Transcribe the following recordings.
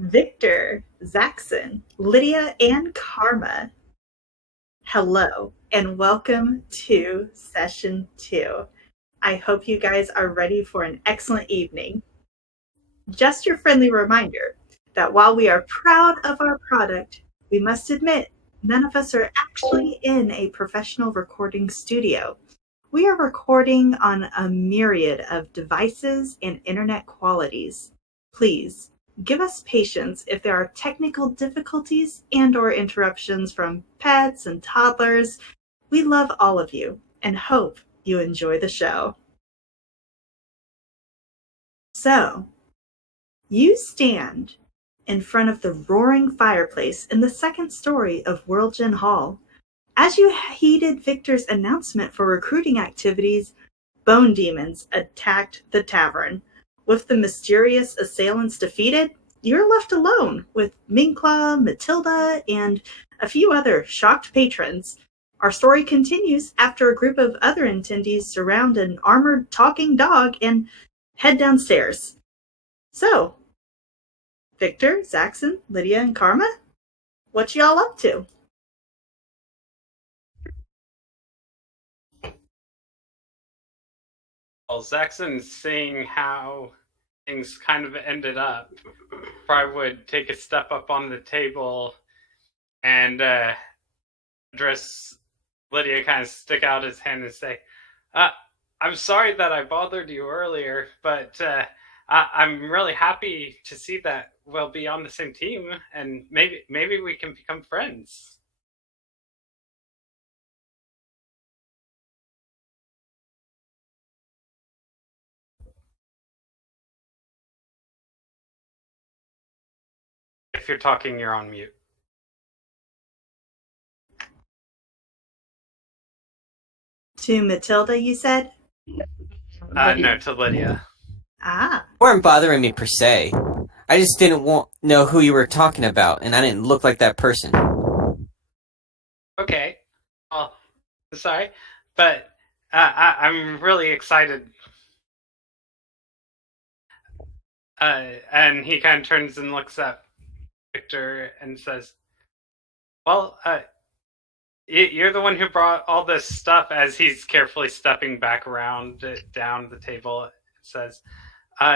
Victor, Zaxon, Lydia, and Karma. Hello, and welcome to session 2. I hope you guys are ready for an excellent evening. Just your friendly reminder that while we are proud of our product, we must admit none of us are actually in a professional recording studio. We are recording on a myriad of devices and internet qualities. Please give us patience if there are technical difficulties and/or interruptions from pets and toddlers. We love all of you and hope you enjoy the show. So, you stand in front of the roaring fireplace in the second story of Whirlgin Hall. As you heeded Victor's announcement for recruiting activities, bone demons attacked the tavern. With the mysterious assailants defeated, you're left alone with Minclaw, Matilda, and a few other shocked patrons. Our story continues after a group of other attendees surround an armored talking dog and head downstairs. So, Victor, Zaxon, Lydia, and Karma, what y'all up to? Well, Zaxon, seeing how things kind of ended up, probably would take a step up on the table and address Lydia, kind of stick out his hand and say, I'm sorry that I bothered you earlier, but I'm really happy to see that we'll be on the same team, and maybe we can become friends. If you're talking, you're on mute. To Matilda, you said? No, to Lydia. Ah. You weren't bothering me per se. I just didn't know who you were talking about, and I didn't look like that person. Okay. Well, sorry, but I'm really excited. And he kind of turns and looks at Victor and says, well, you're the one who brought all this stuff, as he's carefully stepping back around down the table. It says,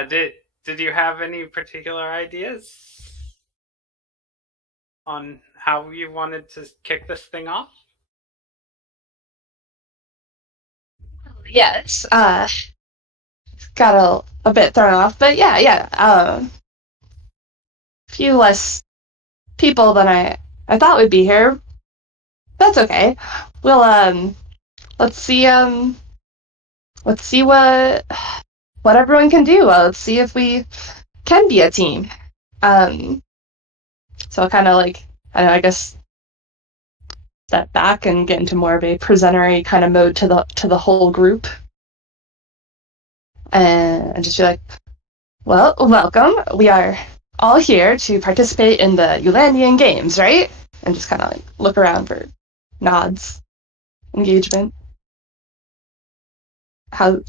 did you have any particular ideas on how you wanted to kick this thing off? Yes, got a bit thrown off, but yeah. A few less people than I thought would be here. That's okay. We'll let's see what everyone can do. Let's see if we can be a team. So kind of like, I guess, step back and get into more of a presentery kind of mode to the whole group, and just be like, well, welcome. We are all here to participate in the Eulandian Games, right? And just kind of like look around for nods, engagement. How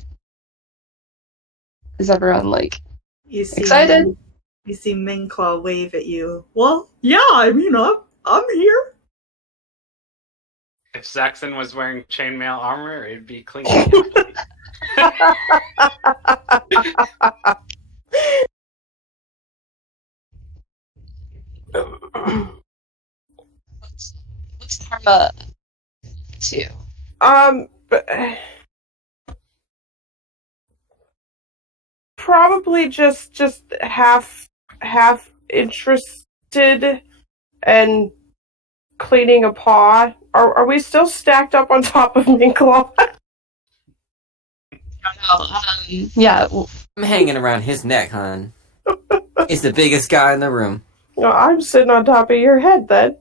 is everyone like excited? You see Minclaw wave at you. Well, yeah, I mean, I'm here. If Zaxon was wearing chainmail armor, it'd be clean. What's Karma to? Probably just half interested and cleaning a paw. Are we still stacked up on top of Minclaw? Yeah. I'm hanging around his neck, hon. He's the biggest guy in the room. No, I'm sitting on top of your head then.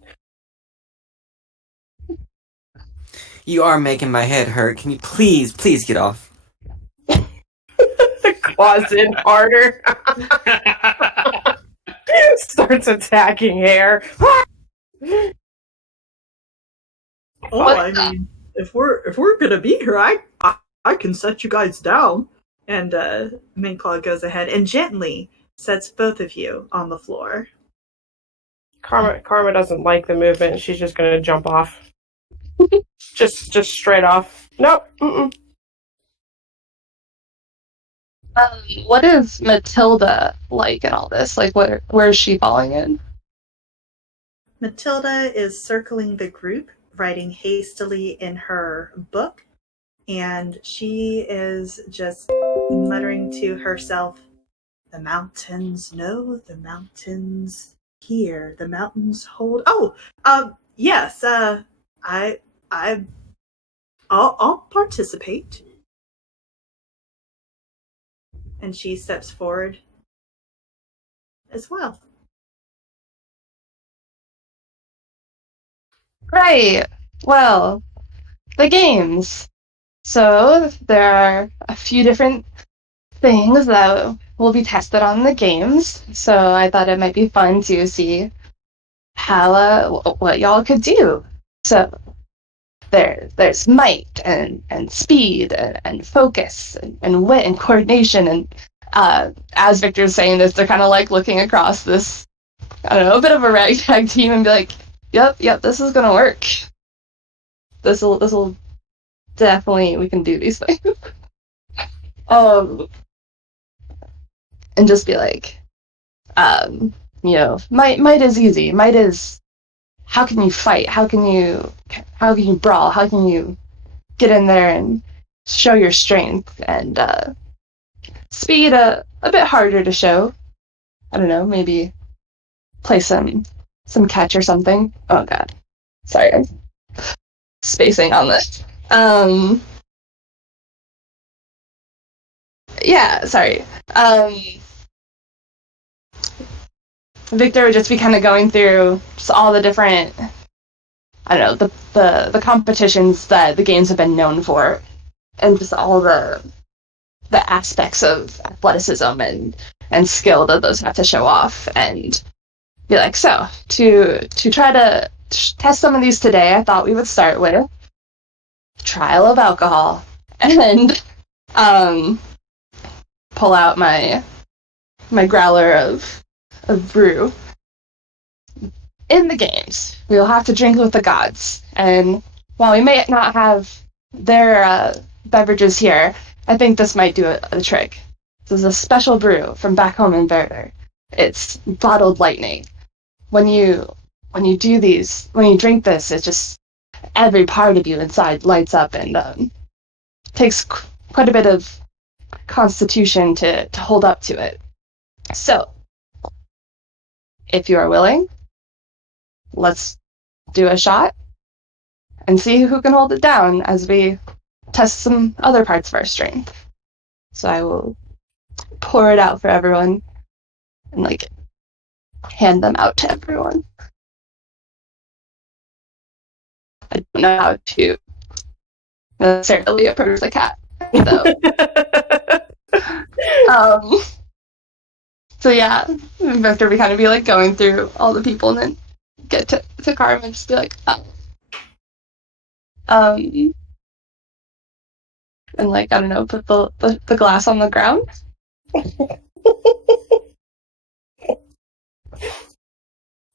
You are making my head hurt. Can you please get off? Claws in harder. Starts attacking hair. I mean, if we're gonna be here, I can set you guys down. And Minclaw goes ahead and gently sets both of you on the floor. Karma doesn't like the movement. She's just gonna jump off. just straight off. Nope. Mm-mm. What is Matilda like in all this? Like, where is she falling in? Matilda is circling the group, writing hastily in her book, and she is just muttering to herself, "The mountains know, the mountains hear, the mountains hold." Oh, yes, I'll participate. And she steps forward as well. Right. Well, the games. So there are a few different things that will be tested on the games. So I thought it might be fun to see how what y'all could do. So there's might and speed and focus and wit and coordination. And as Victor's saying this, they're kind of like looking across this, I don't know, a bit of a ragtag team and be like, yep, this is gonna work. This will definitely, we can do these things. And just be like, might is easy. Might is, how can you fight? How can you brawl? How can you get in there and show your strength? And speed, a bit harder to show. I don't know, maybe play some catch or something. Oh god, sorry, I'm spacing on this. Yeah, sorry. Victor would just be kind of going through just all the different, I don't know, the competitions that the games have been known for, and just all the aspects of athleticism and skill that those have to show off, and be like, so to try to test some of these today, I thought we would start with trial of alcohol, and pull out my growler of brew. In the games, we will have to drink with the gods, and while we may not have their beverages here, I think this might do a trick. This is a special brew from back home in Verder. It's bottled lightning. When you do these, when you drink this, it just, every part of you inside lights up, and takes quite a bit of constitution to hold up to it. So, if you are willing, let's do a shot and see who can hold it down as we test some other parts of our strength. So I will pour it out for everyone and like hand them out to everyone. I don't know how to necessarily approach the cat, though. So yeah, Victor would kind of be like going through all the people and then get to Carmen and just be like, and like, I don't know, put the glass on the ground.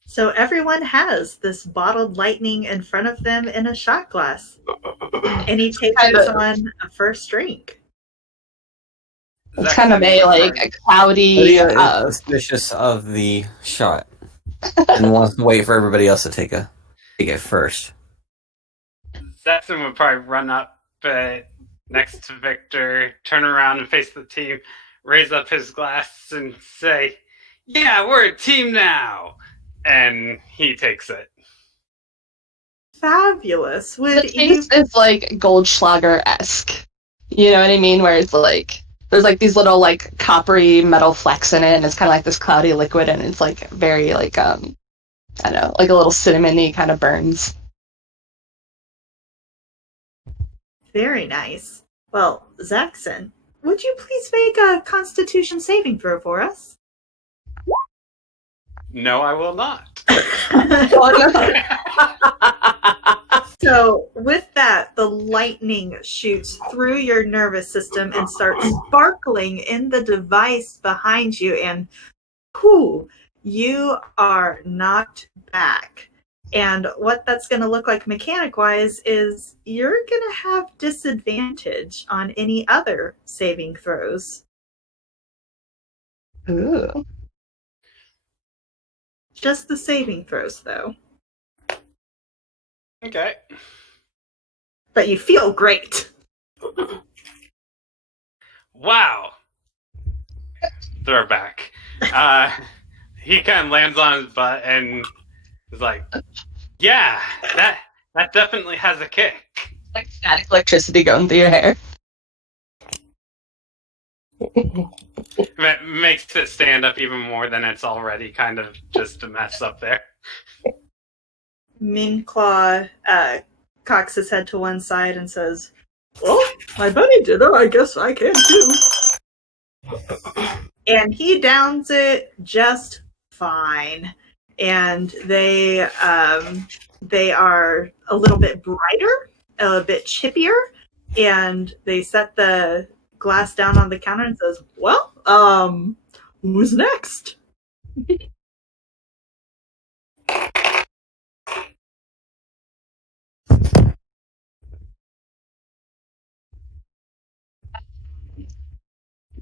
So everyone has this bottled lightning in front of them in a shot glass. And he takes on a first drink. It's kind of a cloudy. Lydia is suspicious of the shot and wants to wait for everybody else to take it first. Zetson would probably run up next to Victor, turn around and face the team, raise up his glass and say, "Yeah, we're a team now!" And he takes it. Fabulous. The taste is like Goldschlager-esque. You know what I mean? Where it's like, there's like these little like coppery metal flecks in it, and it's kind of like this cloudy liquid, and it's like very like, I don't know, like a little cinnamony kind of burns. Very nice. Well, Zaxxon, would you please make a Constitution saving throw for us? No, I will not. So with that, the lightning shoots through your nervous system and starts sparkling in the device behind you, and whew, you are knocked back. And what that's going to look like mechanic-wise is you're going to have disadvantage on any other saving throws. Ooh. Just the saving throws, though. Okay. But you feel great. Wow. Throwback. He kind of lands on his butt and is like, yeah, that definitely has a kick. Like static electricity going through your hair. That makes it stand up even more than it's already kind of just a mess up there. Meanclaw cocks his head to one side and says, well, my bunny did it. I guess I can too. And he downs it just fine. And they are a little bit brighter, a bit chippier, and they set the glass down on the counter and says, well, who's next?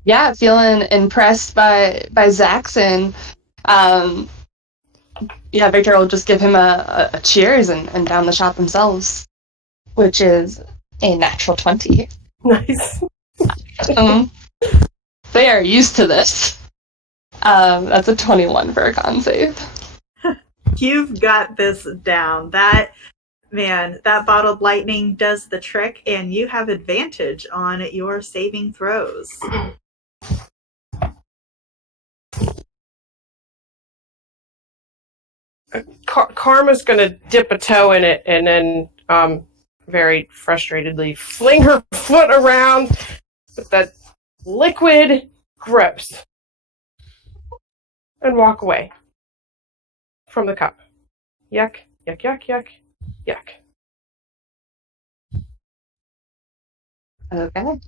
Yeah, feeling impressed by Zaxxon. Yeah, Victor will just give him a cheers and down the shot themselves, which is a natural 20. Nice. They are used to this. That's a 21 for a con save. You've got this down. That bottled lightning does the trick, and you have advantage on your saving throws. Karma's gonna dip a toe in it and then very frustratedly fling her foot around with that liquid grips and walk away from the cup. Yuck, yuck, yuck, yuck, yuck. Okay.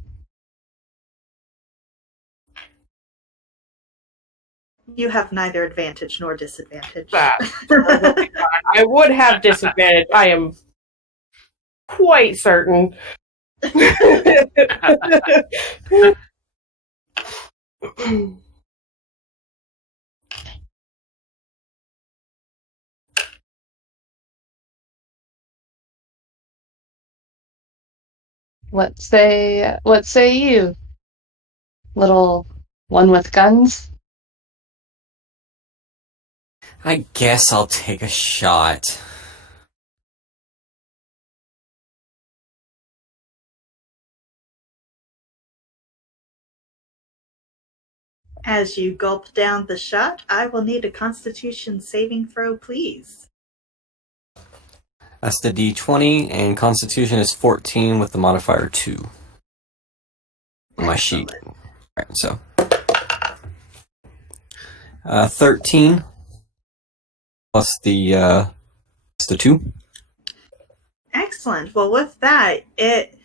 You have neither advantage nor disadvantage. I would have disadvantage. I am quite certain. What say you? Little one with guns? I guess I'll take a shot. As you gulp down the shot, I will need a Constitution saving throw, please. That's the D20, and Constitution is 14 with the modifier 2 on my sheet. Alright, so 13 plus the 2. Excellent. Well, with that, it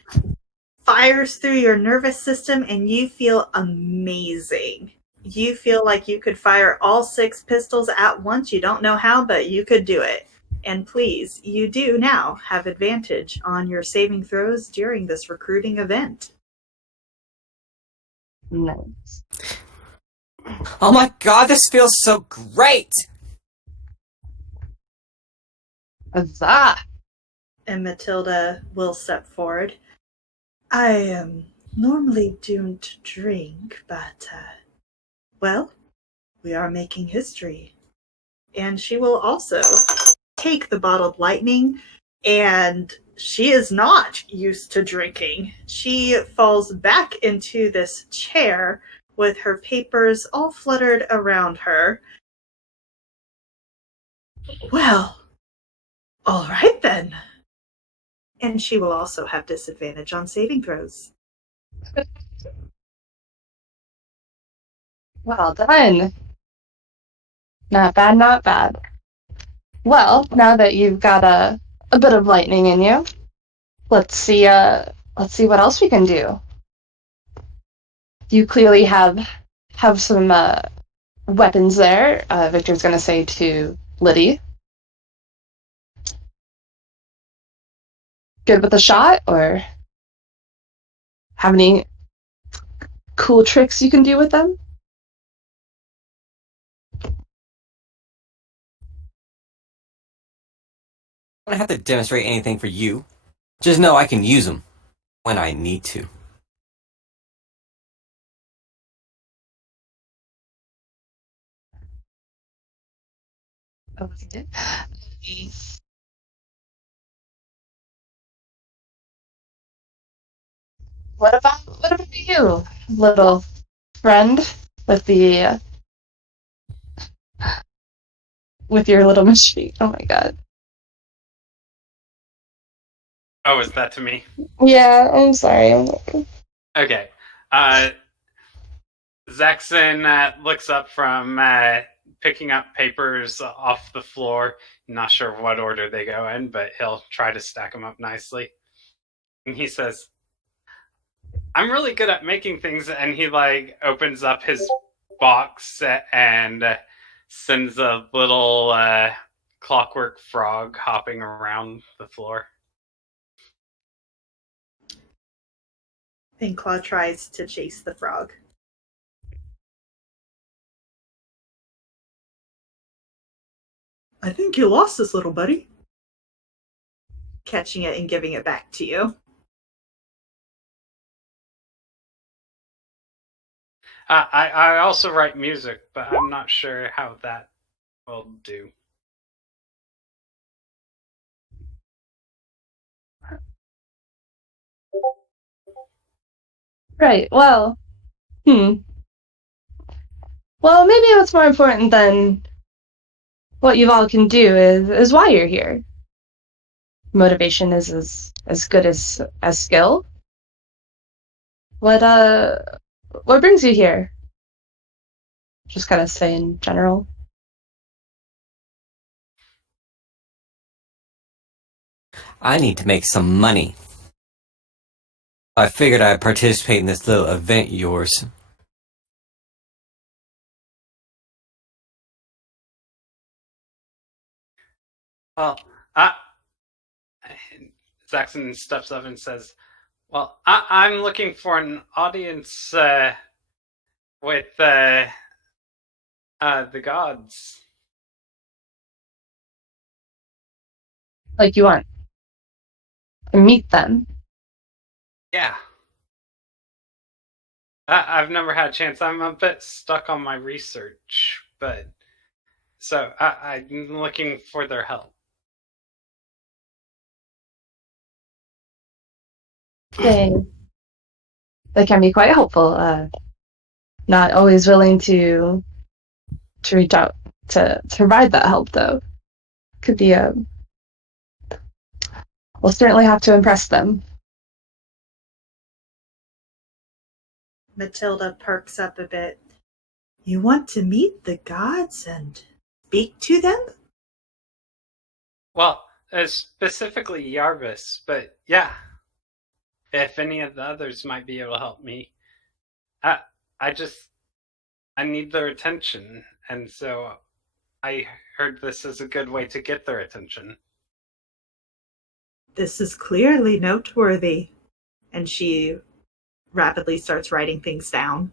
fires through your nervous system and you feel amazing. You feel like you could fire all 6 pistols at once. You don't know how, but you could do it. And please, you do now have advantage on your saving throws during this recruiting event. Nice. Oh my god, this feels so great! Huzzah! And Matilda will step forward. I am normally doomed to drink, but, well, we are making history. And she will also take the bottled lightning, and she is not used to drinking. She falls back into this chair with her papers all fluttered around her. Well, all right then. And she will also have disadvantage on saving throws. Well done. Not bad, not bad. Well, now that you've got a bit of lightning in you, let's see what else we can do. You clearly have some weapons there, Victor's going to say to Liddy, good with a shot, or have any cool tricks you can do with them? I don't have to demonstrate anything for you. Just know I can use them when I need to. Okay. What about you, little friend, with the with your little machine? Oh my god. Oh, is that to me? Yeah, I'm sorry. Okay. Zaxxon looks up from picking up papers off the floor. Not sure what order they go in, but he'll try to stack them up nicely. And he says, I'm really good at making things. And he opens up his box and sends a little clockwork frog hopping around the floor. And Claw tries to chase the frog. I think you lost this little buddy. Catching it and giving it back to you. I also write music, but I'm not sure how that will do. Right, well, Well, maybe what's more important than what you all can do is why you're here. Motivation is as good as skill. What brings you here? Just kind of say in general. I need to make some money. I figured I'd participate in this little event of yours. Well, Zaxxon steps up and says, well, I'm looking for an audience with the gods. Like you want to meet them. Yeah. I've never had a chance. I'm a bit stuck on my research, but so I'm looking for their help. They can be quite helpful. Not always willing to reach out to provide that help, though. Could be we'll certainly have to impress them. Matilda perks up a bit. You want to meet the gods and speak to them? Well, specifically Yarvis, but yeah. If any of the others might be able to help me. I need their attention, and so I heard this is a good way to get their attention. This is clearly noteworthy. And she rapidly starts writing things down.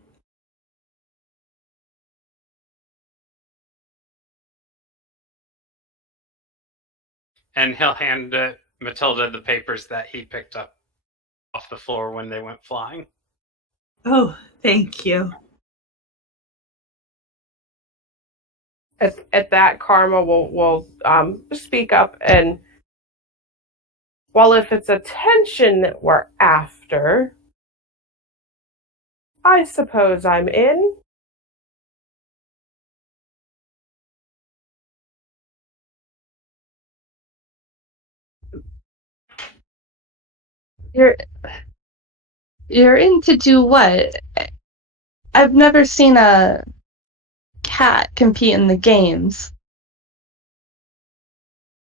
And he'll hand Matilda the papers that he picked up off the floor when they went flying. Oh, thank you. At that, Karma will speak up and, well, if it's attention that we're after, I suppose I'm in. You're in to do what? I've never seen a cat compete in the games.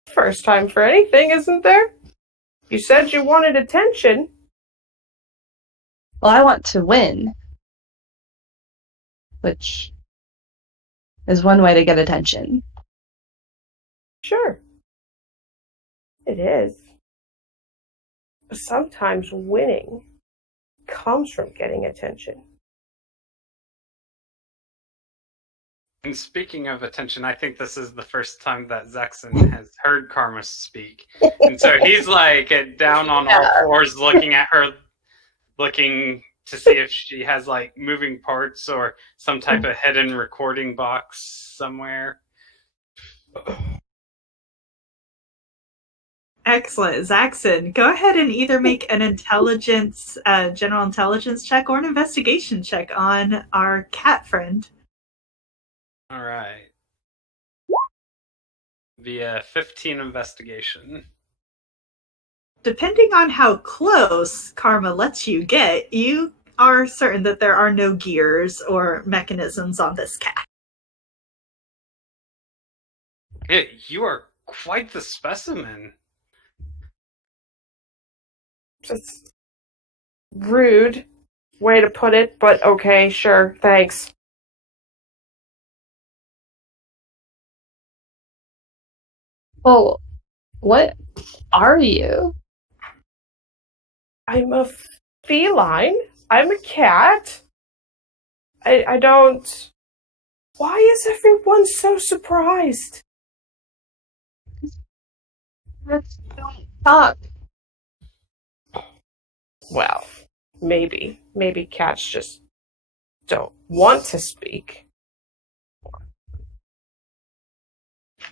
First time for anything, isn't there? You said you wanted attention. Well, I want to win. Which is one way to get attention. Sure. It is. But sometimes winning comes from getting attention. And speaking of attention, I think this is the first time that Zaxxon has heard Karma speak. And so he's like down on all fours looking at her, looking to see if she has like moving parts or some type of hidden recording box somewhere. Excellent. Zaxxon, go ahead and either make an intelligence, general intelligence check or an investigation check on our cat friend. All right. Via 15 investigation. Depending on how close Karma lets you get, you are certain that there are no gears or mechanisms on this cat. Yeah, you are quite the specimen. Just rude way to put it, but okay, sure, thanks. Well, what are you? I'm a feline. I'm a cat. I don't... Why is everyone so surprised? Cats don't talk. Well, maybe. Maybe cats just don't want to speak.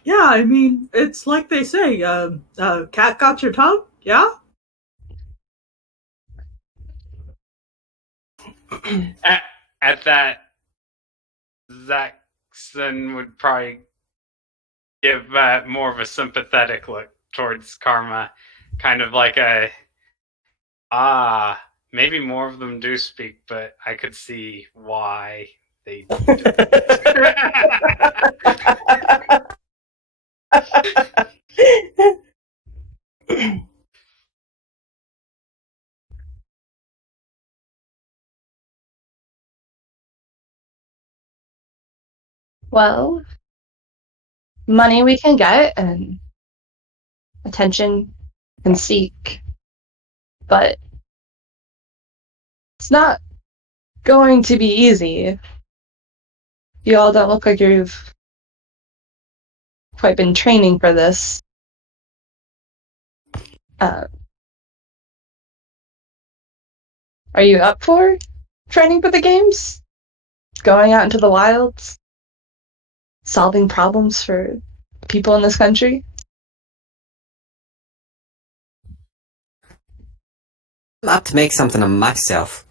Yeah, I mean, it's like they say, cat got your tongue? Yeah? At that, Zaxxon would probably give more of a sympathetic look towards Karma, kind of like a, maybe more of them do speak, but I could see why they don't. Well, money we can get and attention can seek, but it's not going to be easy. You all don't look like you've quite been training for this. Are you up for training for the games? Going out into the wilds? Solving problems for people in this country? I'm up to make something of myself.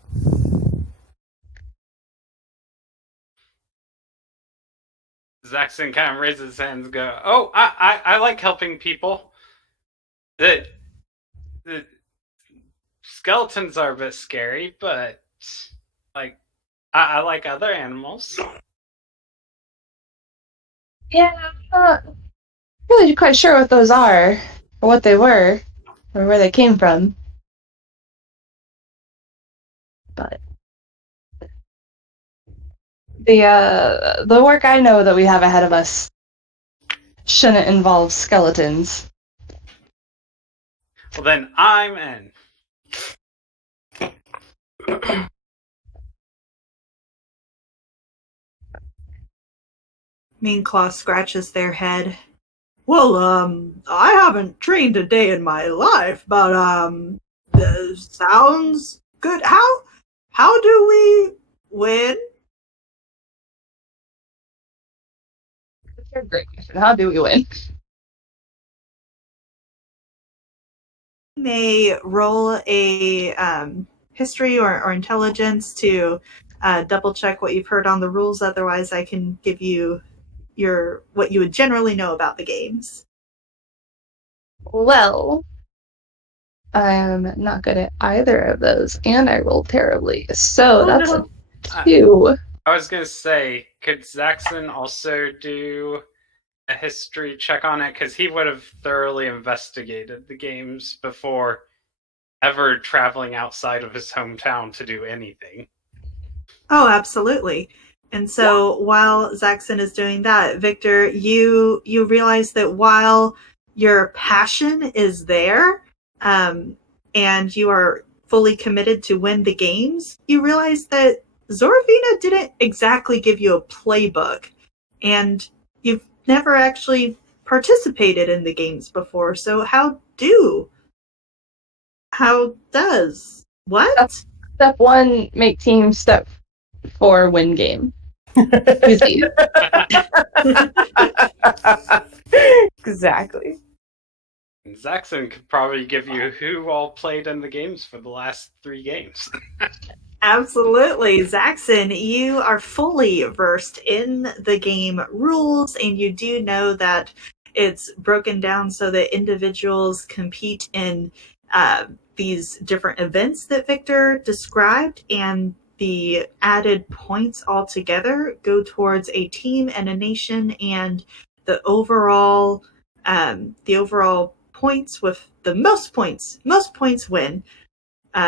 Zaxxon kind of raises his hands and go, "Oh, I like helping people. The skeletons are a bit scary, but like I like other animals." Yeah, I'm not really quite sure what those are, or what they were, or where they came from. But the work I know that we have ahead of us shouldn't involve skeletons. Well, then I'm in. Mean Claw scratches their head. Well, I haven't trained a day in my life, but, sounds good. How do we win? That's a great question. How do we win? May roll a history or intelligence to double check what you've heard on the rules. Otherwise, I can give you what you would generally know about the games. Well, I'm not good at either of those, and I rolled terribly. So that's no. a 2. I was gonna say, could Zaxxon also do a history check on it? Because he would have thoroughly investigated the games before ever traveling outside of his hometown to do anything. Oh, absolutely. And so while Zaxxon is doing that, Victor, you realize that while your passion is there, and you are fully committed to win the games, you realize that Zoravina didn't exactly give you a playbook, and you've never actually participated in the games before. So how does what? Step 1, make team. Step 4, win game. Easy. Exactly. Zaxxon could probably give you who all played in the games for the last 3 games. Absolutely. Zaxxon, you are fully versed in the game rules, and you do know that it's broken down so that individuals compete in these different events that Victor described, and the added points altogether go towards a team and a nation, and the overall points with the most points win.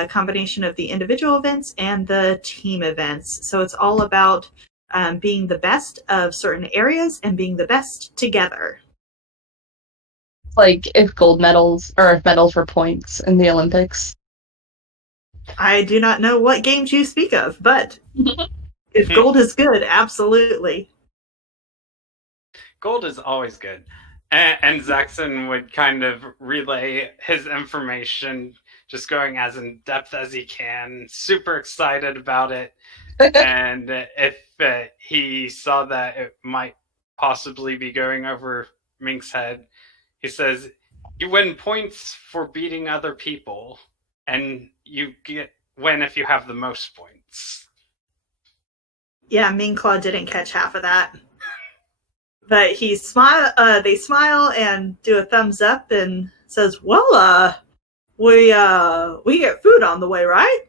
Combination of the individual events and the team events. So it's all about being the best of certain areas and being the best together. Like if gold medals or if medals were points in the Olympics. I do not know what games you speak of, but if gold is good, absolutely. Gold is always good. And Zaxxon would kind of relay his information, just going as in depth as he can, super excited about it. And if he saw that it might possibly be going over Mink's head, he says, "You win points for beating other people, and you win if you have the most points." Yeah, Mean Claw didn't catch half of that. But they smile and do a thumbs up and says, "Well, we get food on the way, right?"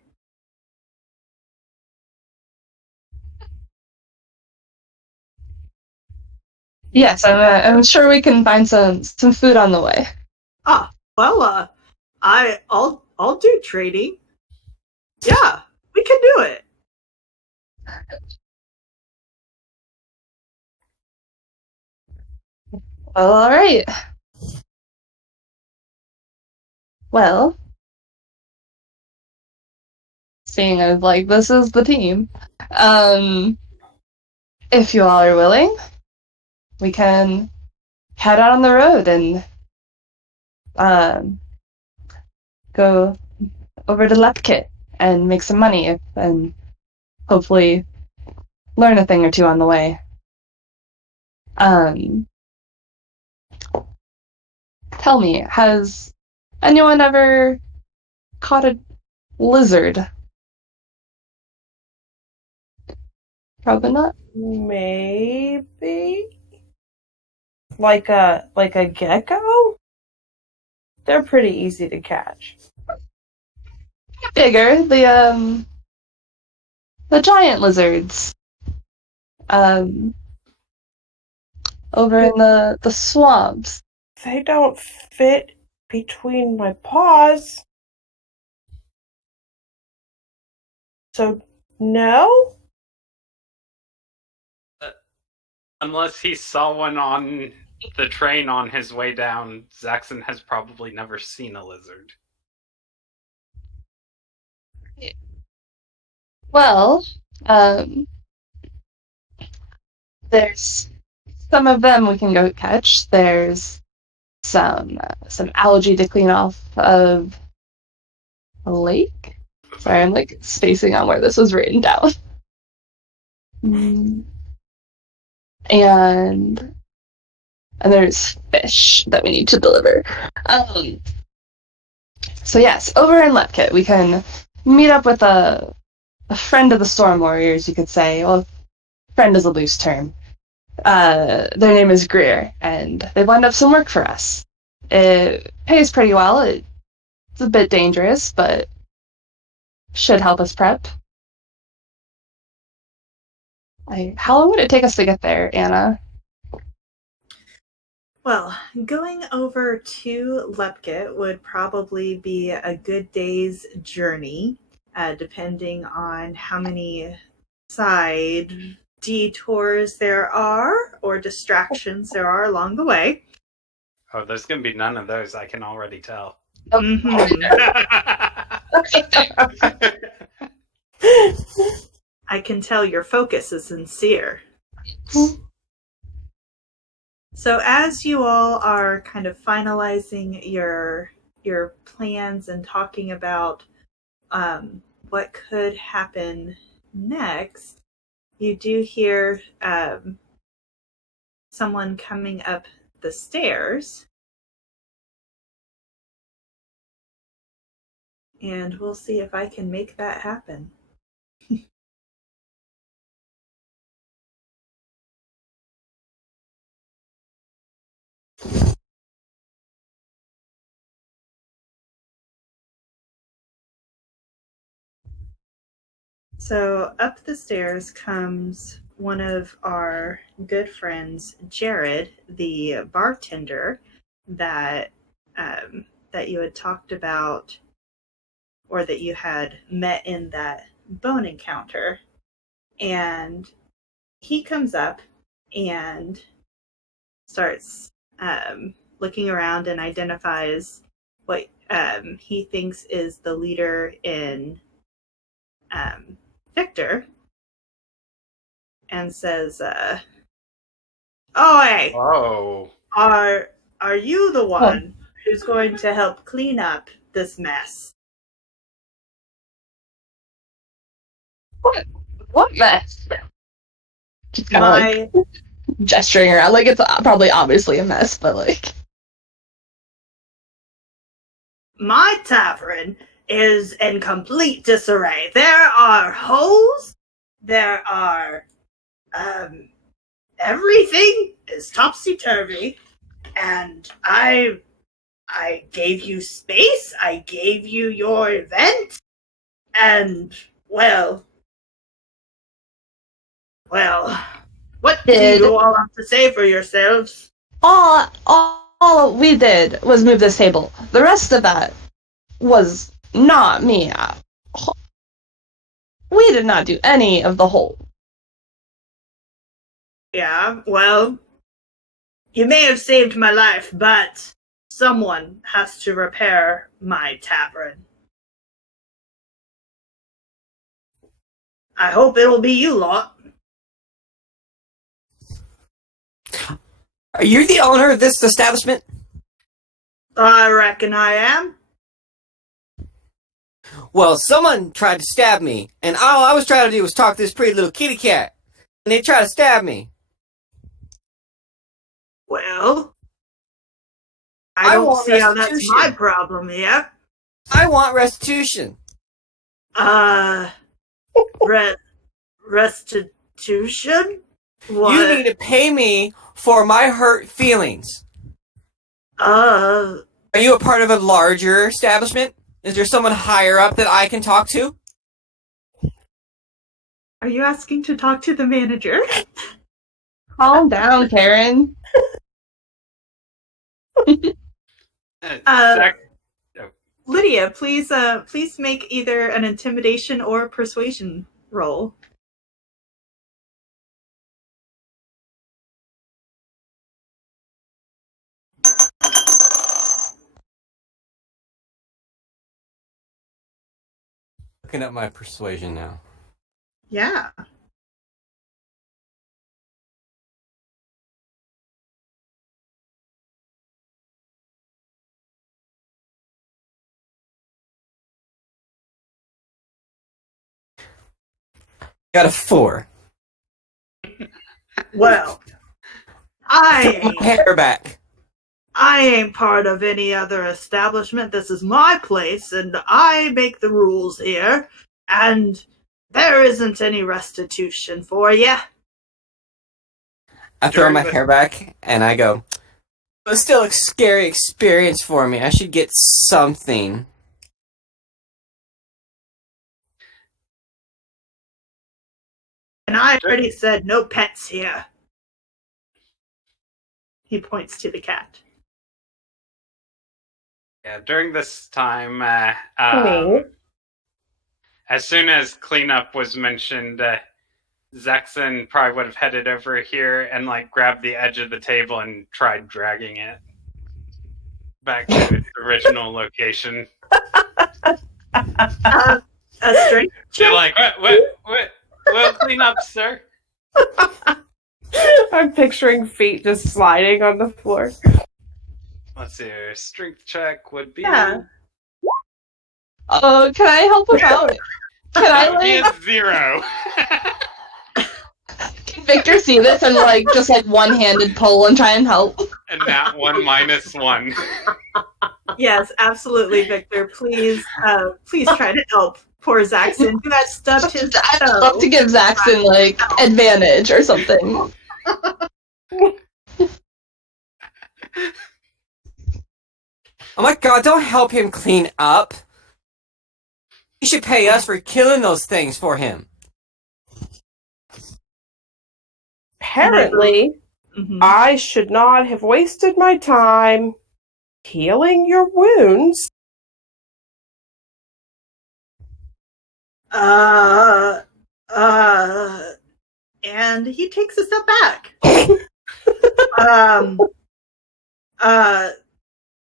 Yes, I'm sure we can find some food on the way. Ah, well, I'll do trading. Yeah, we can do it. Well, all right. Well, seeing as like this is the team, if you all are willing, we can head out on the road and go over to Lepkit and make some money and hopefully learn a thing or two on the way. Tell me, has anyone ever caught a lizard? Probably not. Maybe like a gecko. They're pretty easy to catch. Bigger, the giant lizards. Over in the swamps. They don't fit between my paws. So, no? Unless he saw one on the train on his way down, Zaxxon has probably never seen a lizard. Well, there's some of them we can go catch. There's some algae to clean off of a lake. Sorry, I'm like spacing on where this was written down. And there's fish that we need to deliver. So yes, over in Lepkit, we can meet up with a friend of the Storm Warriors, you could say. Well, friend is a loose term. Their name is Greer, and they've lined up some work for us. It pays pretty well. It's a bit dangerous, but should help us prep. How long would it take us to get there, Anna? Well, going over to Lepkit would probably be a good day's journey, depending on how many side detours there are or distractions there are along the way. Oh, there's going to be none of those. I can already tell. Mhm. I can tell your focus is sincere. So as you all are kind of finalizing your plans and talking about what could happen next, you do hear someone coming up the stairs. And we'll see if I can make that happen. So up the stairs comes one of our good friends, Jared, the bartender that that you had talked about, or that you had met in that bone encounter. And he comes up and starts looking around and identifies what he thinks is the leader in Victor, and says, "Oi, Oh. are you the one who's going to help clean up this mess?" What mess? Just kind of My like gesturing around, like it's probably obviously a mess, but like. my tavern is in complete disarray. There are holes. There are everything is topsy turvy, and I gave you space. I gave you your event, and well, what do you all have to say for yourselves? All we did was move this table. The rest of that was not me. We did not do any of the whole. Yeah, well, you may have saved my life, but someone has to repair my tavern. I hope it'll be you lot. Are you the owner of this establishment? I reckon I am. Well, someone tried to stab me, and all I was trying to do was talk to this pretty little kitty cat, and they tried to stab me. Well, I don't see how that's my problem here. I want restitution. Restitution? What? You need to pay me for my hurt feelings. Are you a part of a larger establishment? Is there someone higher up that I can talk to? Are you asking to talk to the manager? Calm down, Karen. Lydia, please make either an intimidation or persuasion roll. Looking at my persuasion now. Yeah. Got a 4. Well, My hair back. I ain't part of any other establishment. This is my place, and I make the rules here. And there isn't any restitution for you. I throw my hair back, and I go, it was still a scary experience for me. I should get something. And I already said no pets here. He points to the cat. Yeah, during this time, as soon as cleanup was mentioned, Zaxxon probably would have headed over here and like grabbed the edge of the table and tried dragging it back to its original location. A strength You're check? like, what? We'll clean up, sir. I'm picturing feet just sliding on the floor. Let's see. Your strength check would be. Yeah. Oh, can I help him out? Can I, That would be like, a 0. can Victor see this and, like, just, like, one-handed pull and try and help? And that 1 minus 1. Yes, absolutely, Victor. Please try to help poor Zaxxon, who has stubbed his I'd toe. love to give Zaxxon, like, advantage or something. Oh my god, don't help him clean up. You should pay us for killing those things for him. Apparently, Mhm. I should not have wasted my time healing your wounds. And he takes a step back.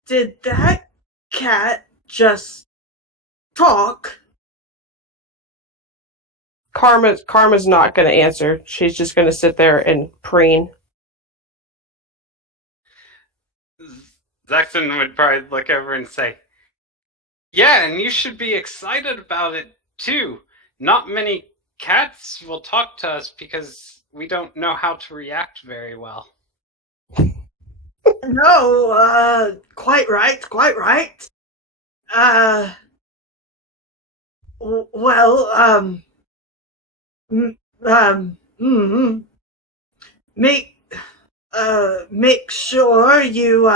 Did that cat just talk? Karma's not going to answer. She's just going to sit there and preen. Zaxxon would probably look over and say, yeah, and you should be excited about it, too. Not many cats will talk to us because we don't know how to react very well. No, quite right. Make sure you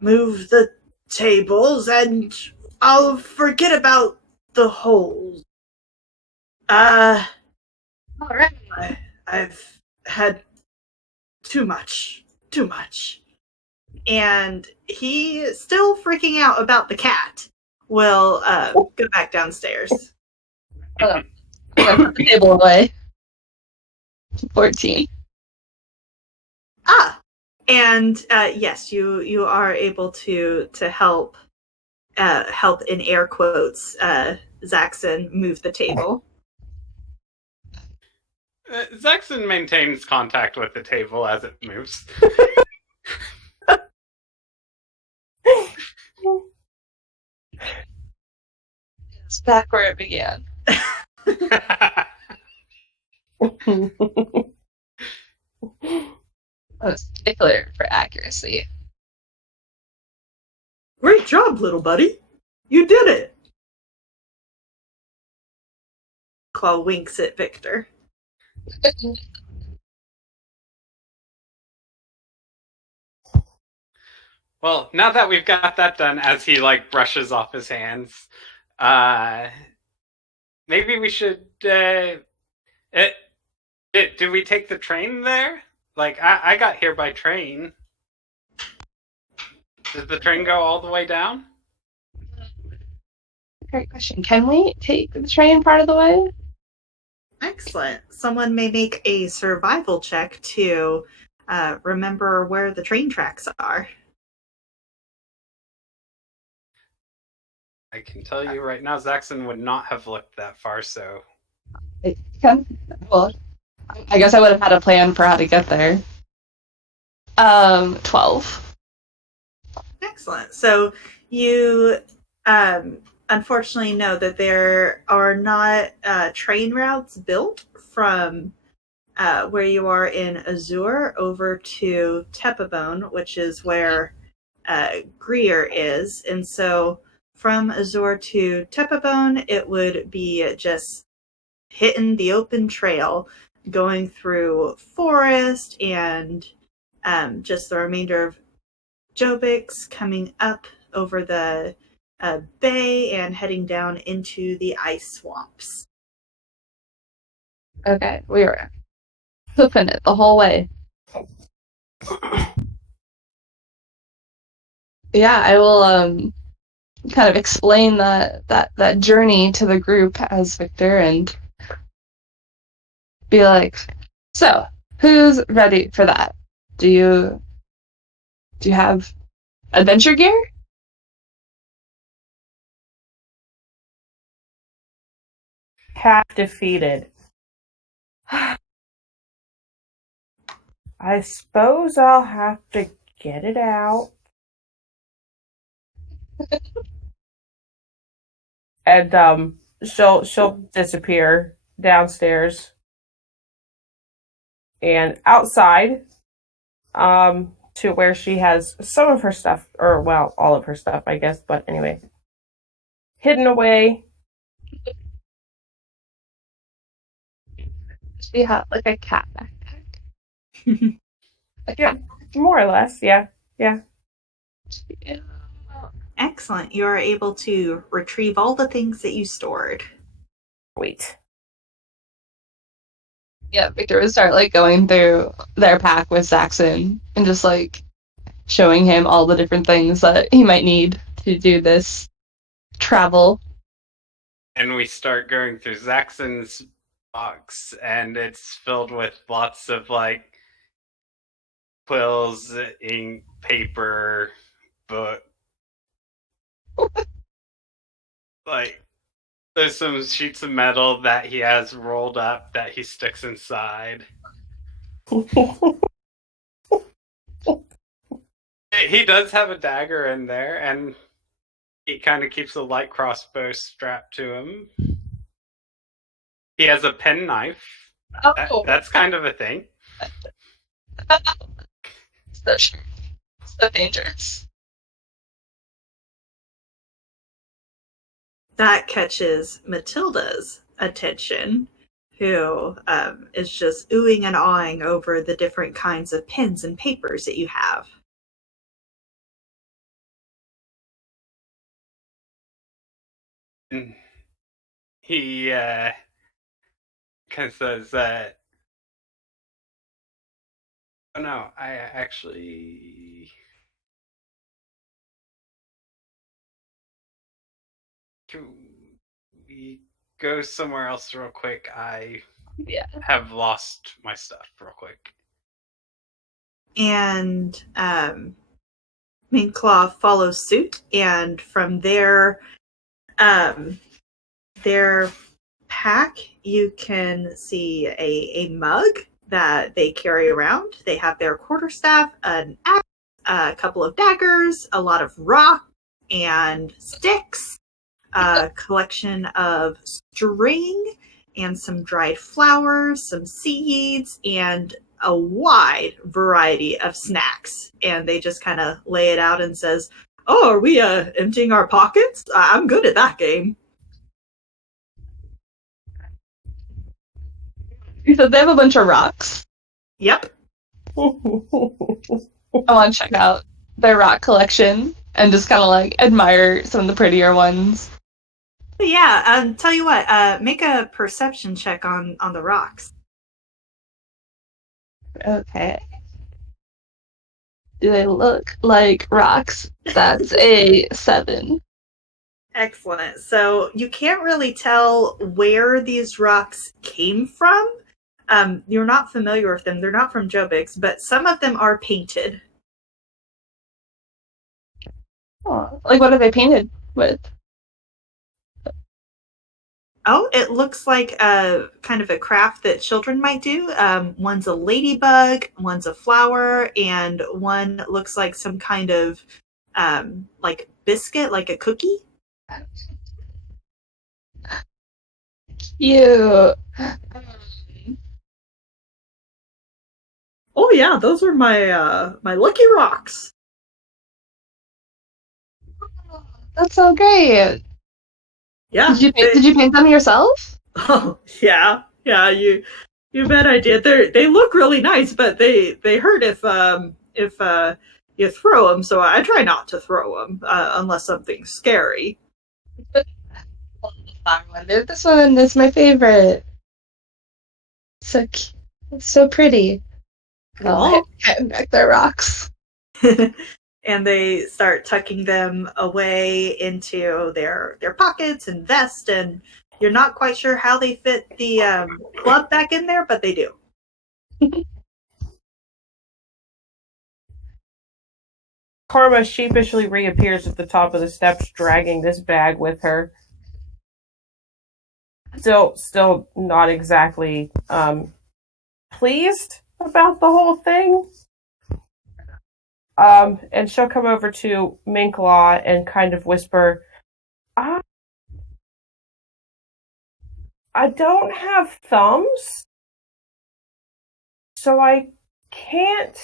move the tables, and I'll forget about the holes. All right. I've had too much. And he, still freaking out about the cat, will go back downstairs. I'm gonna put the table away. 14. And yes, you are able to help in air quotes Zaxxon move the table. Zaxxon maintains contact with the table as it moves. It's back where it began. Most particular for accuracy. Great job, little buddy. You did it. Claw winks at Victor. Well, now that we've got that done, as he like brushes off his hands, maybe we should. Did we take the train there? Like, I got here by train. Did the train go all the way down? Great question. Can we take the train part of the way? Excellent. Someone may make a survival check to remember where the train tracks are. I can tell you right now, Zaxxon would not have looked that far, so... Well, I guess I would have had a plan for how to get there. 12. Excellent. So you unfortunately know that there are not train routes built from where you are in Azure over to Tepabone, which is where Greer is. And so from Azure to Tepabone, it would be just hitting the open trail, going through forest and just the remainder of Jobix, coming up over the bay and heading down into the ice swamps. Okay, we were hoofing it the whole way. Yeah, I will kind of explain that journey to the group as Victor, and be like, so, who's ready for that? Do you have adventure gear? Half defeated. I suppose I'll have to get it out. And she'll disappear downstairs and outside to where she has some of her stuff, or well, all of her stuff, I guess, but anyway, hidden away. She had like a cat backpack. Yeah, more or less, yeah. Excellent. You are able to retrieve all the things that you stored. Wait. Yeah, Victor would start like going through their pack with Saxon and just like showing him all the different things that he might need to do this travel. And we start going through Zaxxon's box, and it's filled with lots of like quills, ink, paper, book. Like, there's some sheets of metal that he has rolled up that he sticks inside. He does have a dagger in there, and he kind of keeps a light crossbow strapped to him. He has a penknife. Oh, That's kind of a thing. so dangerous. That catches Matilda's attention, who is just oohing and awing over the different kinds of pens and papers that you have. He kind of says, oh no, I actually... Can we go somewhere else real quick? I have lost my stuff real quick. And Minklaw follows suit, and from their pack, you can see a mug that they carry around. They have their quarterstaff, an axe, a couple of daggers, a lot of rock and sticks, a collection of string and some dried flowers, some seeds, and a wide variety of snacks. And they just kind of lay it out and says, "Oh, are we emptying our pockets? I'm good at that game." So they have a bunch of rocks. Yep. I want to check out their rock collection and just kind of like admire some of the prettier ones. But yeah, tell you what, make a perception check on the rocks. Okay. Do they look like rocks? That's a 7. Excellent. So you can't really tell where these rocks came from. You're not familiar with them. They're not from Jobix, but some of them are painted. Oh, like what are they painted with? Oh, it looks like a kind of a craft that children might do. One's a ladybug, one's a flower, and one looks like some kind of like biscuit, like a cookie. Cute. Oh yeah, those are my lucky rocks. That's so great. Yeah. Did you paint them yourself? Oh yeah, you bet I did. They look really nice, but they hurt if you throw them. So I try not to throw them unless something's scary. This one is my favorite. So cute. It's so pretty. Oh, back their rocks. And they start tucking them away into their pockets and vest, and You're not quite sure how they fit the club back in there, but they do. Karma sheepishly reappears at the top of the steps, dragging this bag with her. Still not exactly pleased about the whole thing. And she'll come over to Minklaw and kind of whisper, I don't have thumbs, so I can't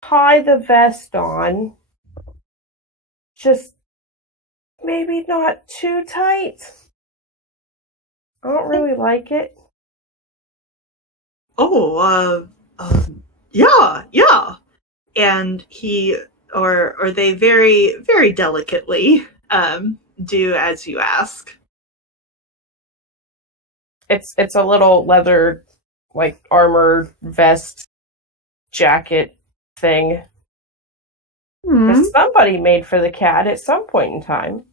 tie the vest on. Just maybe not too tight. I don't really like it. Oh, yeah. And he or they very, very delicately do as you ask. It's a little leather, like, armor vest jacket thing that somebody made for the cat at some point in time.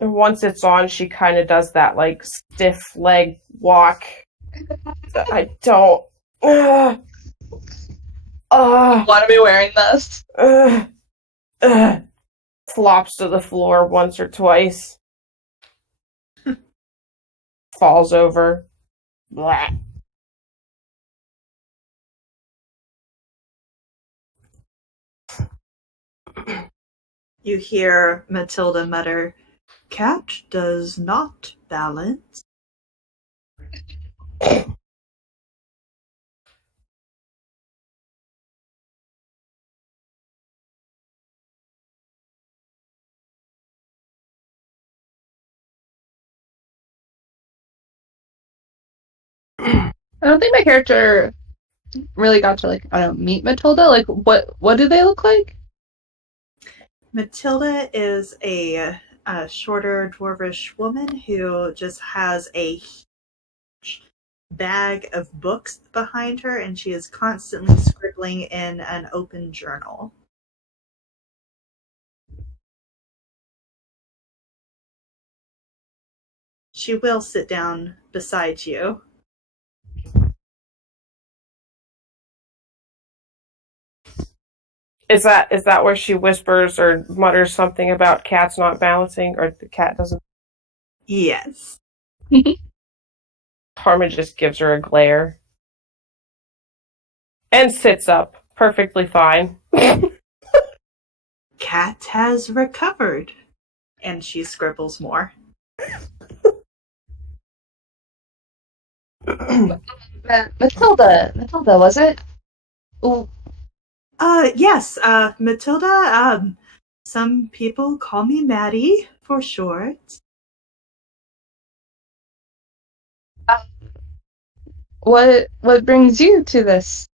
And once it's on, she kind of does that, like, stiff leg walk. I don't. Why are we wearing this? Flops to the floor once or twice. Falls over. Blah. You hear Matilda mutter, "Cat does not balance." I don't think my character really got to, like, I don't know, meet Matilda. Like, what do they look like? Matilda is a shorter dwarvish woman who just has a huge bag of books behind her, and she is constantly scribbling in an open journal. She will sit down beside you. Is that where she whispers or mutters something about cats not balancing, or the cat doesn't? Yes. Karma just gives her a glare. And sits up, perfectly fine. Cat has recovered. And she scribbles more. Matilda, was it? Ooh. Yes, Matilda, some people call me Maddie for short. What brings you to this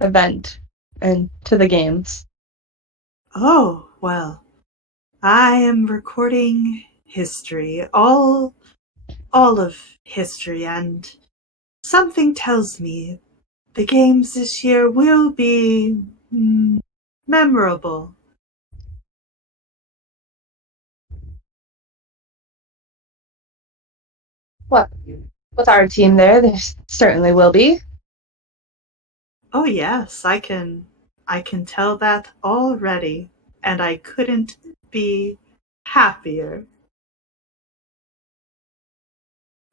event and to the games? Oh, well, I am recording history, all of history, and something tells me the games this year will be memorable. What? With our team there certainly will be. Oh yes, I can tell that already, and I couldn't be happier.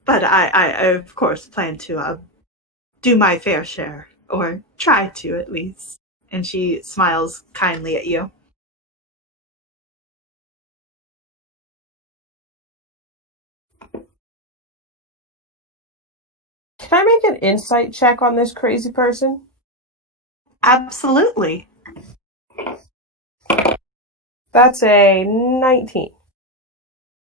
But I of course plan to do my fair share, or try to at least. And she smiles kindly at you. Can I make an insight check on this crazy person? Absolutely. That's a 19.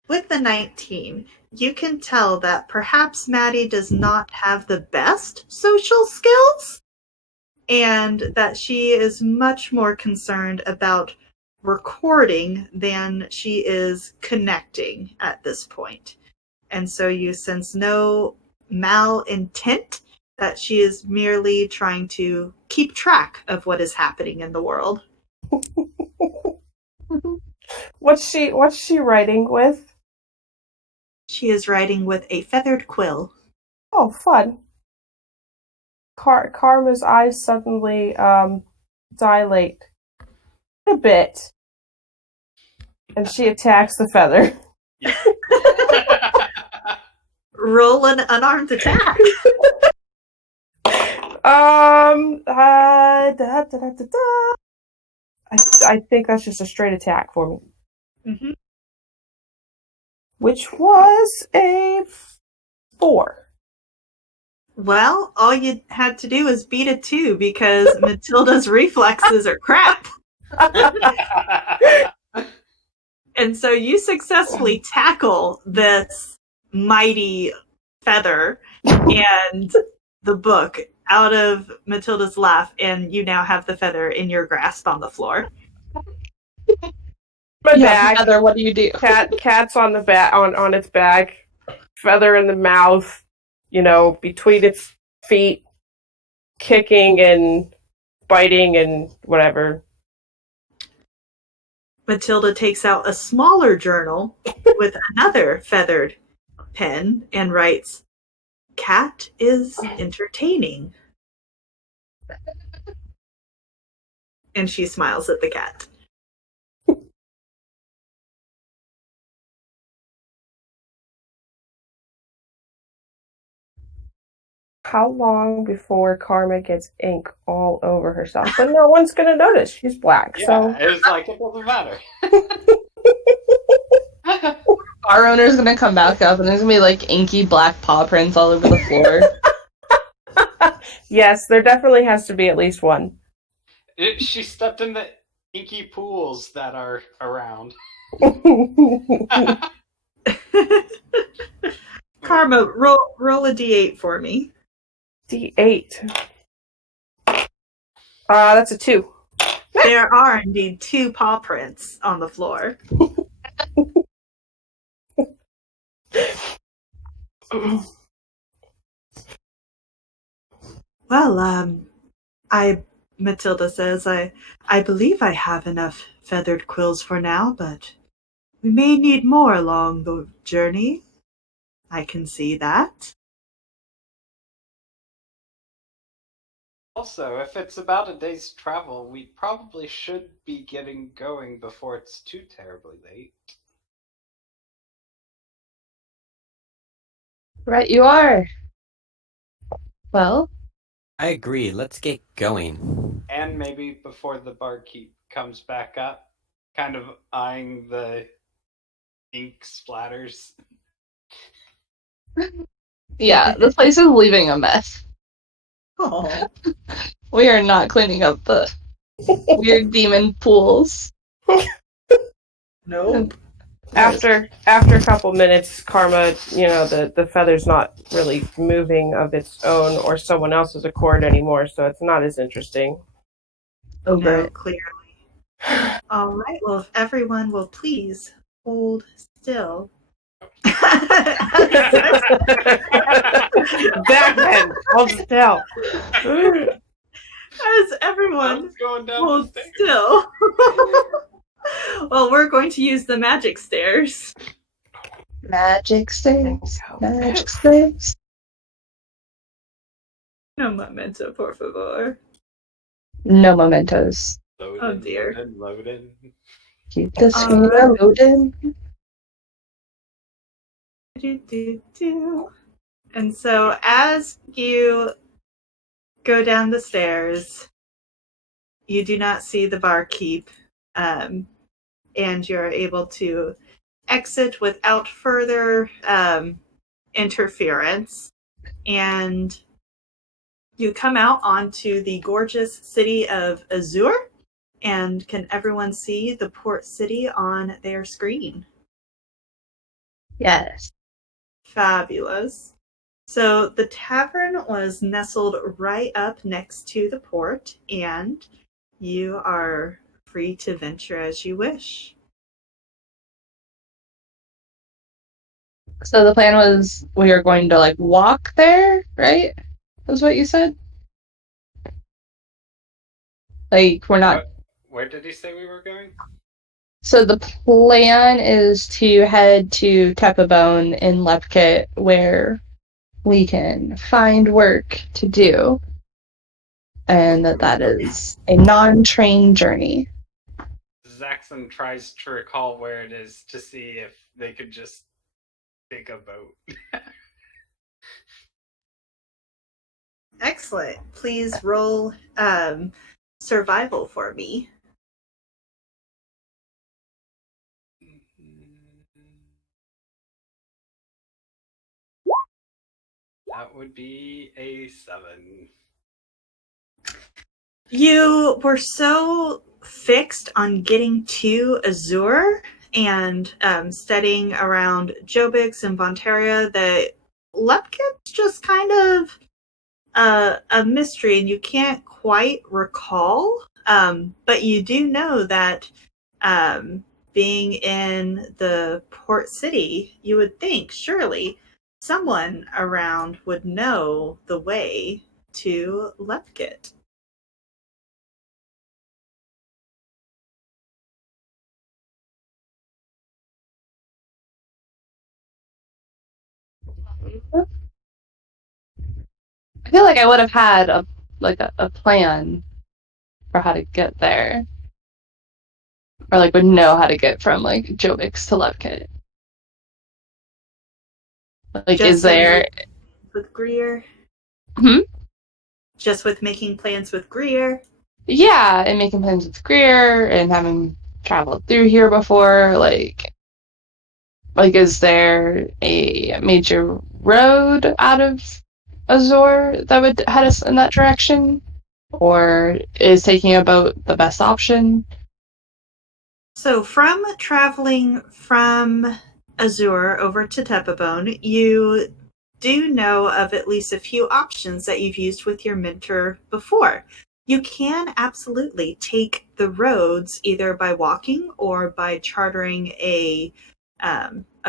With the 19, you can tell that perhaps Maddie does not have the best social skills, and that she is much more concerned about recording than she is connecting at this point. And so you sense no malintent, that she is merely trying to keep track of what is happening in the world. What's she writing with? She is writing with a feathered quill. Oh, fun. Karma's eyes suddenly dilate a bit, and she attacks the feather. Yeah. Roll an unarmed attack. I think that's just a straight attack for me. Mm-hmm. Which was a 4. Well, all you had to do was beat a 2 because Matilda's reflexes are crap. And so you successfully tackle this mighty feather and the book out of Matilda's lap, and you now have the feather in your grasp on the floor. My back. Feather, what do you do? Cat's on the back, on its back, feather in the mouth, between its feet, kicking and biting and whatever. Matilda takes out a smaller journal with another feathered pen and writes, "Cat is entertaining." And she smiles at the cat. How long before Karma gets ink all over herself? But no one's gonna notice. She's black, Yeah, so it's like it doesn't matter. Our owner's gonna come back up and there's gonna be like inky black paw prints all over the floor. yes, there definitely has to be at least one. She stepped in the inky pools that are around. Karma, roll a d8 for me. D8. That's a 2. There are indeed 2 paw prints on the floor. Well, Matilda says, I believe I have enough feathered quills for now, but we may need more along the journey. I can see that. Also, if it's about a day's travel, we probably should be getting going before it's too terribly late. Right, you are. Well, I agree. Let's get going. And maybe before the barkeep comes back up, kind of eyeing the ink splatters. yeah, this place is leaving a mess. Oh. We are not cleaning up the weird demon pools. Nope. After a couple minutes, Karma, the feather's not really moving of its own or someone else's accord anymore, so it's not as interesting. Over No, it. clearly. All right. Well, if everyone will please hold still. Backman, hold still. As everyone going down holds the stairs. still. Well, we're going to use the magic stairs. Magic stairs. Magic stairs. No memento, por favor. No mementos. Loading, Oh, dear. loading. Keep the screen Alright. loaded. And so as you go down the stairs, you do not see the barkeep, and you're able to exit without further interference. And you come out onto the gorgeous city of Azure, and can everyone see the port city on their screen? Yes. Fabulous. So the tavern was nestled right up next to the port, and you are free to venture as you wish. So the plan was we are going to walk there, right? That's what you said? We're not. Where did he say we were going? So the plan is to head to Tepabone in Lepkit, where we can find work to do, and that is a non-train journey. Zaxxon tries to recall where it is to see if they could just take a boat. Excellent. Please roll survival for me. That would be a 7. You were so fixed on getting to Azure and studying around Jobix and Vontaria that Lepkit's just kind of a mystery, and you can't quite recall. But you do know that being in the port city, you would think surely someone around would know the way to Lepkit. I feel like I would have had a plan for how to get there, or like would know how to get from like Jobix to Lepkit. Like, Just is there? with Greer? Hmm? Just with making plans with Greer? Yeah, and making plans with Greer and having traveled through here before, like is there a major road out of Azor that would head us in that direction? Or is taking a boat the best option? So from traveling from Azure over to Tepabone, you do know of at least a few options that you've used with your mentor before. You can absolutely take the roads either by walking or by chartering a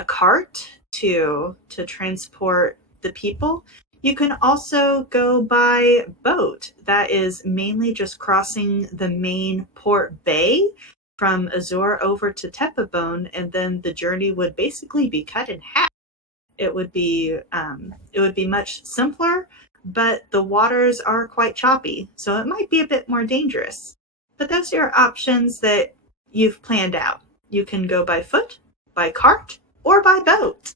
cart to transport the people. You can also go by boat. That is mainly just crossing the main port bay from Azor over to Tepabone, and then the journey would basically be cut in half. It would be much simpler, but the waters are quite choppy, so it might be a bit more dangerous. But those are your options that you've planned out. You can go by foot, by cart, or by boat.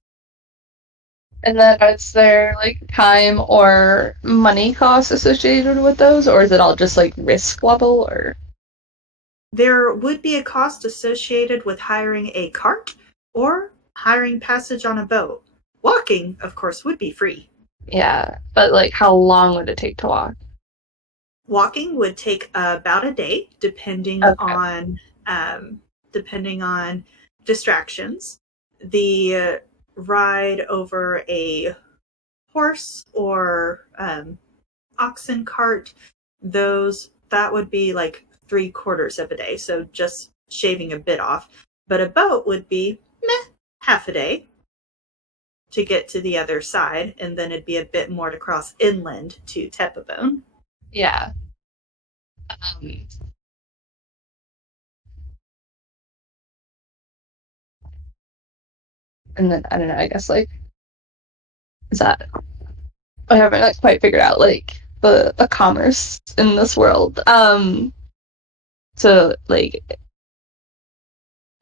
And then is there like time or money costs associated with those, or is it all just like risk level? Or There would be a cost associated with hiring a cart or hiring passage on a boat. Walking, of course, would be free. yeah, but like how long would it take to walk? Walking would take about a day, Okay. depending on distractions. The ride over a horse or oxen cart, that would be like 3/4 of a day, so just shaving a bit off. But a boat would be half a day to get to the other side, and then it'd be a bit more to cross inland to Tepabone. Yeah. Um, and then I don't know. I guess like is that I haven't like, quite figured out like the commerce in this world. So like,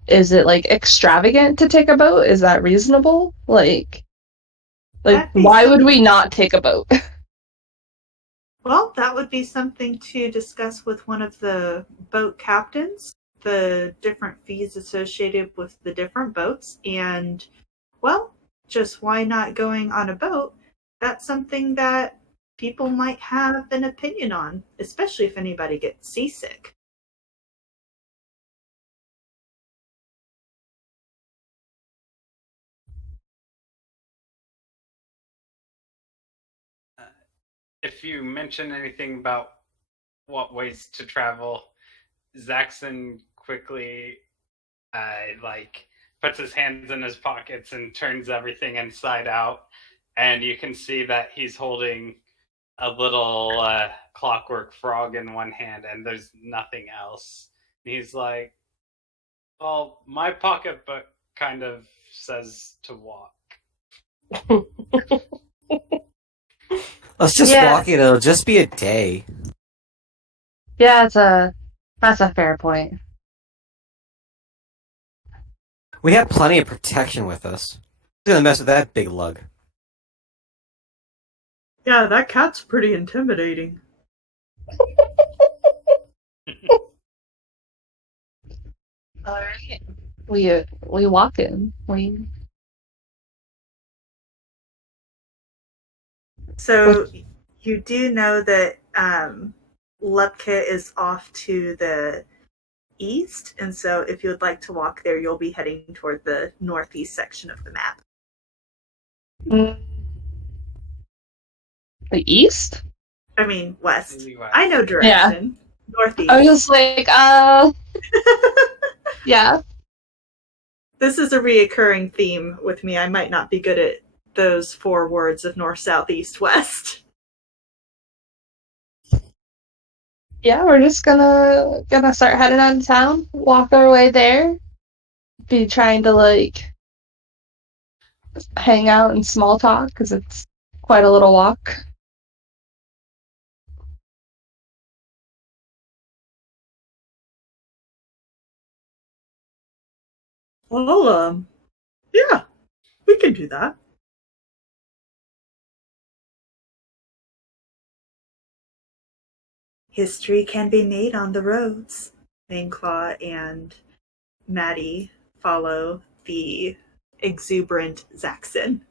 is it like extravagant to take a boat? Is that reasonable? Like why would we not take a boat? Well, that would be something to discuss with one of the boat captains, the different fees associated with the different boats, and, well, just why not going on a boat? That's something that people might have an opinion on, especially if anybody gets seasick. If you mention anything about what ways to travel, Zaxxon quickly puts his hands in his pockets and turns everything inside out, and you can see that he's holding a little clockwork frog in one hand, and there's nothing else. He's like, Well, my pocketbook kind of says to walk. Let's just walk it. It'll just be a day. Yeah, that's a fair point. We have plenty of protection with us. Who's gonna mess with that big lug? Yeah, that cat's pretty intimidating. All right, we walk in. So you do know that Lepkit is off to the east, and so if you would like to walk there, you'll be heading toward the northeast section of the map. The east? I mean, west. Anyway. I know direction. Yeah. Northeast. I was just like, yeah. This is a reoccurring theme with me. I might not be good at those 4 words of north, south, east, west. Yeah, we're just gonna start heading out of town, walk our way there, be trying to like hang out and small talk because it's quite a little walk. Well, yeah, we can do that. History can be made on the roads. Mainclaw and Maddie follow the exuberant Zaxxon.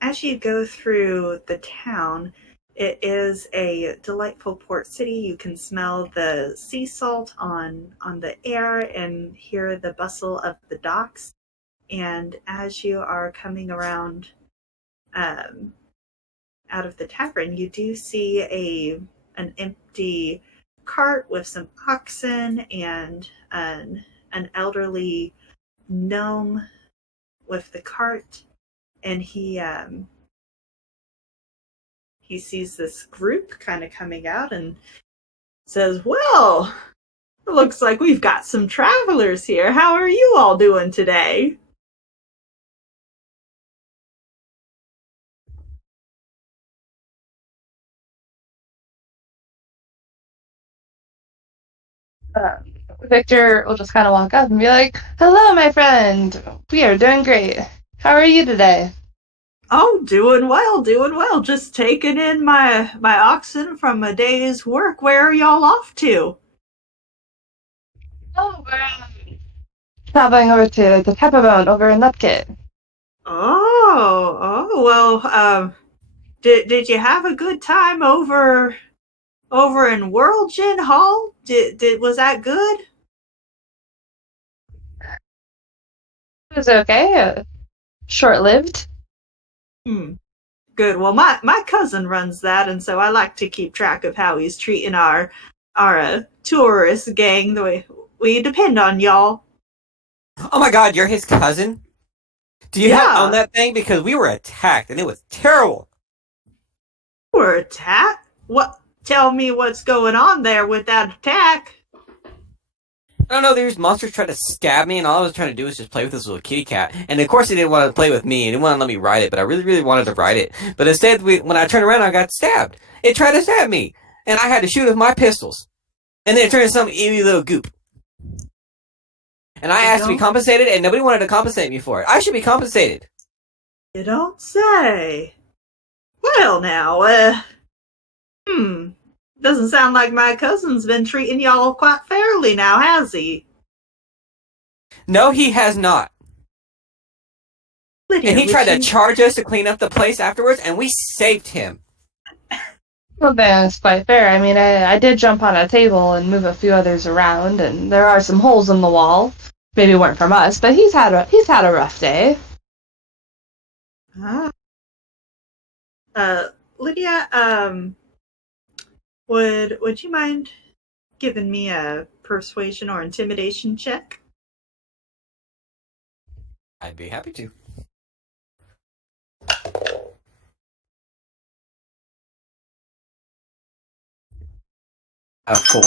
As you go through the town, it is a delightful port city. You can smell the sea salt on the air and hear the bustle of the docks. And as you are coming around out of the tavern, you do see an empty cart with some oxen and an elderly gnome with the cart. And he sees this group kind of coming out and says, "Well, it looks like we've got some travelers here. How are you all doing today?" Victor will just kind of walk up and be like, "Hello, my friend. We are doing great. How are you today?" "Oh, doing well, doing well. Just taking in my oxen from a day's work. Where are y'all off to?" "Oh, we're traveling over to the Pepperbone over in Lepkit." Oh, well, did you have a good time over in Worldgen Hall? Was that good? It was okay. Short-lived. Good. Well, my cousin runs that, and so I like to keep track of how he's treating our tourist gang. The way we depend on y'all. Oh my god, you're his cousin? Do you own that thing? Because we were attacked, and it was terrible. We're attacked? What? Tell me what's going on there with that attack. I don't know, these monsters tried to stab me, and all I was trying to do was just play with this little kitty cat. And of course, they didn't want to play with me, and didn't want to let me ride it, but I really, really wanted to ride it. But instead, when I turned around, I got stabbed. It tried to stab me, and I had to shoot it with my pistols. And then it turned into some eerie little goop. And I asked to be compensated, and nobody wanted to compensate me for it. I should be compensated. You don't say. Well, now, doesn't sound like my cousin's been treating y'all quite fairly now, has he? No, he has not. Lydia, and he tried to charge us to clean up the place afterwards, and we saved him. Well, that's quite fair. I mean, I did jump on a table and move a few others around, and there are some holes in the wall. Maybe it weren't from us, but he's had a rough day. Lydia, would you mind giving me a persuasion or intimidation check? I'd be happy to. A 4.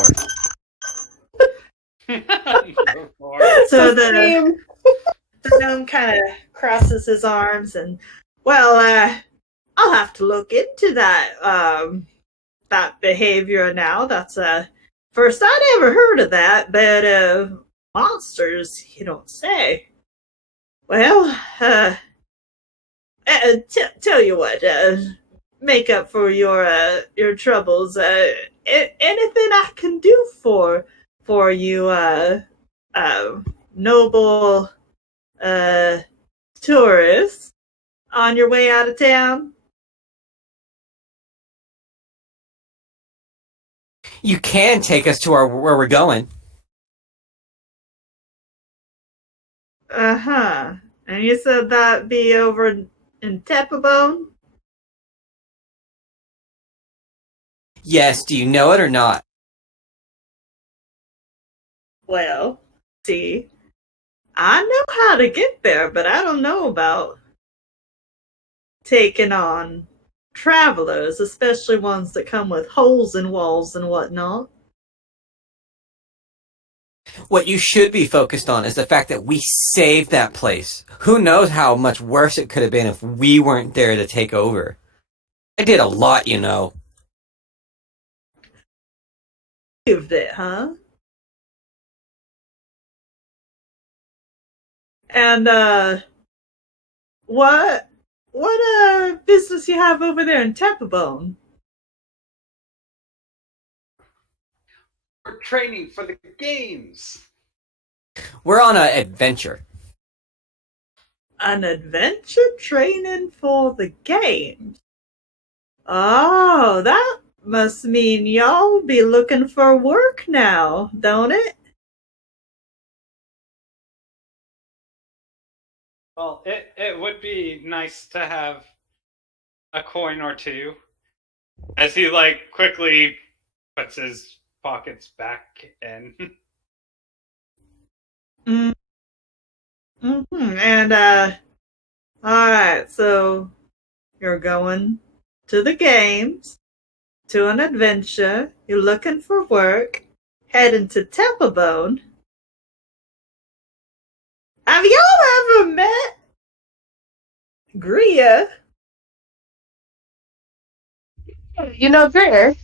So Same. the gnome kind of crosses his arms and, well, I'll have to look into that behavior now. That's first I'd ever heard of that, but monsters, you don't say. Well, tell you what, make up for your troubles. Anything I can do for you, noble tourists on your way out of town? You can take us to where we're going. Uh-huh. And you said that'd be over in Tepabone? Yes, do you know it or not? Well, see, I know how to get there, but I don't know about taking on travelers, especially ones that come with holes in walls and whatnot. What you should be focused on is the fact that we saved that place. Who knows how much worse it could have been if we weren't there to take over. I did a lot, you know. Saved it, huh? And what business you have over there in Tepabone? We're training for the games. We're on an adventure. An adventure training for the games. Oh, that must mean y'all be looking for work now, don't it? Well, it would be nice to have a coin or two. As he like quickly puts his pockets back in. And alright, so you're going to the games, to an adventure, you're looking for work, heading to Tepabone. Have y'all ever met Gria? You know Greer?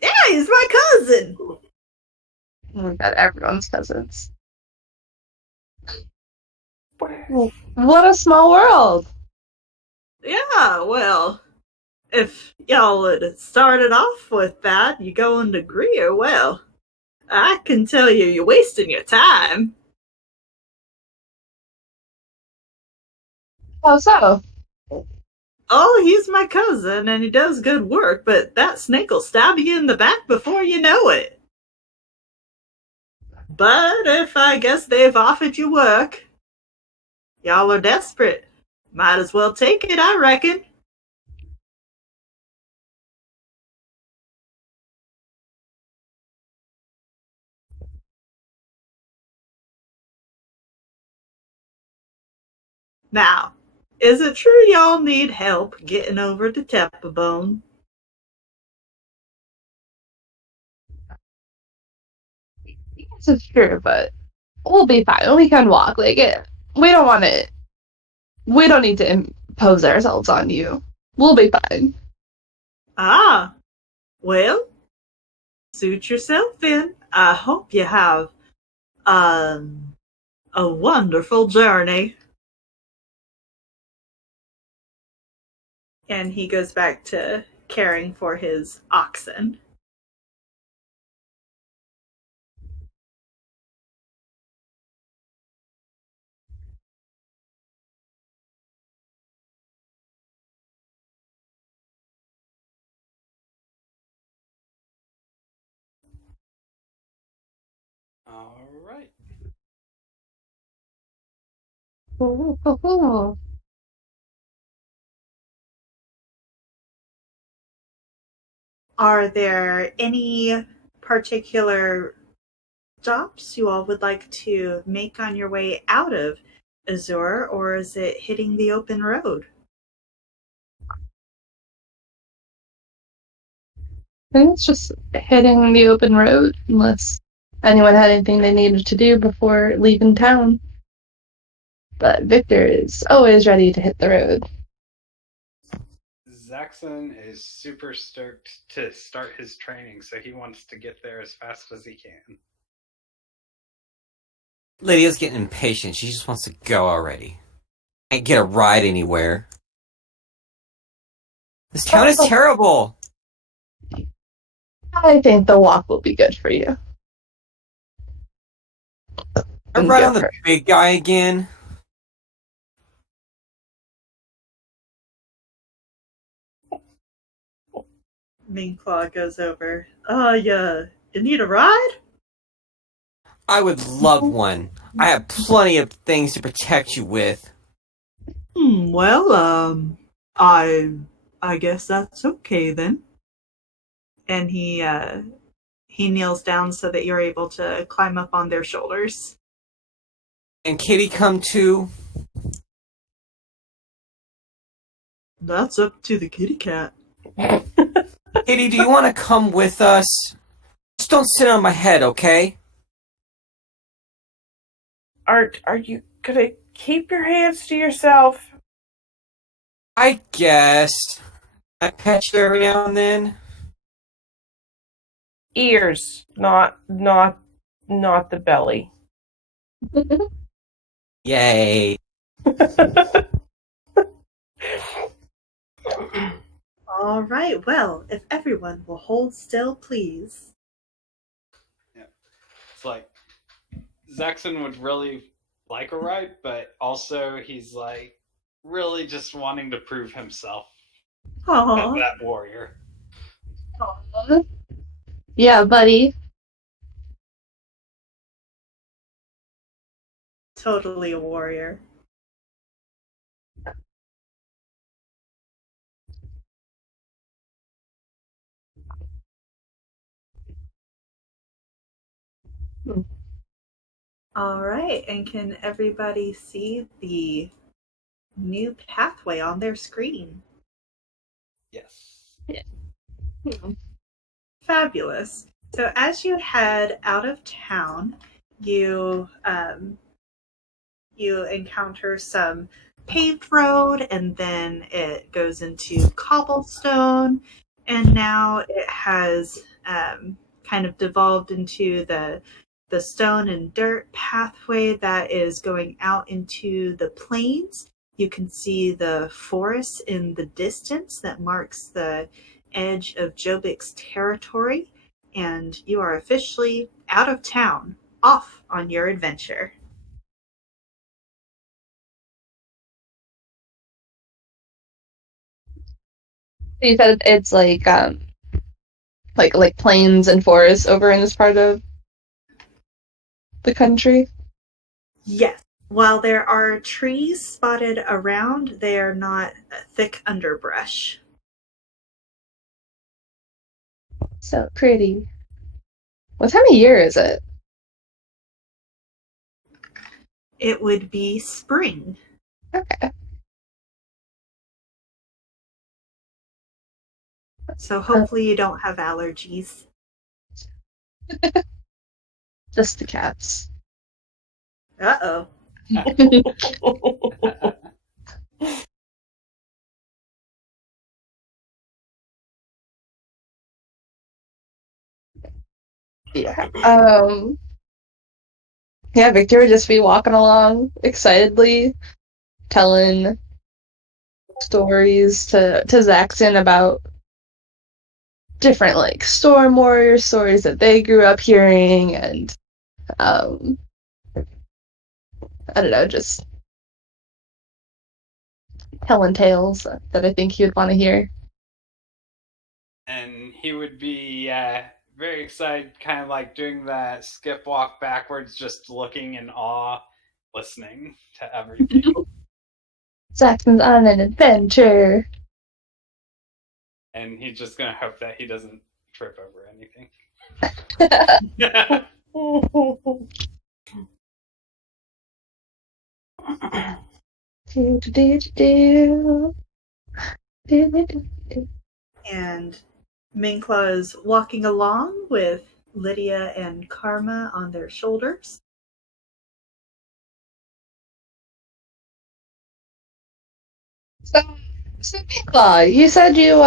Yeah, he's my cousin. Oh my god, everyone's cousins. What a small world. Yeah, well, if y'all would have started off with that, you go into Greer, well, I can tell you, you're wasting your time. Oh, so? Oh, he's my cousin, and he does good work, but that snake will stab you in the back before you know it. But if I guess they've offered you work, y'all are desperate. Might as well take it, I reckon. Now, is it true y'all need help getting over to Tepabone? This is true, but we'll be fine. We can walk. Like it. We don't want it. We don't need to impose ourselves on you. We'll be fine. Ah, well, suit yourself in. I hope you have a wonderful journey. And he goes back to caring for his oxen. All right. Are there any particular stops you all would like to make on your way out of Azure, or is it hitting the open road? I think it's just hitting the open road, unless anyone had anything they needed to do before leaving town. But Victor is always ready to hit the road. Zaxxon is super stoked to start his training, so he wants to get there as fast as he can. Lydia's getting impatient. She just wants to go already. Can't get a ride anywhere. This town is terrible. I think the walk will be good for you. I ride on the big guy again. Meanclaw goes over. You need a ride? I would love one. I have plenty of things to protect you with. I guess that's okay then. And he kneels down so that you're able to climb up on their shoulders. And Kitty come too? That's up to the kitty cat. Kitty, do you want to come with us? Just don't sit on my head, okay? Are you gonna keep your hands to yourself? I guess. I pet you every now and then. Ears, not the belly. Yay. All right, well, if everyone will hold still, please. Yeah. It's like Zaxxon would really like a ride, but also he's like really just wanting to prove himself as Aww. that warrior. Aww. Yeah, buddy. Totally a warrior. All right, and can everybody see the new pathway on their screen? Yes. Fabulous. So as you head out of town, you encounter some paved road, and then it goes into cobblestone, and now it has kind of devolved into the stone and dirt pathway that is going out into the plains. You can see the forest in the distance that marks the edge of Jobix territory, and you are officially out of town, off on your adventure. You said it's like plains and forests over in this part of the country. Yes. While there are trees spotted around, they are not thick underbrush. So pretty. What time of year is it? It would be spring. Okay. So hopefully you don't have allergies. Just the cats. Uh-oh. Yeah. Yeah, Victor would just be walking along excitedly, telling stories to Zaxxon about different like storm warrior stories that they grew up hearing, and I don't know, just telling tales that I think he would want to hear. And he would be very excited, kind of like doing that skip walk backwards, just looking in awe, listening to everything. Zaxxon's on an adventure. And he's just going to hope that he doesn't trip over anything. And Minclaw is walking along with Lydia and Karma on their shoulders. So, Claw, you said you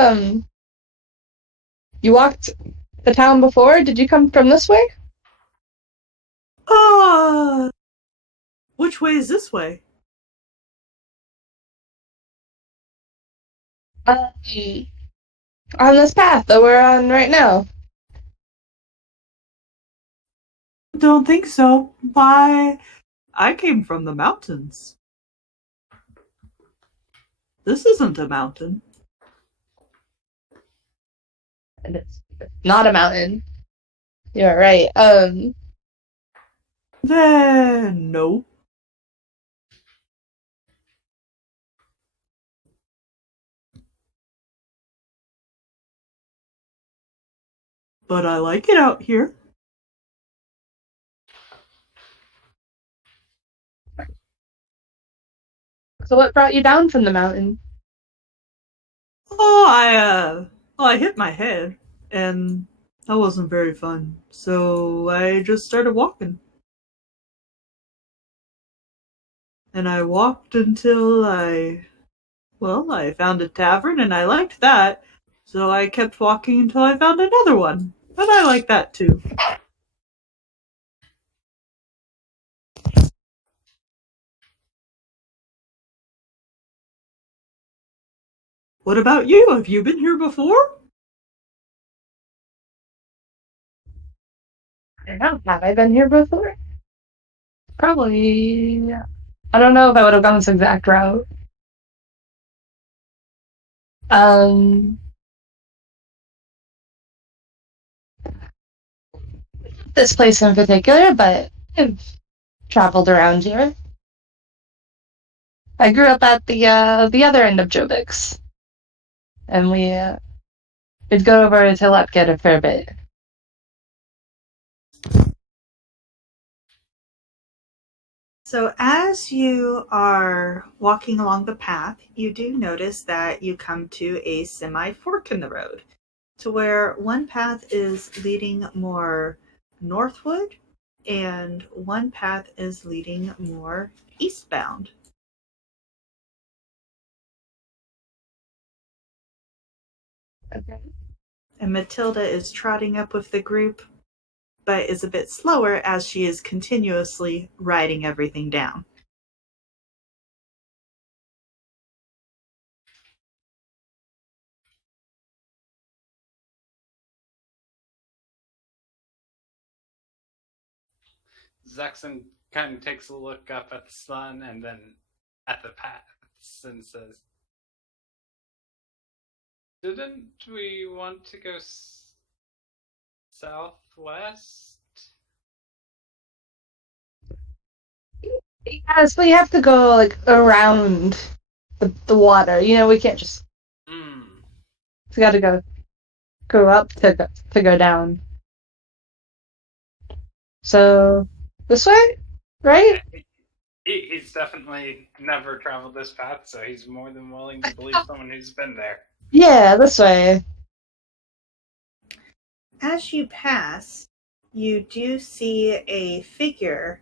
walked the town before. Did you come from this way? Which way is this way? On this path that we're on right now. Don't think so. I came from the mountains. This isn't a mountain. And it's not a mountain. You're right. No. But I like it out here. So what brought you down from the mountain? I hit my head, and that wasn't very fun. So I just started walking. And I walked until I found a tavern, and I liked that. So I kept walking until I found another one. But I like that too. What about you? Have you been here before? I don't know. Have I been here before? Probably. I don't know if I would have gone this exact route. This place in particular, but I've traveled around here. I grew up at the other end of Jobix, and we'd go over to Lepkit a fair bit. So as you are walking along the path, you do notice that you come to a semi-fork in the road, to where one path is leading more northward and one path is leading more eastbound. Okay. And Matilda is trotting up with the group, but is a bit slower as she is continuously writing everything down. Zaxxon kind of takes a look up at the sun and then at the paths and says, "Didn't we want to go southwest?" Yes, we have to go like around the water. You know, we can't just. We got to go up to go down. So this way, right? He's definitely never traveled this path, so he's more than willing to believe someone who's been there. Yeah, this way. As you pass, you do see a figure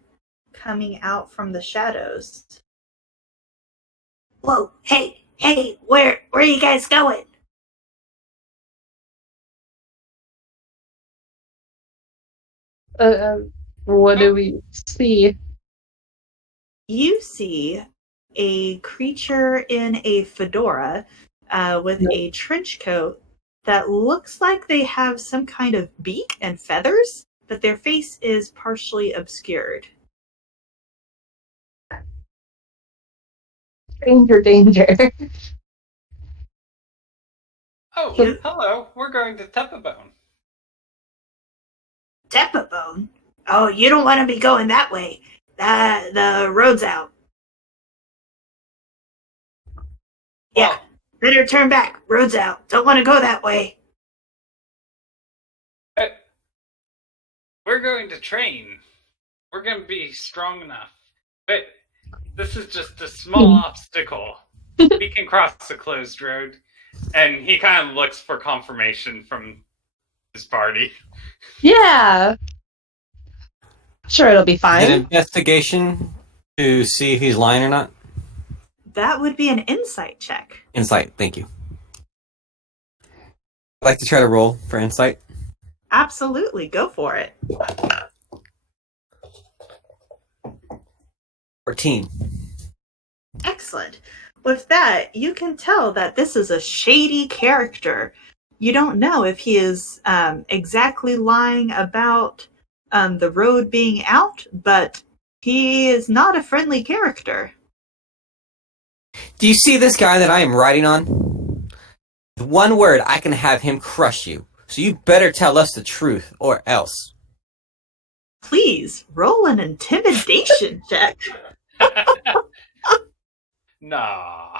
coming out from the shadows. Whoa, hey, where are you guys going? What do we see? You see a creature in a fedora with a trench coat that looks like they have some kind of beak and feathers, but their face is partially obscured. Danger. Oh, hello. We're going to Tepabone. Tepabone? Oh, you don't want to be going that way. The road's out. Well, yeah, better turn back. Road's out. Don't want to go that way. We're going to train. We're going to be strong enough. But This is just a small obstacle. We can cross the closed road. And he kind of looks for confirmation from his party. Yeah. Sure, it'll be An fine. investigation to see if he's lying or not. That would be an insight check. Insight, thank you. I'd like to try to roll for insight. Absolutely, go for it. 14. Excellent. With that, you can tell that this is a shady character. You don't know if he is exactly lying about the road being out, but he is not a friendly character. Do you see this guy that I am riding on? With one word, I can have him crush you. So you better tell us the truth, or else. Please roll an intimidation check. Nah.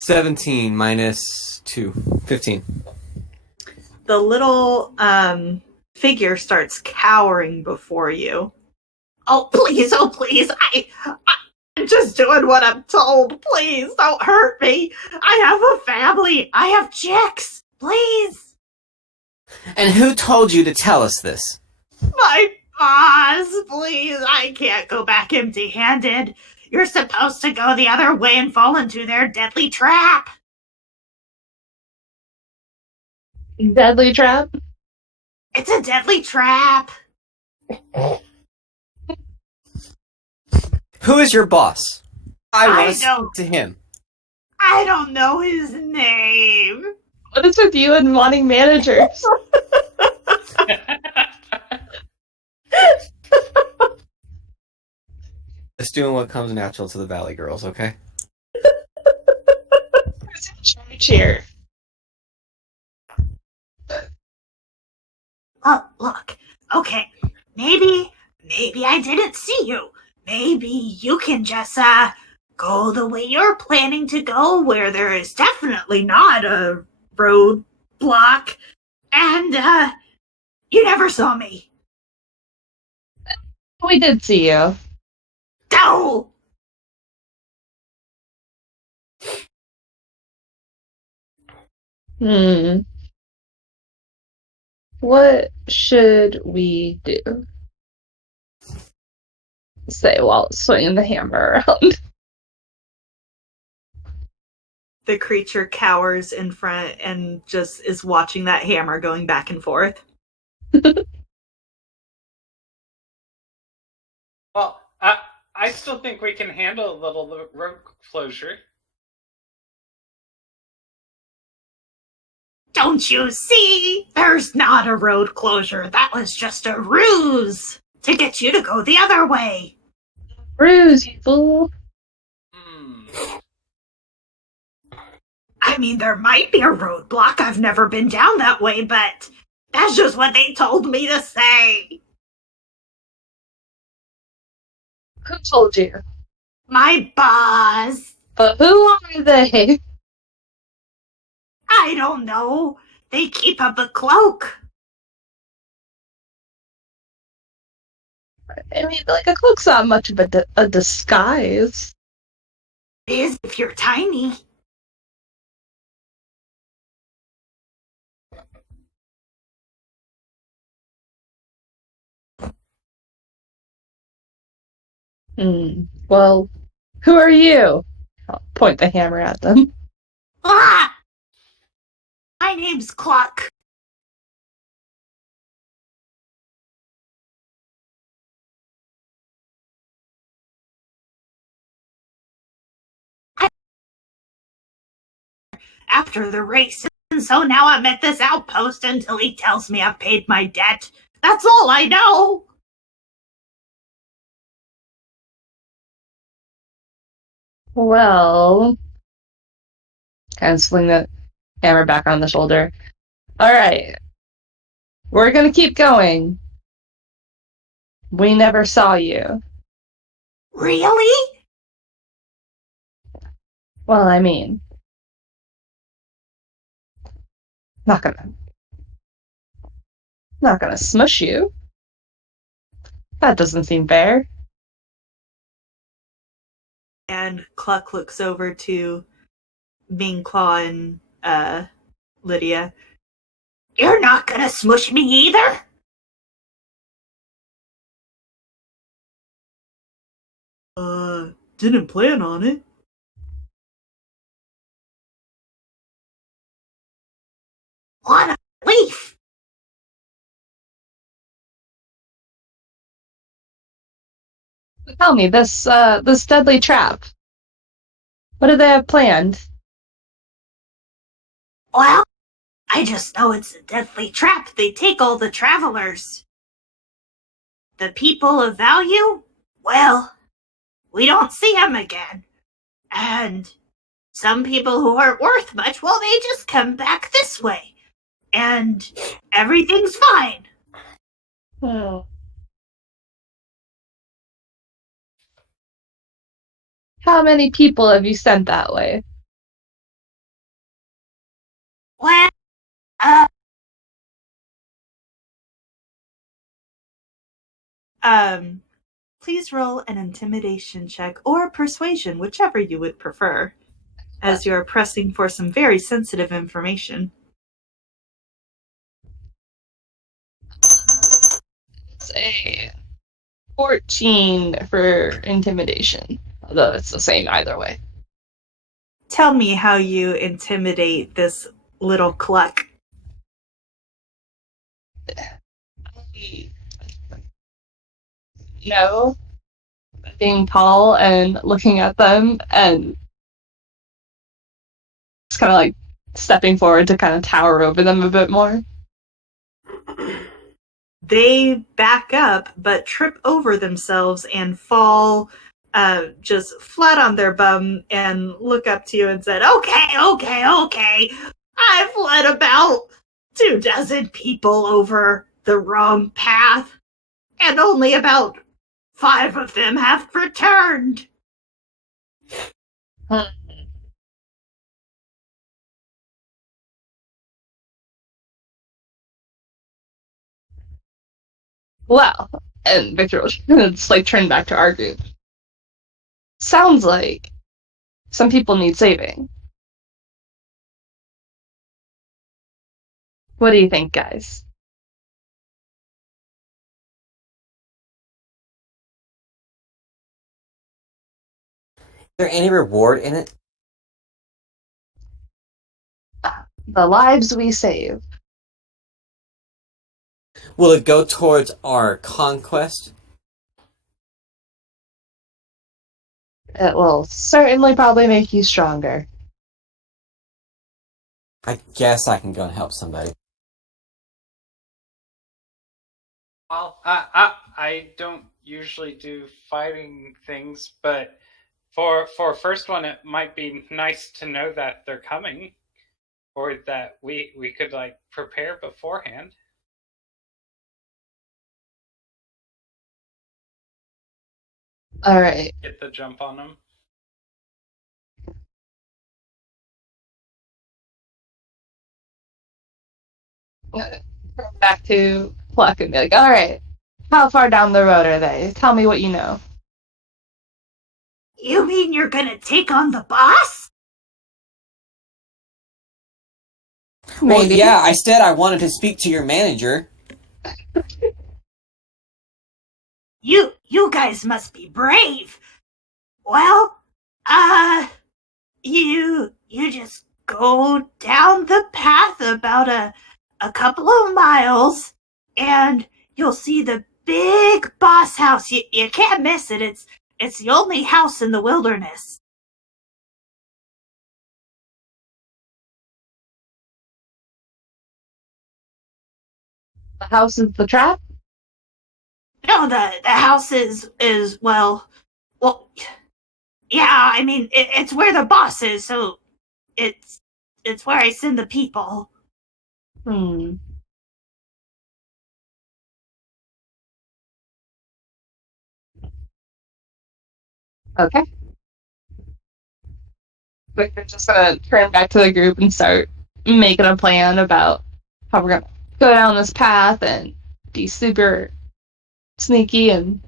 17 minus 2. 15. The little figure starts cowering before you. Oh, please, I'm just doing what I'm told. Please, don't hurt me. I have a family. I have chicks. Please. And who told you to tell us this? My boss, please. I can't go back empty-handed. You're supposed to go the other way and fall into their deadly trap. Deadly trap? It's a deadly trap. Who is your boss? I want to don't- speak to him. I don't know his name. What is with you and wanting managers? Just doing what comes natural to the Valley Girls, okay? Who's in charge here? Oh, look. Okay. Maybe I didn't see you. Maybe you can just, go the way you're planning to go, where there is definitely not a roadblock. And, you never saw me. We did see you. Go! What should we do? Say while swinging the hammer around. The creature cowers in front and just is watching that hammer going back and forth. Well, I still think we can handle a little road closure. Don't you see? There's not a road closure. That was just a ruse to get you to go the other way. Ruse, you fool. I mean, there might be a roadblock. I've never been down that way, but that's just what they told me to say. Who told you? My boss. But who are they? I don't know. They keep up a cloak. I mean, like, a cloak's not much of a disguise. It is if you're tiny. Well, who are you? I'll point the hammer at them. Ah! My name's Cluck. After the race, and so now I'm at this outpost until he tells me I've paid my debt. That's all I know. Well, kind of swing the hammer back on the shoulder. All right, we're gonna keep going. We never saw you. Really? Well, I mean, not gonna Not gonna smush you. That doesn't seem fair. And Cluck looks over to Ming Claw and Lydia. You're not gonna smush me either? Didn't plan on it. What a relief! Tell me, this deadly trap. What do they have planned? Well, I just know it's a deadly trap. They take all the travelers. The people of value? Well, we don't see them again. And some people who aren't worth much, well, they just come back this way. And everything's fine. Oh. How many people have you sent that way? Well, please roll an intimidation check or persuasion, whichever you would prefer, as you are pressing for some very sensitive information. It's a 14 for intimidation, although it's the same either way. Tell me how you intimidate this little Cluck. No, being tall and looking at them and just kind of like stepping forward to kind of tower over them a bit more. They back up, but trip over themselves and fall just flat on their bum and look up to you and said, okay. I've led about 24 people over the wrong path, and only about 5 of them have returned. Well, and Victor will just like turn back to our group. Sounds like some people need saving. What do you think, guys? Is there any reward in it? The lives we save. Will it go towards our conquest? It will certainly probably make you stronger. I guess I can go and help somebody. Well, I don't usually do fighting things, but for first one, it might be nice to know that they're coming, or that we could like prepare beforehand. All right. Get the jump on them. Back to Pluck and be like, all right, how far down the road are they? Tell me what you know. You mean you're gonna take on the boss? Well, Maybe. yeah, I said I wanted to speak to your manager. You guys must be brave. Well, you just go down the path about a couple of miles, and you'll see the big boss house. You can't miss it. It's the only house in the wilderness. The house is the trap? No, the house is well, yeah. I mean, it's where the boss is, so it's where I send the people. Hmm. Okay. We're just gonna turn back to the group and start making a plan about how we're gonna go down this path and be super sneaky and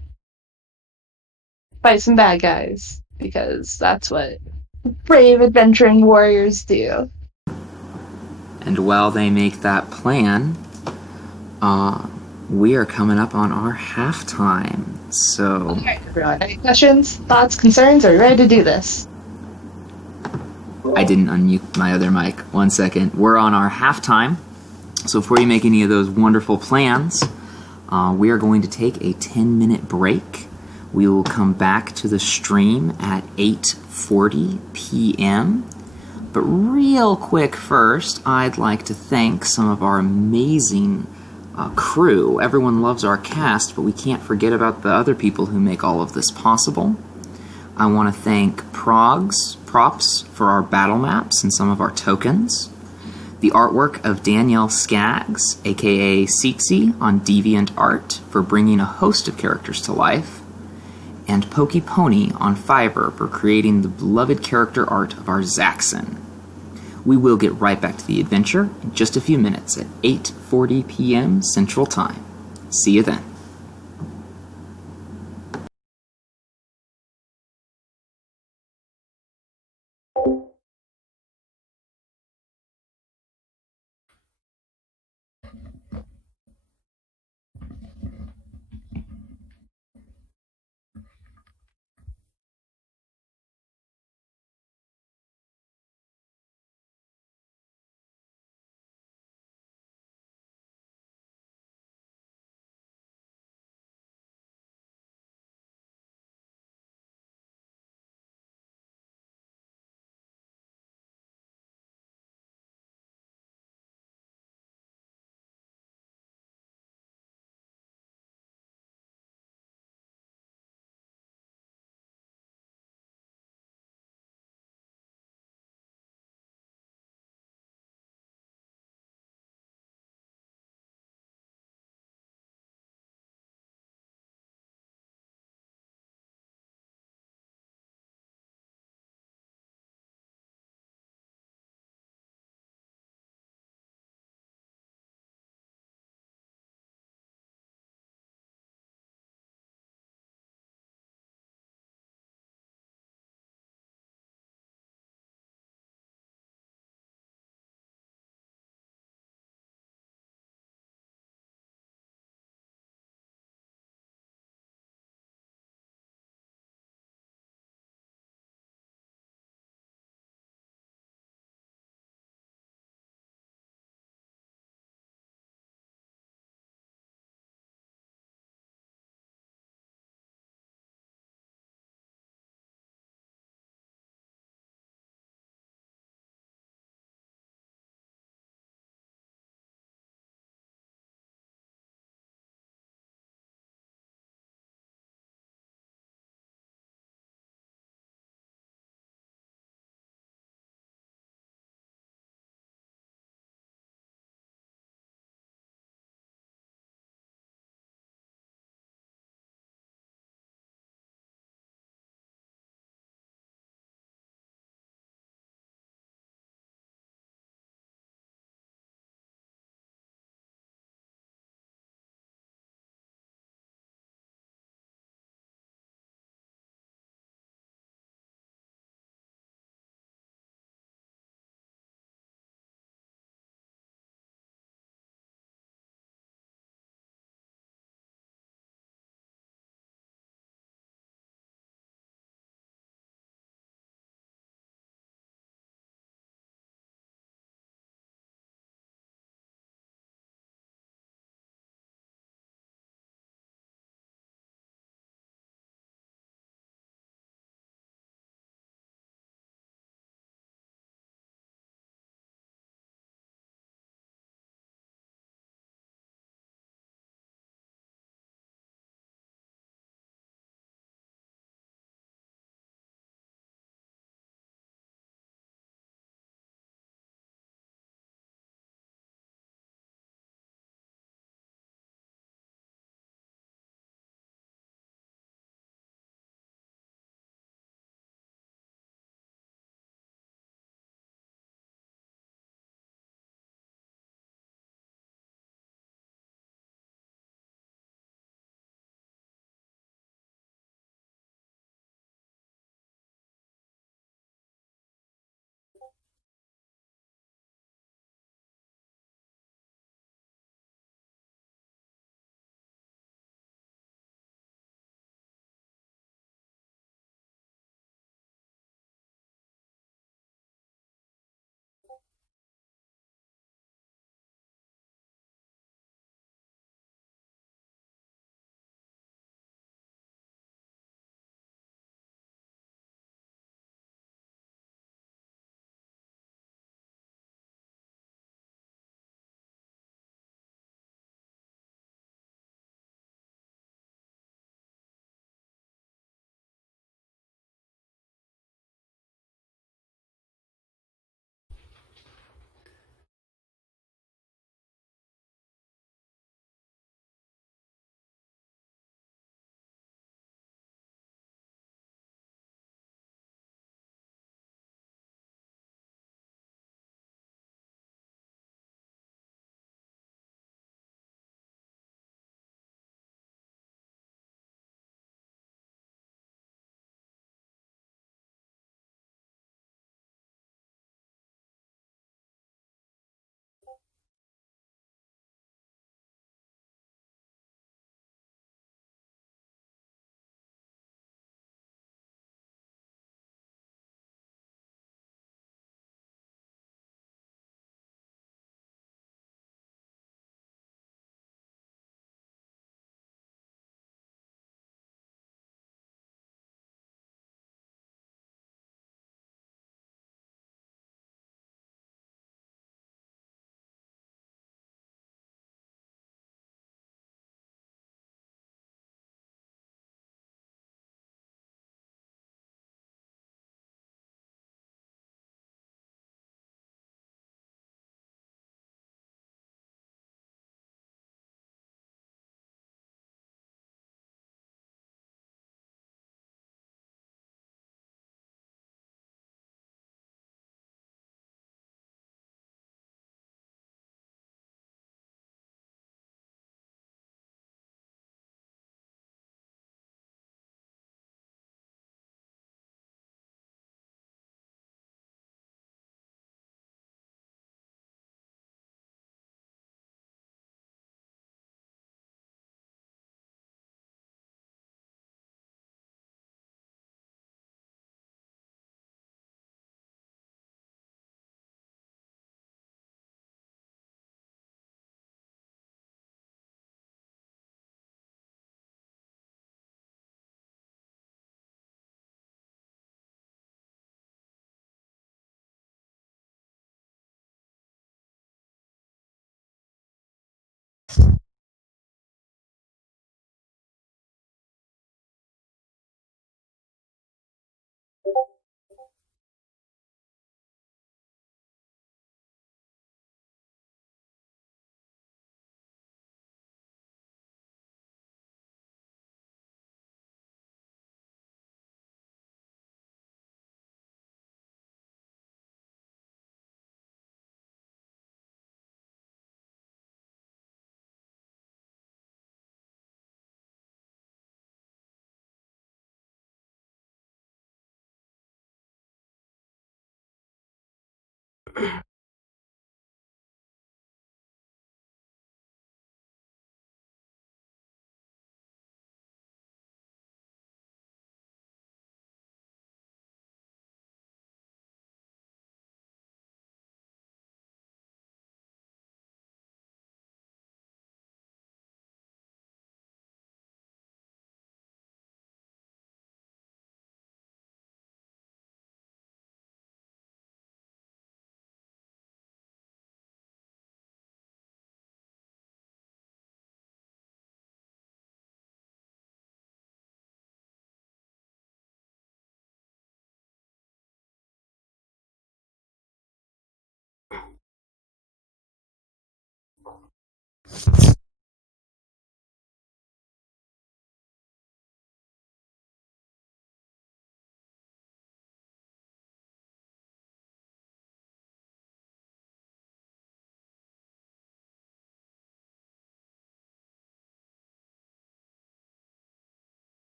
fight some bad guys, because that's what brave adventuring warriors do. And while they make that plan, we are coming up on our halftime. So, Okay, everyone. Any questions, thoughts, concerns? Are you ready to do this? I didn't unmute my other mic. 1 second. We're on our halftime. So before you make any of those wonderful plans, we are going to take a 10-minute break. We will come back to the stream at 8:40 p.m. But real quick first, I'd like to thank some of our amazing crew. Everyone loves our cast, but we can't forget about the other people who make all of this possible. I want to thank Props for our battle maps and some of our tokens. The artwork of Danielle Skaggs, aka Seetsy, on DeviantArt for bringing a host of characters to life. And Pokey Pony on Fiverr for creating the beloved character art of our Zaxxon. We will get right back to the adventure in just a few minutes at 8:40 p.m. Central Time. See you then.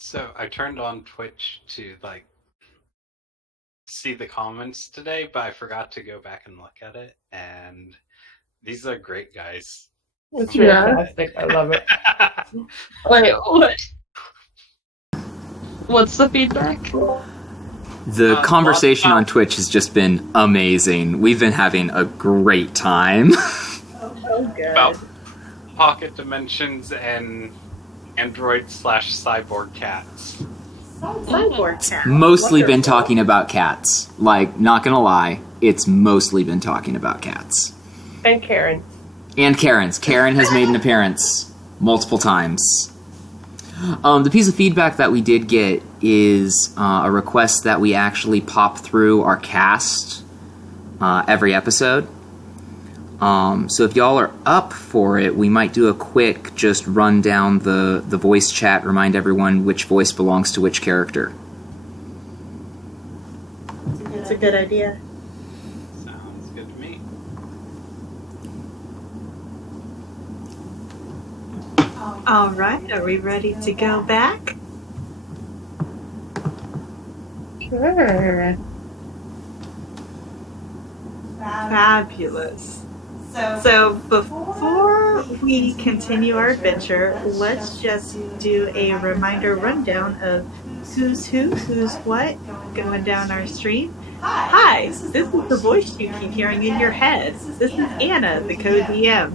So I turned on Twitch to like see the comments today, but I forgot to go back and look at it. And these are great guys. It's Yeah. fantastic. I love it. Wait, what? What's the feedback? The conversation on Twitch has just been amazing. We've been having a great time. Oh, good. About pocket dimensions and android/cyborg cats. Cyborg cat. Mostly been Wonderful. talking about cats. Like, not gonna lie, it's mostly been talking about cats. And Karen. And Karen's. Karen has made an appearance multiple times. The piece of feedback that we did get is a request that we actually pop through our cast every episode. So if y'all are up for it, we might do a quick just run down the voice chat, remind everyone which voice belongs to which character. It's a good idea. Sounds good to me. All right, are we ready to go back? Sure. Fabulous. So before we continue our adventure, let's just do a reminder rundown of who's what going down our stream. Hi, this is the voice you keep hearing in your head. This is Anna, the co-DM.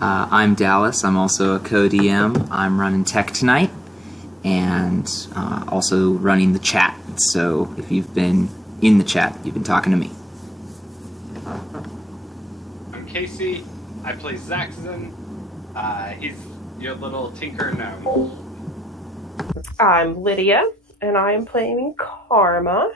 I'm Dallas. I'm also a co-DM. I'm running tech tonight and also running the chat. So if you've been in the chat, you've been talking to me. I'm Casey. I play Zaxxon. He's your little tinker gnome. I'm Lydia, and I am playing Karma.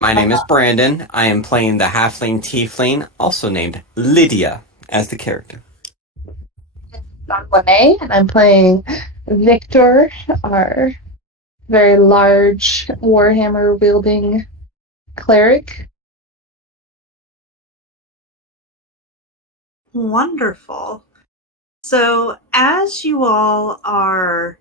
My name is Brandon. I am playing the halfling tiefling, also named Lydia, as the character. I'm Lene, and I'm playing Victor, our very large Warhammer wielding cleric. Wonderful. So as you all are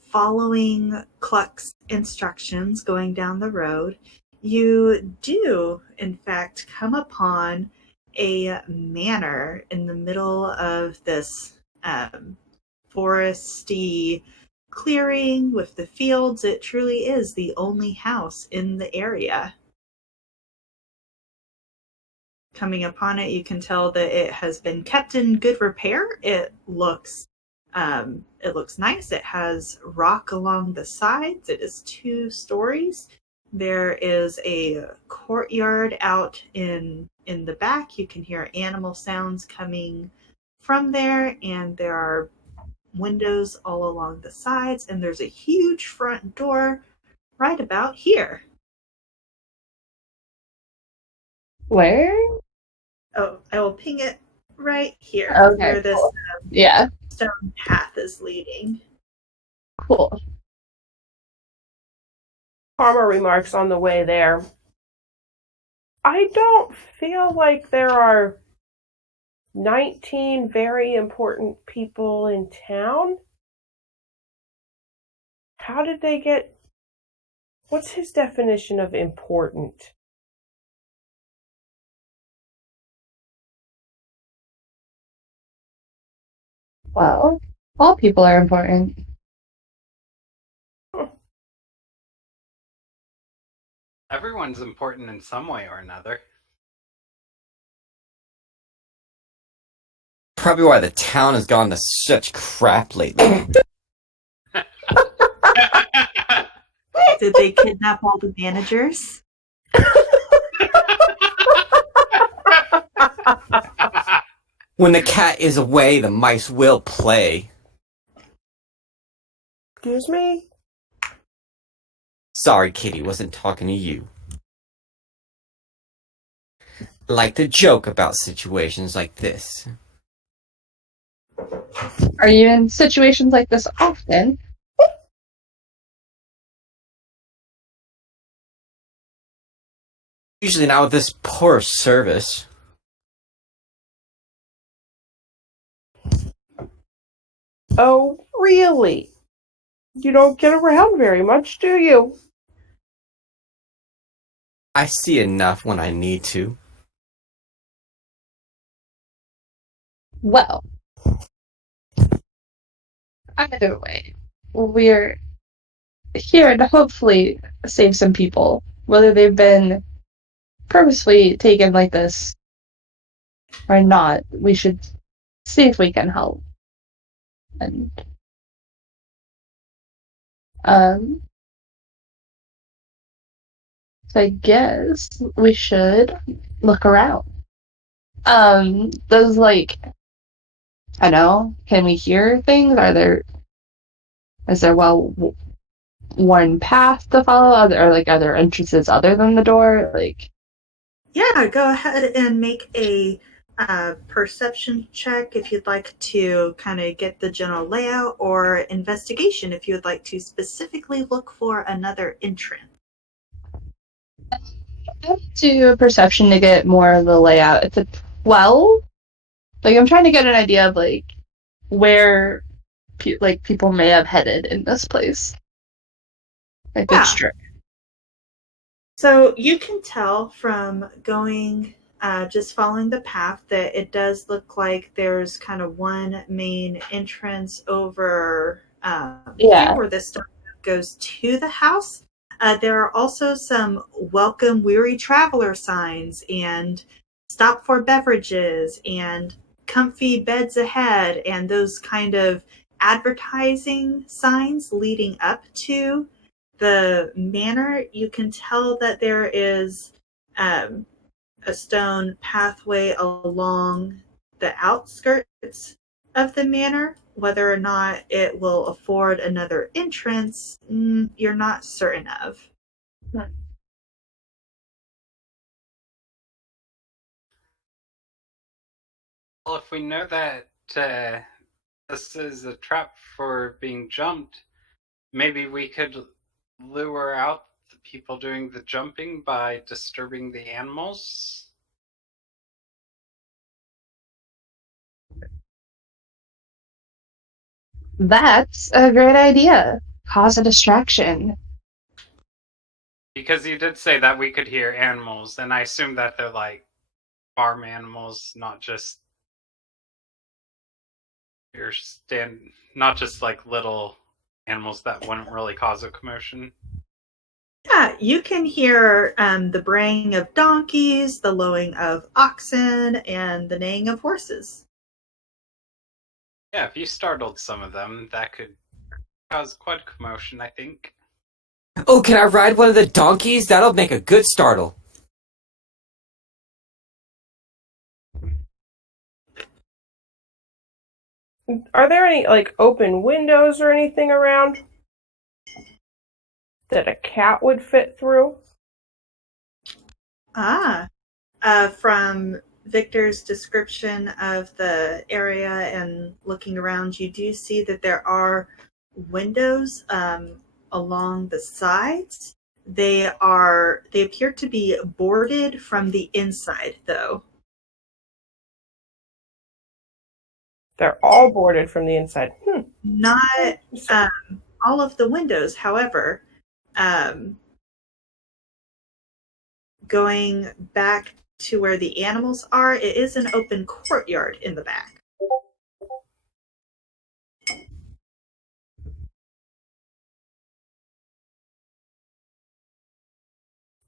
following Cluck's instructions going down the road, you do, in fact, come upon a manor in the middle of this foresty clearing with the fields. It truly is the only house in the area. Coming upon it, you can tell that it has been kept in good repair. It looks nice. It has rock along the sides. It is 2 stories. There is a courtyard out in the back. You can hear animal sounds coming from there, and there are windows all along the sides, and there's a huge front door right about here. Where? Oh, I will ping it right here. Okay, Where this cool. Yeah, stone path is leading. cool. Karma remarks on the way there. I don't feel like there are 19 very important people in town. How did they get... What's his definition of important? Well, all people are important. Everyone's important in some way or another. Probably why the town has gone to such crap lately. Did they kidnap all the managers? When the cat is away, the mice will play. Excuse me? Sorry, Kitty, wasn't talking to you. Like to joke about situations like this. Are you in situations like this often? Usually not with this poor service. Oh, really? You don't get around very much, do you? I see enough when I need to. Well, either way, we're here to hopefully save some people, whether they've been purposefully taken like this or not. We should see if we can help. And so I guess we should look around. Those like, I know, can we hear things? Is there worn path to follow? Are there entrances other than the door? Like, Yeah, go ahead and make a perception check if you'd like to kind of get the general layout, or investigation if you would like to specifically look for another entrance. I have to do a perception to get more of the layout. It's a 12. Like, I'm trying to get an idea of like where people may have headed in this place. Like, Yeah. it's true. So you can tell from going, just following the path, that it does look like there's kind of one main entrance over Yeah. here where the stone goes to the house. There are also some welcome weary traveler signs and stop for beverages and comfy beds ahead, and those kind of advertising signs leading up to the manor. You can tell that there is a stone pathway along the outskirts of the manor. Whether or not it will afford another entrance, you're not certain of. Well, if we know that this is a trap for being jumped, maybe we could lure out the people doing the jumping by disturbing the animals. That's a great idea. Cause a distraction. Because you did say that we could hear animals, and I assume that they're like farm animals, not just not just like little animals that wouldn't really cause a commotion. Yeah, you can hear the braying of donkeys, the lowing of oxen, and the neighing of horses. Yeah, if you startled some of them, that could cause quite a commotion, I think. Oh, can I ride one of the donkeys? That'll make a good startle. Are there any, like, open windows or anything around that a cat would fit through? From Victor's description of the area and looking around, you do see that there are windows along the sides. They appear to be boarded from the inside, though. They're all boarded from the inside. Not all of the windows, however. Going back to where the animals are, it is an open courtyard in the back.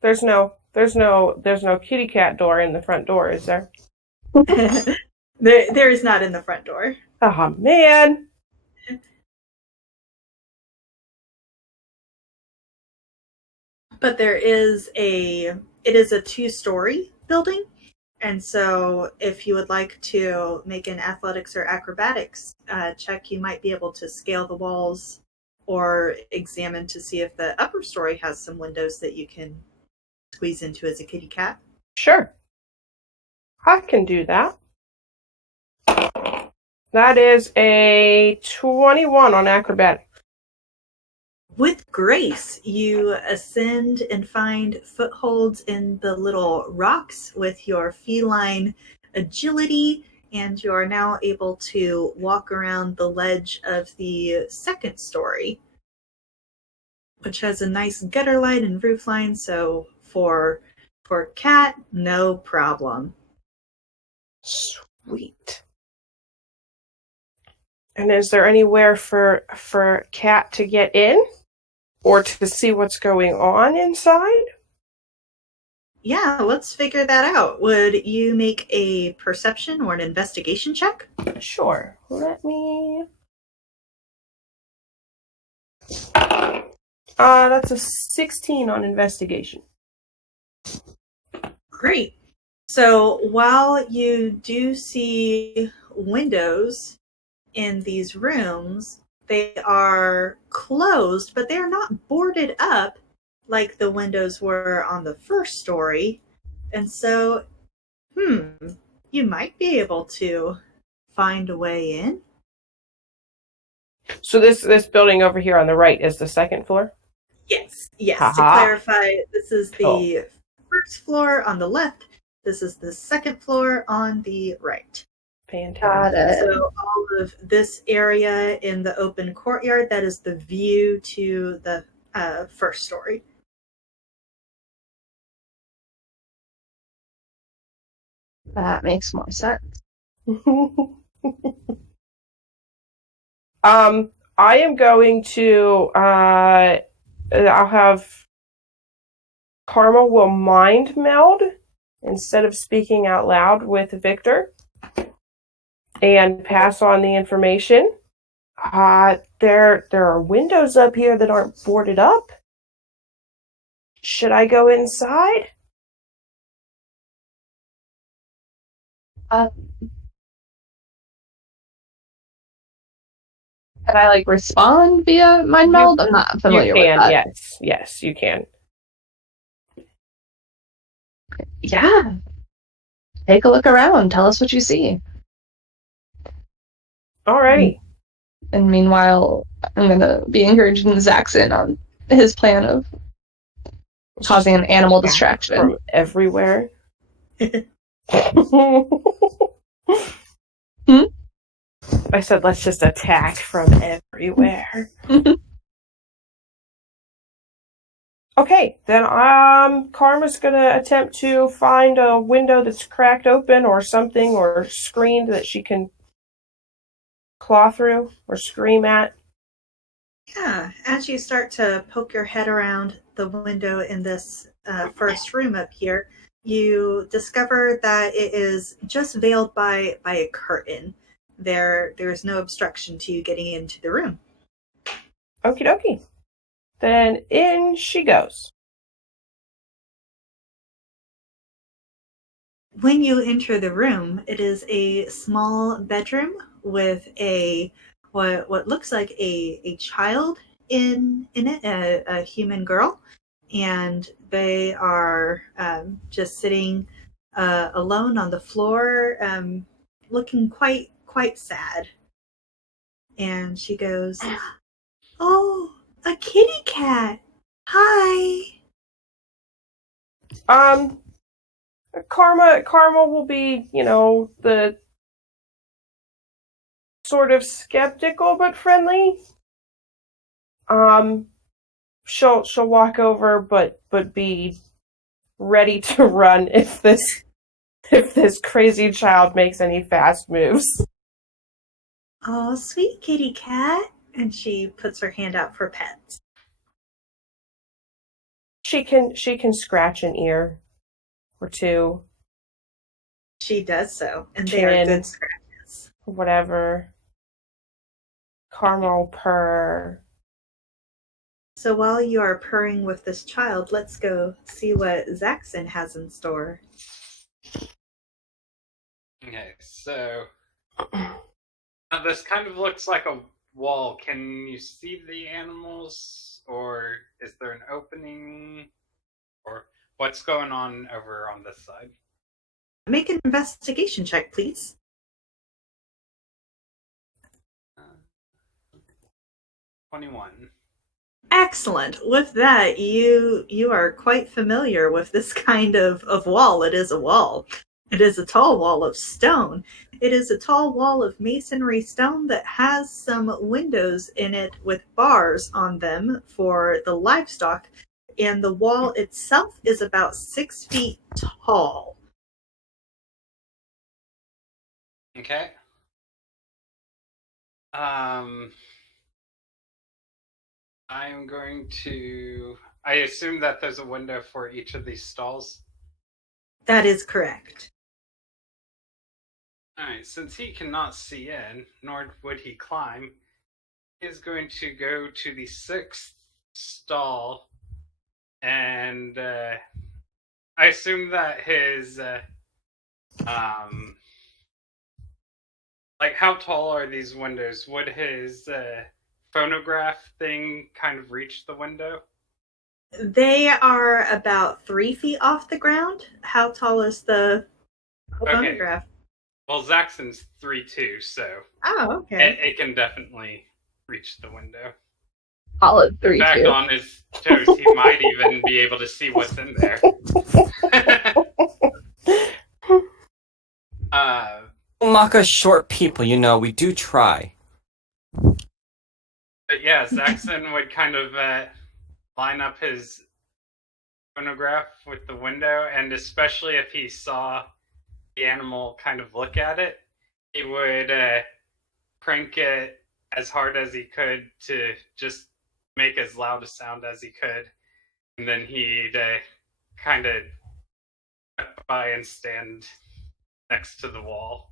There's no kitty cat door in the front door, is there? There is not in the front door. Oh man. But it is a 2-story building. And so if you would like to make an athletics or acrobatics check, you might be able to scale the walls or examine to see if the upper story has some windows that you can squeeze into as a kitty cat. Sure. I can do that. That is a 21 on acrobatics. With grace, you ascend and find footholds in the little rocks with your feline agility, and you are now able to walk around the ledge of the second story, which has a nice gutter line and roof line, so for cat, no problem. Sweet. And is there anywhere for cat to get in? Or to see what's going on inside? Yeah, let's figure that out. Would you make a perception or an investigation check? Sure. Let me... that's a 16 on investigation. Great. So while you do see windows in these rooms, they are closed, but they are not boarded up like the windows were on the first story. And so, you might be able to find a way in. So this building over here on the right is the second floor? Yes. To Ha-ha. clarify, this is the Cool. first floor on the left. This is the second floor on the right. Fantastic. Got it. So all of this area in the open courtyard, that is the view to the first story. That makes more sense. I am going to I'll have Karma will mind meld instead of speaking out loud with Victor and pass on the information. There are windows up here that aren't boarded up. Should I go inside? Can I respond via mind meld? I'm not familiar You can, with that. yes, you can. Yeah. Take a look around. Tell us what you see. Alrighty. And meanwhile, I'm gonna be encouraging Zaxxon on his plan of causing an animal distraction. From everywhere. I said, let's just attack from everywhere. Okay, then Karma's gonna attempt to find a window that's cracked open or something or screened that she can claw through or scream at. Yeah, as you start to poke your head around the window in this first room up here, you discover that it is just veiled by a curtain. There's no obstruction to you getting into the room. Okie dokie. Then in she goes. When you enter the room, it is a small bedroom with what looks like a child in it, a human girl, and they are just sitting alone on the floor, looking quite sad. And she goes, "Oh, a kitty cat. Hi." Karma will be, the sort of skeptical but friendly. She'll walk over, but be ready to run if this crazy child makes any fast moves. "Oh, sweet kitty cat." And she puts her hand out for pets. She can scratch an ear or two. She does so, and they are good scratches. Whatever. Karma will purr. So while you are purring with this child, let's go see what Zaxxon has in store. Okay, so this kind of looks like a wall. Can you see the animals, or is there an opening, or what's going on over on this side? Make an investigation check, please. 21. Excellent. With that, you are quite familiar with this kind of wall. It is a wall. It is a tall wall of stone. It is a tall wall of masonry stone that has some windows in it with bars on them for the livestock, and the wall itself is about 6 feet tall. Okay. I'm going to... I assume that there's a window for each of these stalls? That is correct. Alright, since he cannot see in, nor would he climb, he is going to go to the 6th stall, and I assume that his... like, how tall are these windows? Would his phonograph thing kind of reach the window? They are about 3 feet off the ground. How tall is the phonograph? Well, Zaxxon's 3'2", so Oh, okay. it can definitely reach the window. Solid In 3-2. fact, on his toes, he might even be able to see what's in there. Don't mock us short people, we do try. But yeah, Zaxxon would kind of line up his phonograph with the window, and especially if he saw the animal kind of look at it, he would crank it as hard as he could to just make as loud a sound as he could, and then he'd kind of step by and stand next to the wall.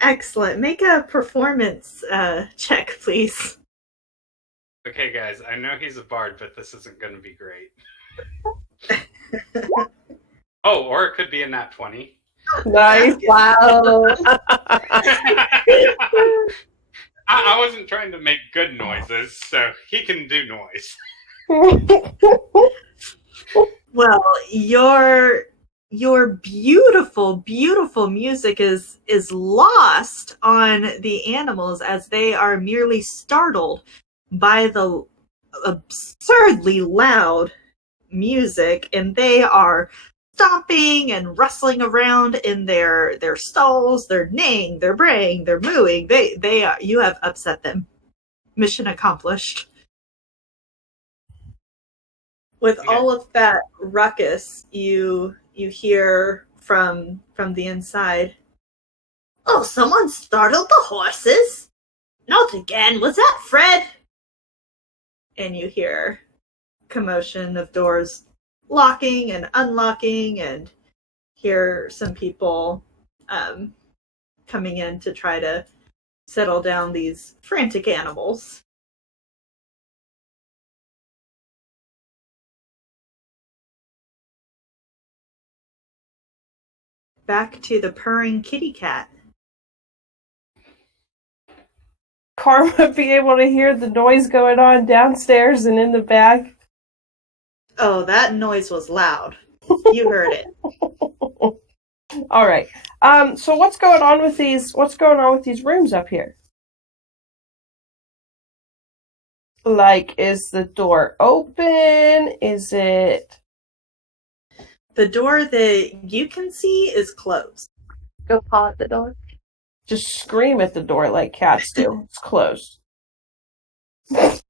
Excellent. Make a performance check, please. Okay, guys, I know he's a bard, but this isn't going to be great. Oh, or it could be a nat 20. Nice. Wow. I wasn't trying to make good noises, so he can do noise. Well, your beautiful, beautiful music is lost on the animals as they are merely startled by the absurdly loud music, and they are stomping and rustling around in their stalls. They're neighing, they're braying, they're mooing. They are, you have upset them. Mission accomplished. With all of that ruckus, you hear from the inside, "Oh, someone startled the horses? Not again. Was that Fred?" And you hear commotion of doors locking and unlocking, and hear some people coming in to try to settle down these frantic animals. Back to the purring kitty cat. Karma be able to hear the noise going on downstairs and in the back. Oh, that noise was loud. You heard it. All right. So what's going on with these? What's going on with these rooms up here? Like, is the door open? Is it? The door that you can see is closed. Go paw at the door. Just scream at the door like cats do. It's closed. The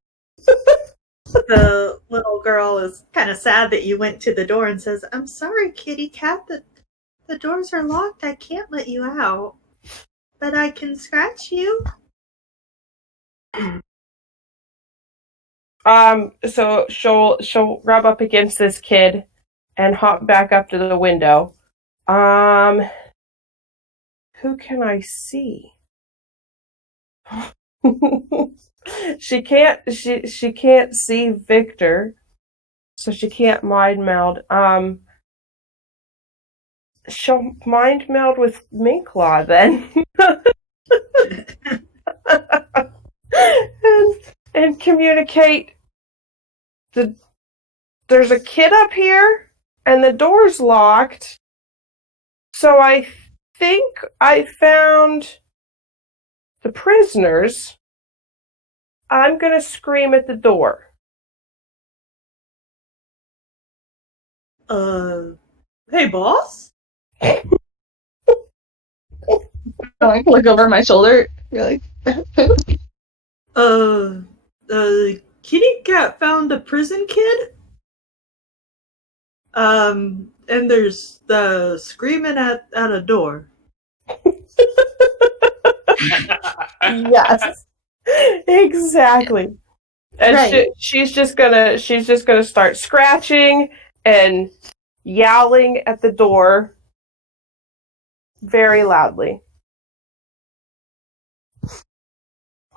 little girl is kind of sad that you went to the door and says, "I'm sorry, kitty cat, the doors are locked. I can't let you out, but I can scratch you." So she'll rub up against this kid and hop back up to the window. Who can I see? she can't see Victor, so she can't mind meld. She'll mind meld with Minklaw then. and communicate. There's a kid up here and the door's locked. So I think I found the prisoners. I'm gonna scream at the door. Hey, boss? I like look over my shoulder. You're like, Kitty cat found a prison kid. And there's the screaming at a door. Yes, exactly. And Right. she's just gonna start scratching and yowling at the door very loudly.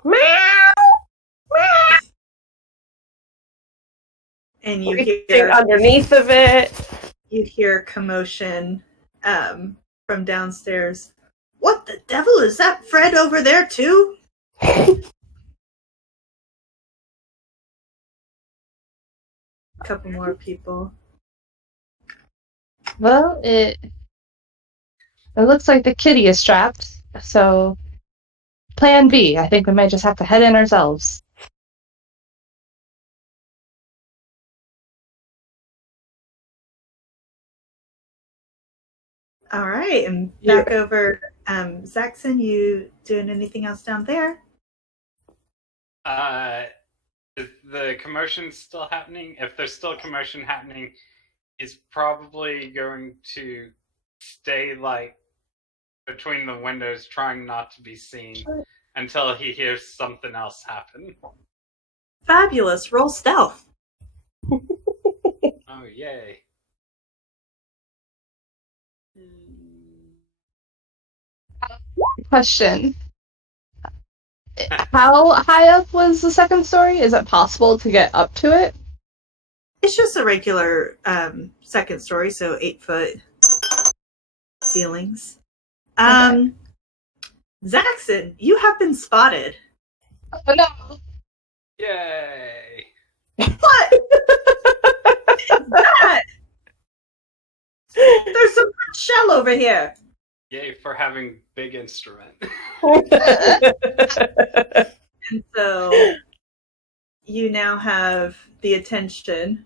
Meow, meow. And you Everything hear underneath of it. commotion from downstairs. What the devil is that, Fred, over there too? A couple more people. well, it looks like the kitty is trapped. So, plan B. I think we might just have to head in ourselves. All right, and back over. Zaxxon, you doing anything else down there? Is the commotion still happening? If there's still commotion happening, he's probably going to stay like between the windows, trying not to be seen until he hears something else happen. Fabulous. Roll stealth. Oh yay! Question. How high up was the second story? Is it possible to get up to it? It's just a regular second story, so 8-foot ceilings. Zaxxon, you have been spotted. Oh no. Yay! What is that? There's some shell over here. Yay for having big instrument. And so you now have the attention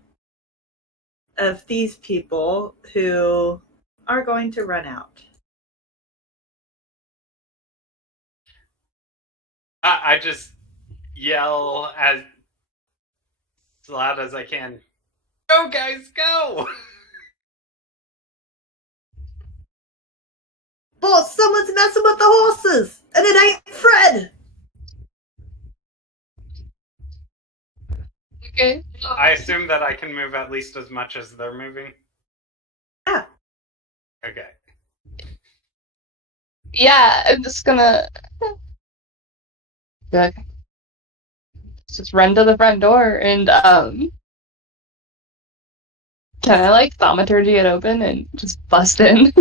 of these people who are going to run out. I just yell as loud as I can. Go, guys, go! Boss, someone's messing with the horses, and it ain't Fred. Okay. I assume that I can move at least as much as they're moving. Yeah. Okay. Yeah, I'm just gonna good. Just run to the front door and can I like thaumaturgy it open and just bust in?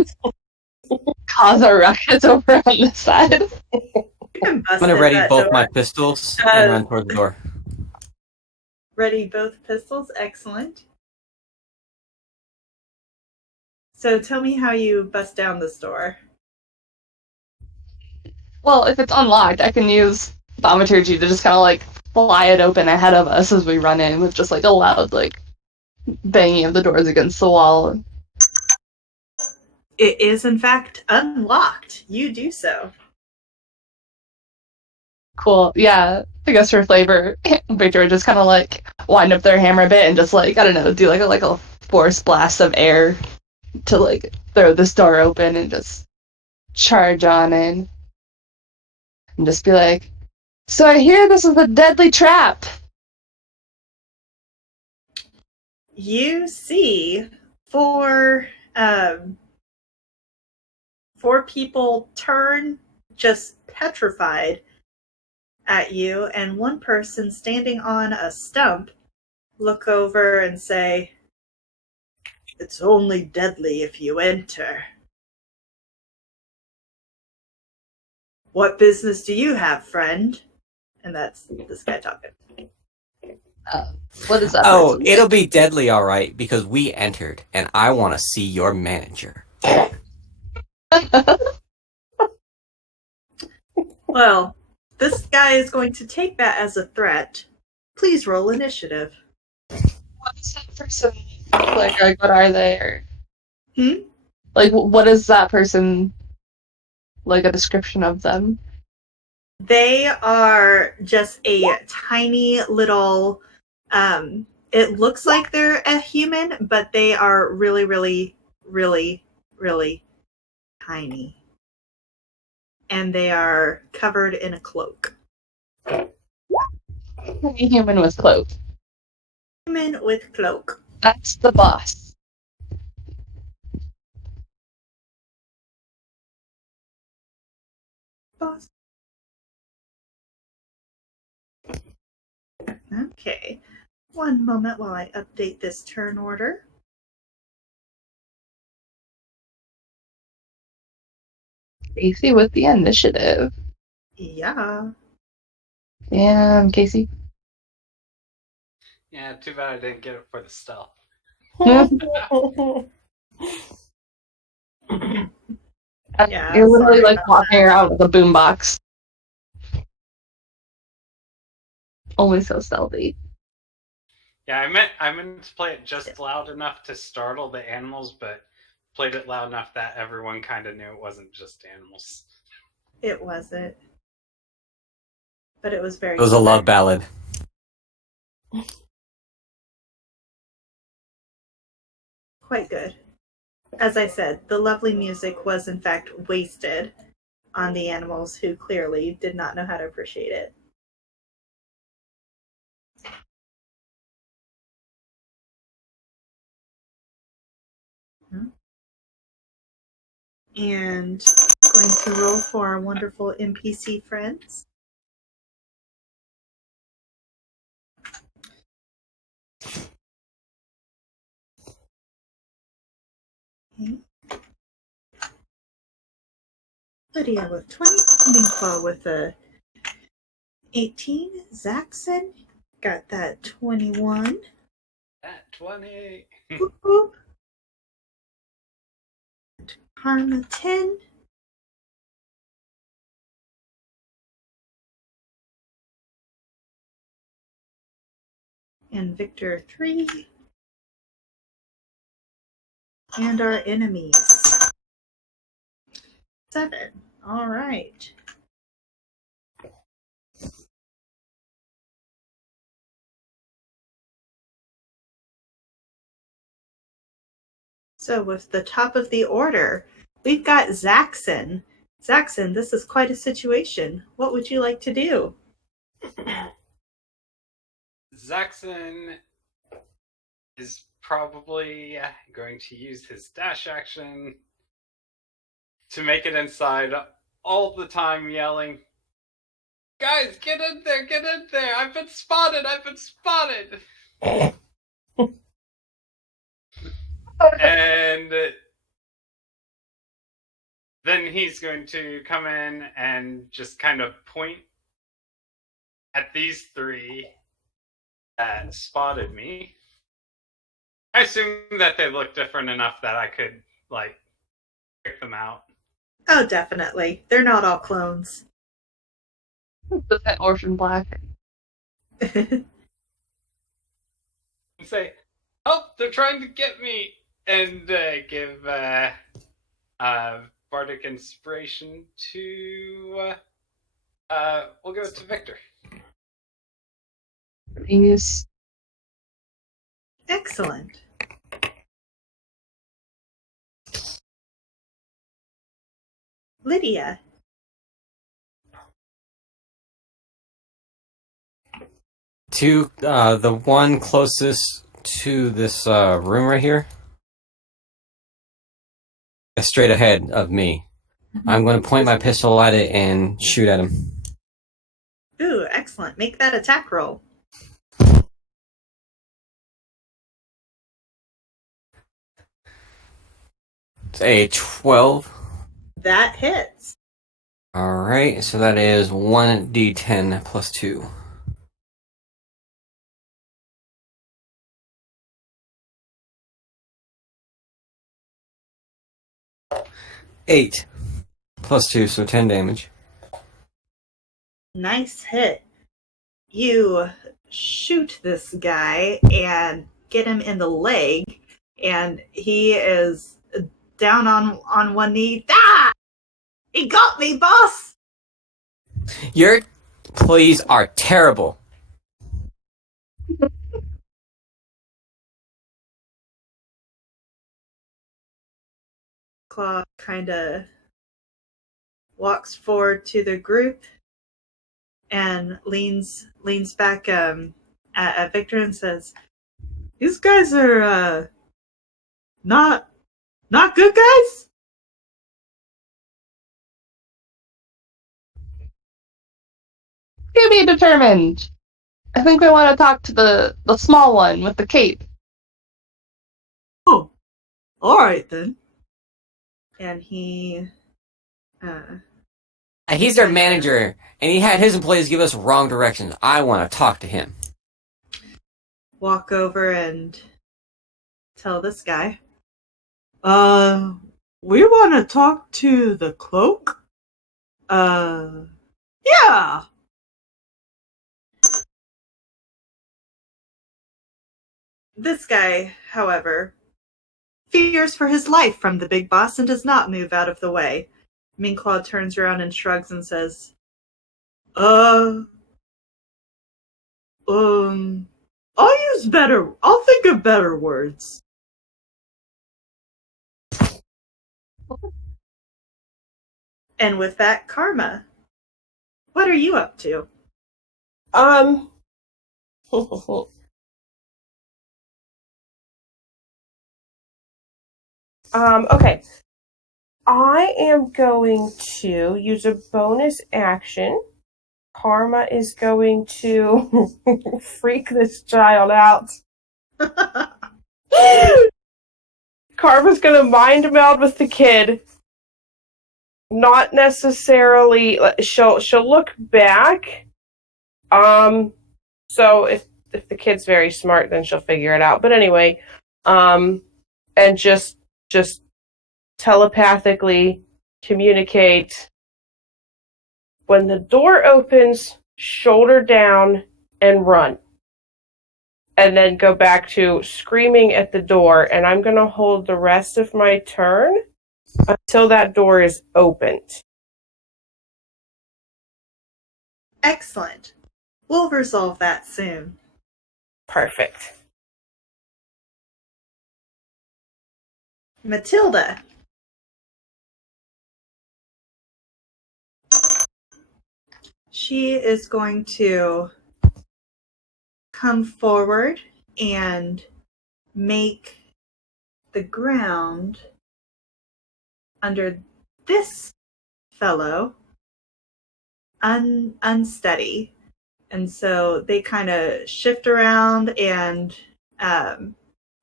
Cause a ruckus over on this side. I'm gonna ready both my pistols and run toward the door. Ready both pistols, excellent. So tell me how you bust down this door. Well, if it's unlocked, I can use thaumaturgy to just kind of like fly it open ahead of us as we run in with just like a loud like banging of the doors against the wall. It is, in fact, unlocked. You do so. Cool. Yeah, I guess for flavor, Victor would just kind of like wind up their hammer a bit and just like, I don't know, do like a force blast of air to like throw this door open and just charge on in and just be like, so I hear this is a deadly trap. You see four people turn just petrified at you, and one person standing on a stump look over and say, "It's only deadly if you enter. What business do you have, friend?" And that's this guy talking. What is that? Oh, person? it'll be deadly, all right, because we entered, and I want to see your manager. Well, this guy is going to take that as a threat. Please roll initiative. What is that person like? What are they? Or Hmm? like, what is that person? Like a description of them? They are just a tiny little, it looks like they're a human, but they are really, really, really, really tiny. And they are covered in a cloak. A human with cloak. Human with cloak. That's the boss. Boss. Okay. One moment while I update this turn order. Casey with the initiative. Yeah. Damn, Casey. Yeah, too bad I didn't get it for the stealth. Yeah, You're literally sorry like about walking that. around with a boombox. Only so stealthy. Yeah, I meant to play it just loud enough to startle the animals, but played it loud enough that everyone kind of knew it wasn't just animals. It wasn't. But it was very It was a love ballad. quite good. As I said, the lovely music was in fact wasted on the animals who clearly did not know how to appreciate it. And going to roll for our wonderful NPC friends. Okay. Lydia with 20, Minqua with a 18, Zaxxon got that 21. At 20. Whoop, whoop. Karma 10. And Victor 3. And our enemies 7. All right. So with the top of the order, we've got Zaxxon. Zaxxon, this is quite a situation. What would you like to do? Zaxxon is probably going to use his dash action to make it inside all the time, yelling, "Guys, get in there, get in there! I've been spotted, I've been spotted!" And then he's going to come in and just kind of point at these three spotted me. I assume that they look different enough that I could like pick them out. Oh, definitely. They're not all clones. The pet orphan black. And say, "Oh, they're trying to get me," and give bardic inspiration to. We'll give it to Victor. Please. Excellent. Lydia. To the one closest to this room right here, straight ahead of me. I'm going to point my pistol at it and shoot at him. Ooh, excellent. Make that attack roll. It's a 12. That hits. Alright, so that is 1d10 plus 2. Eight plus 2, so 10 damage. Nice hit. You shoot this guy and get him in the leg, and he is down on one knee. Ah! He got me, boss! Your pleas are terrible. Claw kind of walks forward to the group and leans back at Victor and says, "These guys are not good guys." To be determined. I think we want to talk to the small one with the cape. Oh, all right then. And he He's their manager, and he had his employees give us wrong directions. I want to talk to him. walk over and tell this guy, we want to talk to the cloak? Yeah. This guy, however, fears for his life from the big boss and does not move out of the way. Minklaw turns around and shrugs and says, I'll think of better words. And with that, Karma, what are you up to? Okay. I am going to use a bonus action. Karma is going to freak this child out. Karma's gonna mind meld with the kid. Not necessarily. She'll look back. So if the kid's very smart, then she'll figure it out. But anyway, and just telepathically communicate. When the door opens, shoulder down and run. And then go back to screaming at the door, and I'm going to hold the rest of my turn until that door is opened. Excellent. We'll resolve that soon. Perfect. Matilda. She is going to come forward and make the ground under this fellow unsteady. And so they kind of shift around, and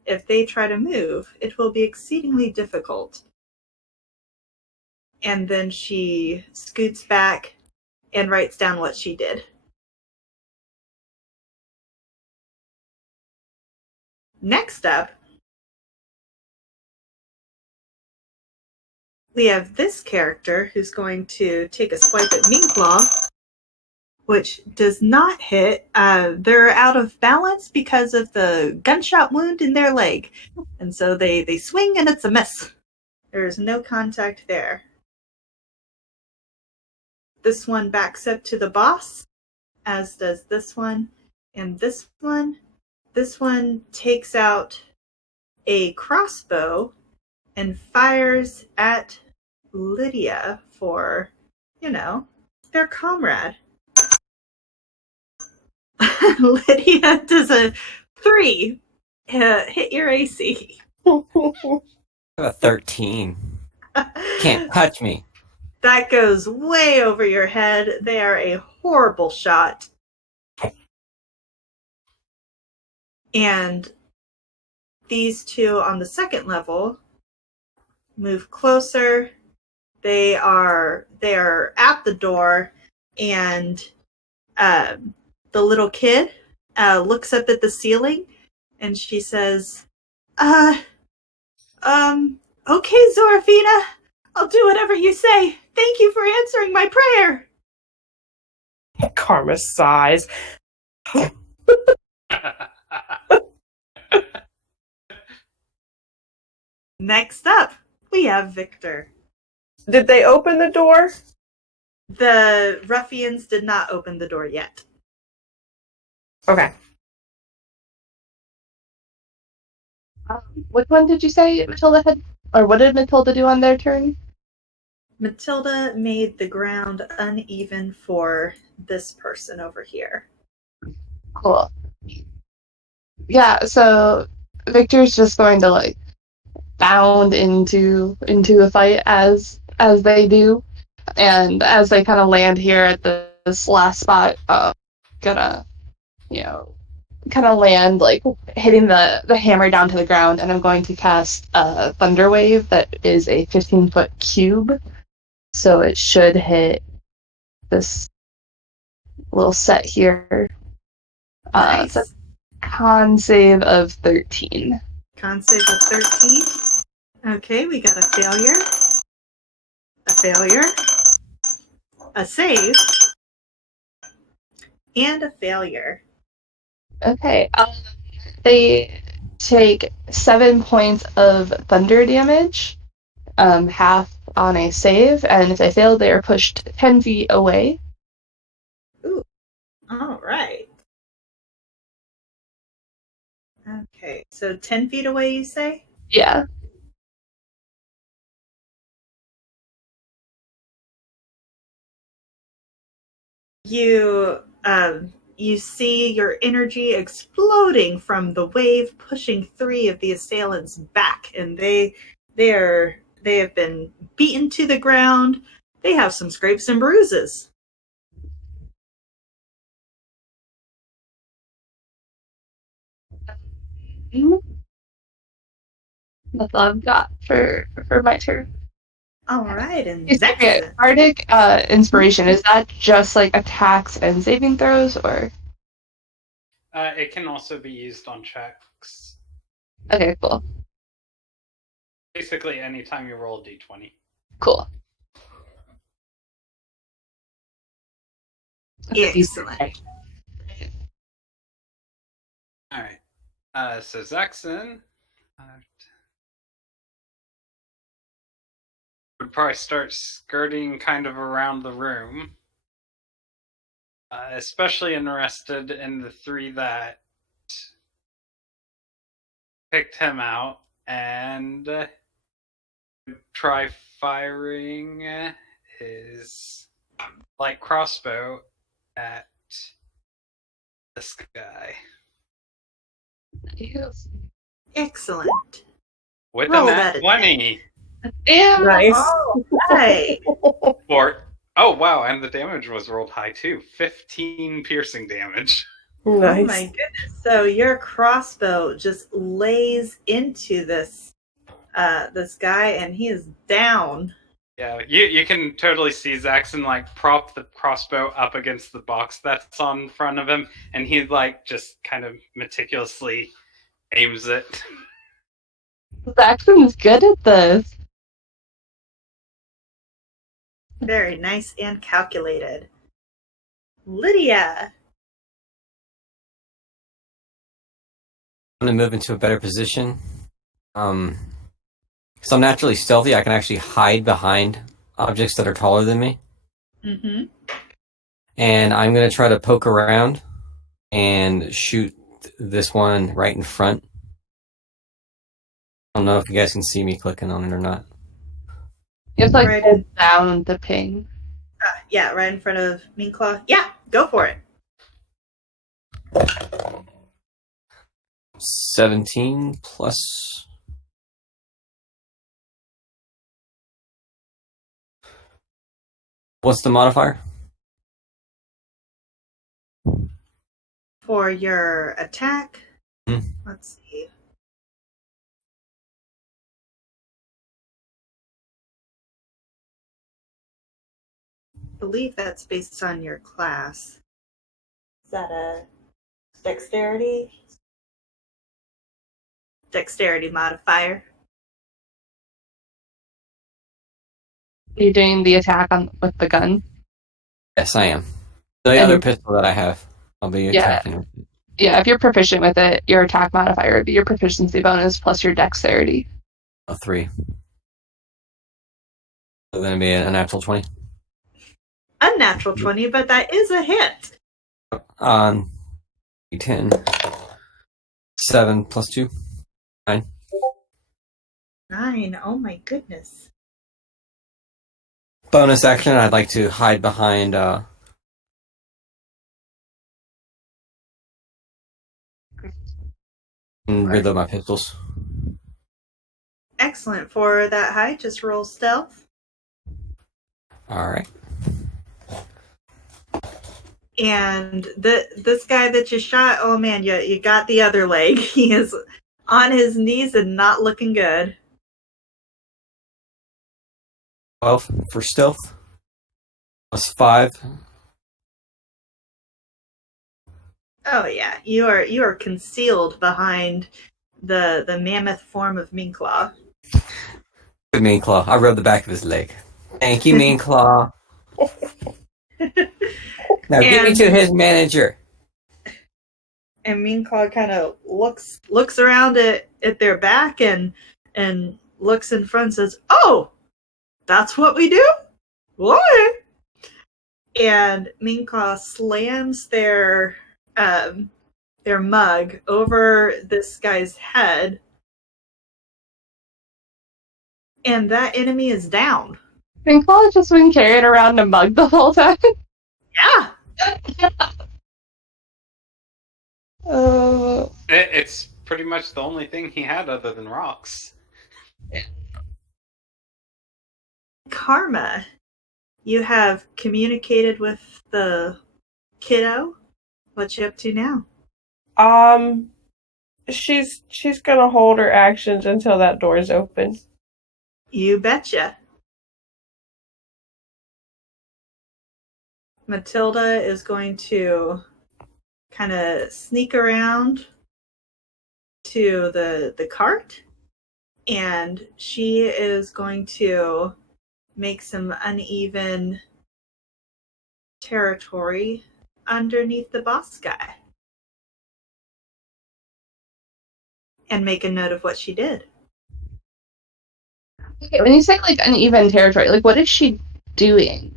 if they try to move, it will be exceedingly difficult. And then she scoots back and writes down what she did. Next up, we have this character who's going to take a swipe at Meanclaw, which does not hit. They're out of balance because of the gunshot wound in their leg. And so they swing and it's a miss. There's no contact there. This one backs up to the boss, as does this one. And this one takes out a crossbow and fires at Lydia for, their comrade. Lydia does a 3. Hit your AC. I have a 13. Can't touch me. That goes way over your head. They are a horrible shot. And these two on the second level move closer. They are at the door, and the little kid looks up at the ceiling, and she says, "Okay, Zorafina, I'll do whatever you say. Thank you for answering my prayer." Karma sighs. Next up, we have Victor. Did they open the door? The ruffians did not open the door yet. Okay. Which one did you say Matilda had, or what did Matilda do on their turn? Matilda made the ground uneven for this person over here. Cool. Yeah, so Victor's just going to bound into a fight as they do, and as they kind of land here at this last spot, gonna kind of land hitting the hammer down to the ground, and I'm going to cast a thunder wave that is a 15-foot cube, so it should hit this little set here. Nice. So con save of 13. Con save of 13. Okay, we got a failure, a save, and a failure. Okay, they take 7 points of thunder damage, half on a save, and if they fail, they are pushed 10 feet away. Ooh, all right. Okay, so 10 feet away, you say? Yeah. You see your energy exploding from the wave, pushing 3 of the assailants back, and they have been beaten to the ground. They have some scrapes and bruises. That's all I've got for my turn. All right, and Okay, Zexon. Bardic Inspiration, is that just attacks and saving throws, or? It can also be used on checks. Okay, cool. Basically, anytime you roll a d20. Cool. Excellent. All right. So Zaxxon would probably start skirting kind of around the room. Especially interested in the 3 that picked him out, and try firing his light crossbow at this guy. Yes. Excellent. With Roll a that nat 20. Yeah. Nice. All right. Oh, wow, and the damage was rolled high too. 15 piercing damage. Nice. Oh my goodness. So your crossbow just lays into this guy, and he is down. Yeah, you can totally see Zaxxon prop the crossbow up against the box that's on front of him, and he just kind of meticulously aims it. Zaxxon's good at this. Very nice and calculated. Lydia. I'm going to move into a better position. So I'm naturally stealthy. I can actually hide behind objects that are taller than me. Mm-hmm. And I'm going to try to poke around and shoot this one right in front. I don't know if you guys can see me clicking on it or not. You have to like Right. hold down the ping. Yeah, right in front of Mean Claw. Yeah, go for it. 17 plus... What's the modifier? For your attack, let's see. I believe that's based on your class. Is that a dexterity? Dexterity modifier. Are you doing the attack with the gun? Yes, I am. The And- other pistol that I have, I'll be Yeah. attacking with it. Yeah, if you're proficient with it, your attack modifier would be your proficiency bonus plus your dexterity. A 3. So then it'd be a natural 20. Unnatural 20, but that is a hit. On 10. 7 plus 2. 9. 9. Oh my goodness. Bonus action, I'd like to hide behind and reload my pistols. Excellent. For that high, just roll stealth. Alright. And this guy that you shot, oh man, you got the other leg. He is on his knees and not looking good. 12 for stealth. Plus 5. Oh yeah, you are concealed behind the mammoth form of Mean Claw. Good Mean Claw. I rubbed the back of his leg. Thank you, Mean Claw. Now get me And- to his manager. And Mean Claw kind of looks around at their back and looks in front and says, "Oh, that's what we do? What?" And Mean Claw slams their mug over this guy's head, and that enemy is down. Claw has just been carrying around a mug the whole time. Yeah. It's pretty much the only thing he had other than rocks. Karma, you have communicated with the kiddo. What you up to now? She's gonna hold her actions until that door's open. You betcha. Matilda is going to kind of sneak around to the cart, and she is going to make some uneven territory underneath the boss guy and make a note of what she did. Okay, when you say like uneven territory, like what is she doing?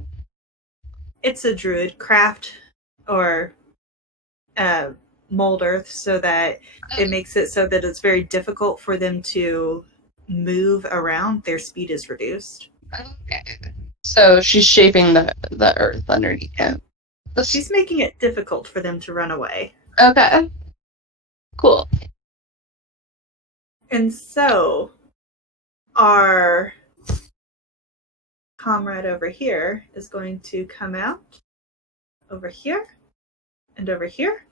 It's a druid craft or mold earth, so that it makes it so that it's very difficult for them to move around. Their speed is reduced. Okay. So she's shaping the earth underneath him. She's making it difficult for them to run away. Okay. Cool. And so our comrade over here is going to come out over here and over here.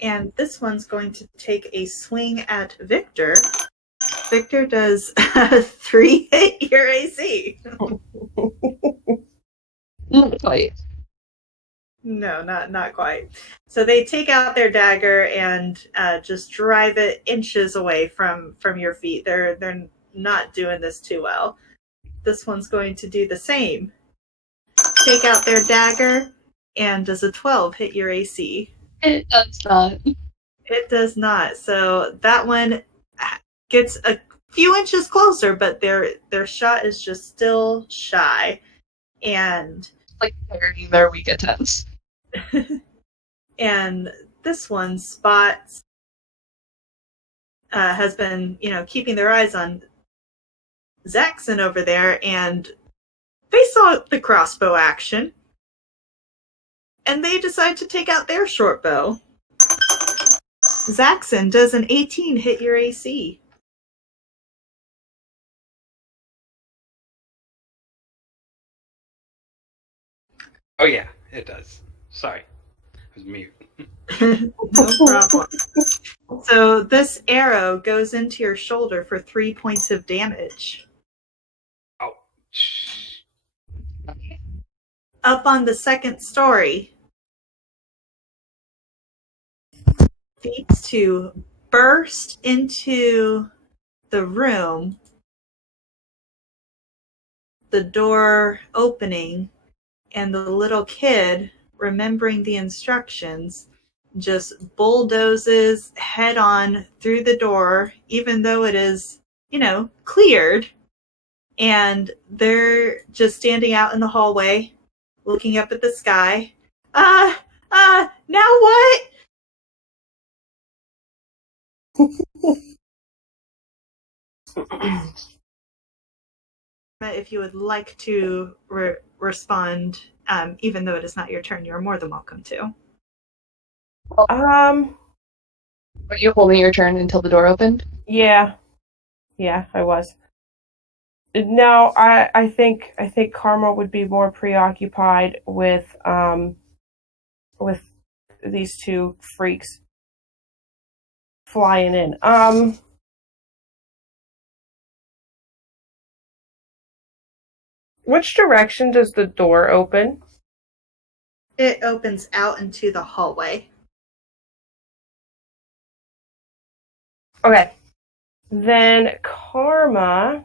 And this one's going to take a swing at Victor. Victor does 3 hit your AC. Not quite. No, not quite. So they take out their dagger and just drive it inches away from your feet. They're not doing this too well. This one's going to do the same take out their dagger, and does a 12 hit your AC? It does not. It does not. So that one gets a few inches closer, but their shot is just still shy. And Like burying their weak attempts. and this one, Spots, has been, keeping their eyes on Zaxxon over there, and they saw the crossbow action, and they decide to take out their short bow. Zaxxon, does an 18 hit your AC? Oh yeah, it does. Sorry, I was mute. No problem. So this arrow goes into your shoulder for 3 points of damage. Ouch. Up on the second story, these two burst into the room, the door opening, and the little kid, remembering the instructions, just bulldozes head on through the door, even though it is, cleared. And they're just standing out in the hallway, looking up at the sky. Now what? If you would like to respond, even though it is not your turn, you're more than welcome to. Were you holding your turn until the door opened? Yeah, I was. No, I think Karma would be more preoccupied with these two freaks flying in. Which direction does the door open? It opens out into the hallway. Okay. Then Karma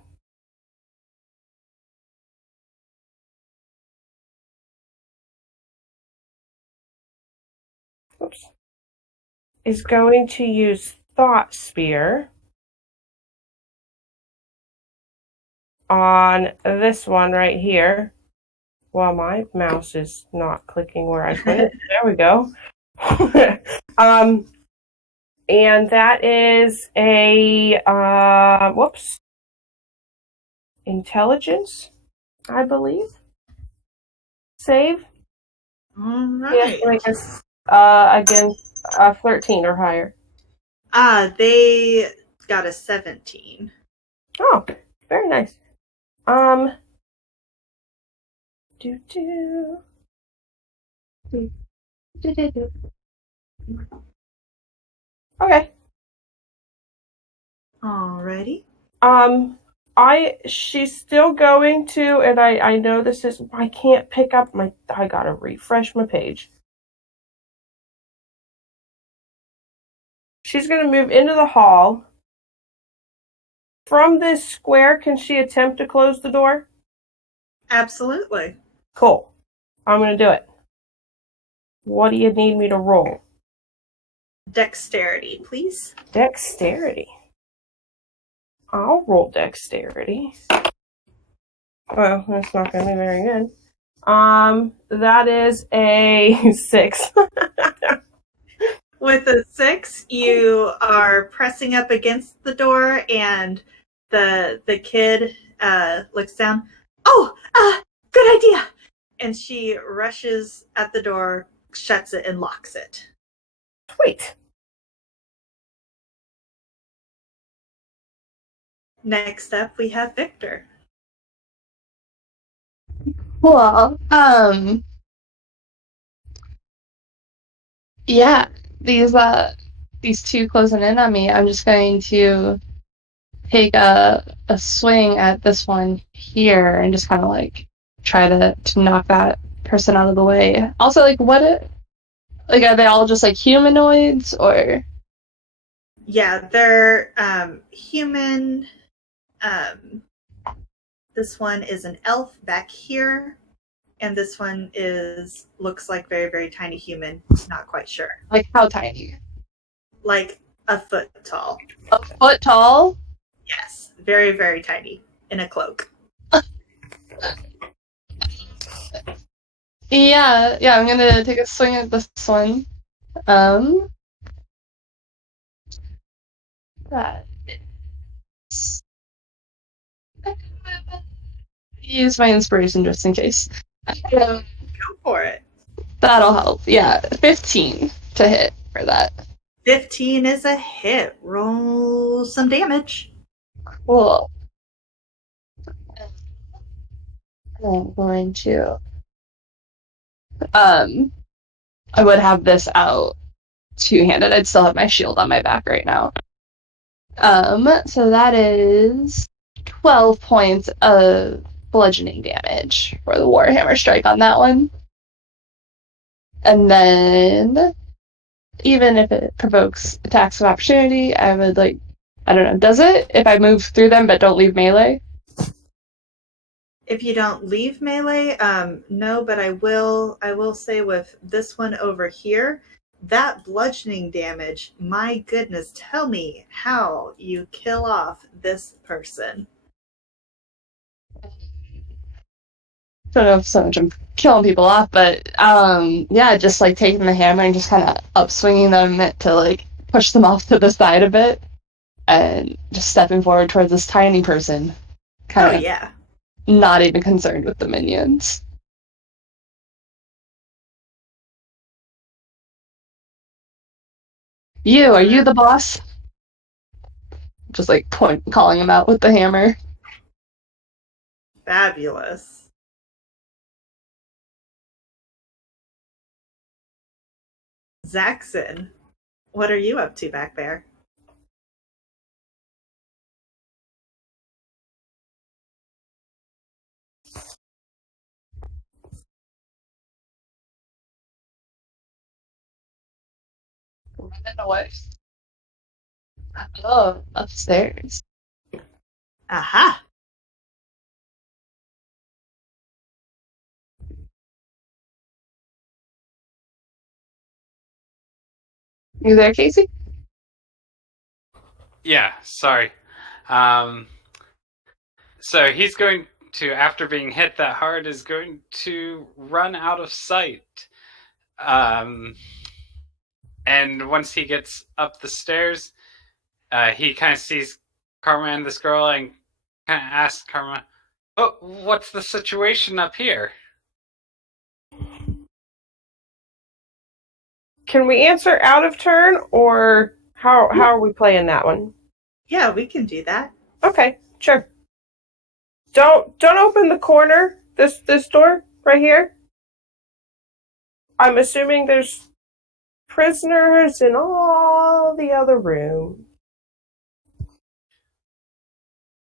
is going to use Thought Spear on this one right here. Well, my mouse is not clicking where I put it. There we go. And that is a intelligence, I believe. Save. All right. Yes, against 13 or higher. They got a 17. Oh, very nice. Okay. Alrighty. She's still going to, and I know this is, I can't pick up I gotta refresh my page. She's gonna move into the hall. From this square, can she attempt to close the door? Absolutely. Cool. I'm gonna do it. What do you need me to roll? Dexterity, please. Dexterity. I'll roll dexterity. Well, that's not going to be very good. That is a 6. With a 6, you are pressing up against the door, and the kid looks down. Oh, good idea! And she rushes at the door, shuts it, and locks it. Sweet. Next up, we have Victor. Well, yeah, these two closing in on me, I'm just going to take a swing at this one here and just kind of like try to knock that person out of the way. Also, like, are they all just like humanoids or? Yeah, they're human. This one is an elf back here, And this one looks like very, very tiny human. Not quite sure. Like how tiny? Like a foot tall. A foot tall? Yes. Very, very tiny. In a cloak. Yeah, I'm gonna take a swing at this one. That is... Use my inspiration just in case. Go for it. That'll help. Yeah, 15 to hit for that. 15 is a hit. Roll some damage. Cool. I'm going to... I would have this out two-handed. I'd still have my shield on my back right now. So that is 12 points of bludgeoning damage for the Warhammer strike on that one. And then, even if it provokes attacks of opportunity, I would I don't know, does it? If I move through them but don't leave melee? If you don't leave melee, no, but I will say with this one over here, that bludgeoning damage, my goodness, tell me how you kill off this person. Don't know if so much I'm killing people off, but yeah, just taking the hammer and just kind of upswinging them to push them off to the side a bit, and just stepping forward towards this tiny person. Kind of yeah. Not even concerned with the minions. Are you the boss? Just calling him out with the hammer. Fabulous. Zaxxon, what are you up to back there? Running away. Oh, upstairs. Aha! You there, Casey? Yeah, sorry. So he's going to, after being hit that hard, is going to run out of sight. And once he gets up the stairs, he kind of sees Karma and this girl and kind of asks Karma, "Oh, what's the situation up here?" Can we answer out of turn, or how are we playing that one? Yeah, we can do that. Okay, sure. Don't open the corner. This door right here. I'm assuming there's prisoners in all the other rooms.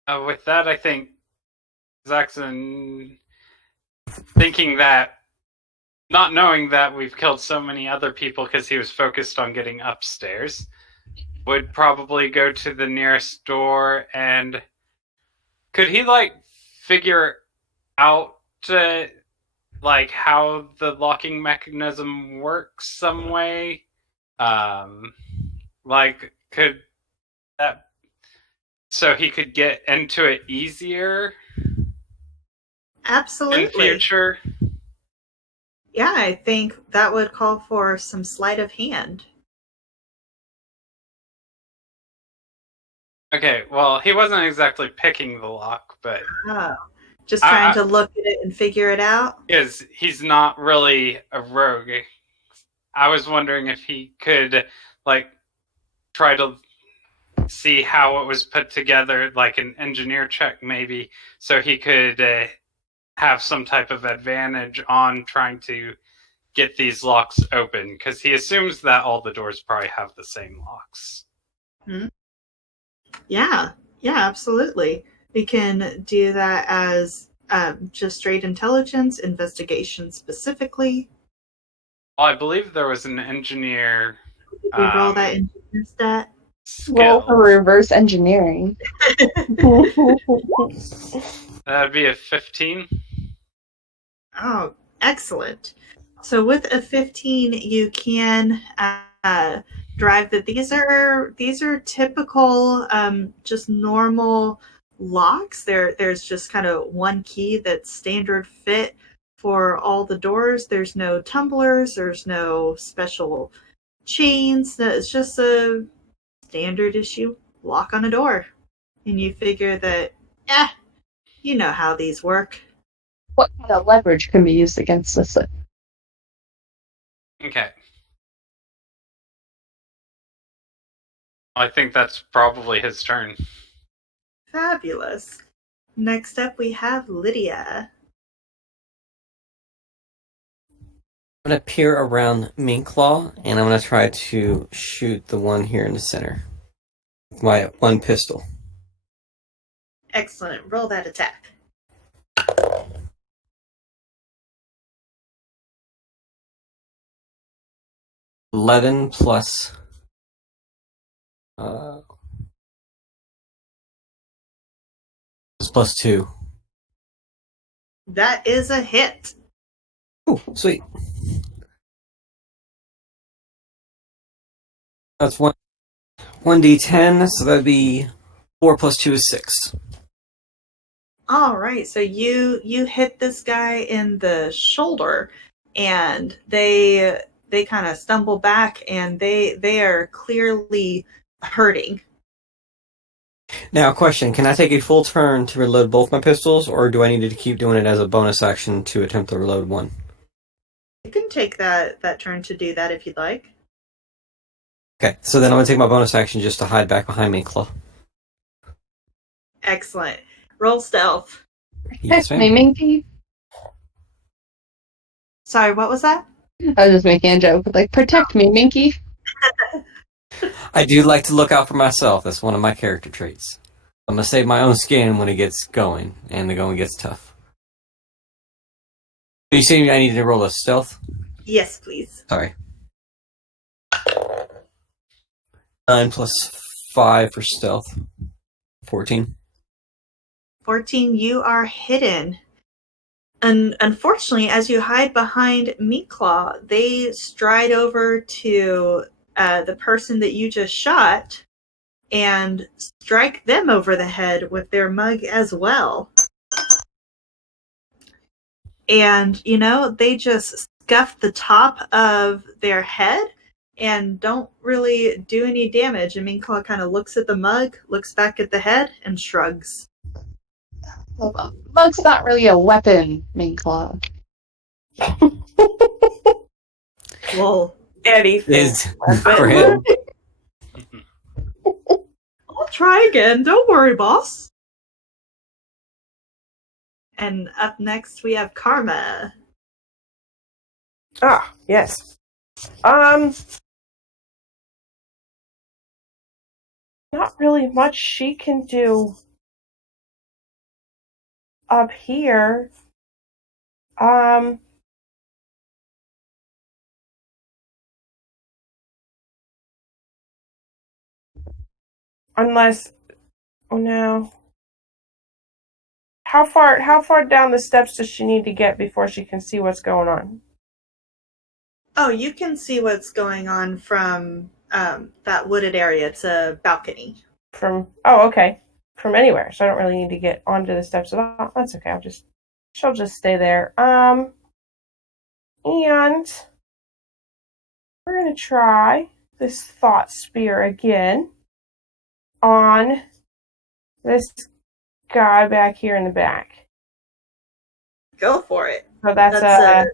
With that, I think Zaxxon, thinking that, not knowing that we've killed so many other people because he was focused on getting upstairs, would probably go to the nearest door and could he figure out how the locking mechanism works some way? Could that, so he could get into it easier? Absolutely. In future? Yeah, I think that would call for some sleight of hand. Okay, well, he wasn't exactly picking the lock, but... Oh, just trying to look at it and figure it out? He's not really a rogue. I was wondering if he could, try to see how it was put together, an engineer check maybe, so he could have some type of advantage on trying to get these locks open, because he assumes that all the doors probably have the same locks. Hmm. Yeah, absolutely. We can do that as just straight intelligence, investigation specifically. Well, I believe there was an engineer... Did we roll that engineer stat? Roll for reverse engineering. That'd be a 15. Oh, Excellent. So with a 15, you can drive that. These are typical, just normal locks. There's just kind of one key that's standard fit for all the doors. There's no tumblers. There's no special chains. It's just a standard issue lock on a door. And you figure that, you know how these work. What kind of leverage can be used against this? Okay. I think that's probably his turn. Fabulous. Next up, we have Lydia. I'm going to peer around Minklaw, and I'm going to try to shoot the one here in the center with my one pistol. Excellent. Roll that attack. $11 plus plus 2. That is a hit. Ooh, sweet. That's 1d10, so that'd be 4 plus 2 is 6. All right. So you hit this guy in the shoulder, and they kind of stumble back, and they are clearly hurting. Now, question, can I take a full turn to reload both my pistols, or do I need to keep doing it as a bonus action to attempt to reload one? You can take that turn to do that if you'd like. Okay, so then I'm going to take my bonus action just to hide back behind Minklaw. Excellent. Roll stealth. Yes, ma'am. Me, Minky? Sorry, what was that? I was just making a joke. Like, protect me, Minky. I do like to look out for myself. That's one of my character traits. I'm going to save my own skin when it gets going, and the going gets tough. Are you saying I need to roll a stealth? Yes, please. Sorry. 9 plus 5 for stealth. 14. 14, you are hidden. And unfortunately, as you hide behind Meatclaw, they stride over to the person that you just shot and strike them over the head with their mug as well. And, they just scuff the top of their head and don't really do any damage. And Meatclaw kind of looks at the mug, looks back at the head, and shrugs. Well, mug's not really a weapon, Minklaw. Well, Anything. Is for him. I'll try again. Don't worry, boss. And up next, we have Karma. Ah, yes. Not really much she can do up here. Unless, oh no. How far down the steps does she need to get before she can see what's going on? Oh, you can see what's going on from that wooded area. It's a balcony. Okay. From anywhere. So I don't really need to get onto the steps at all. That's okay. She'll just stay there. And we're gonna try this thought spear again on this guy back here in the back. Go for it. So that's a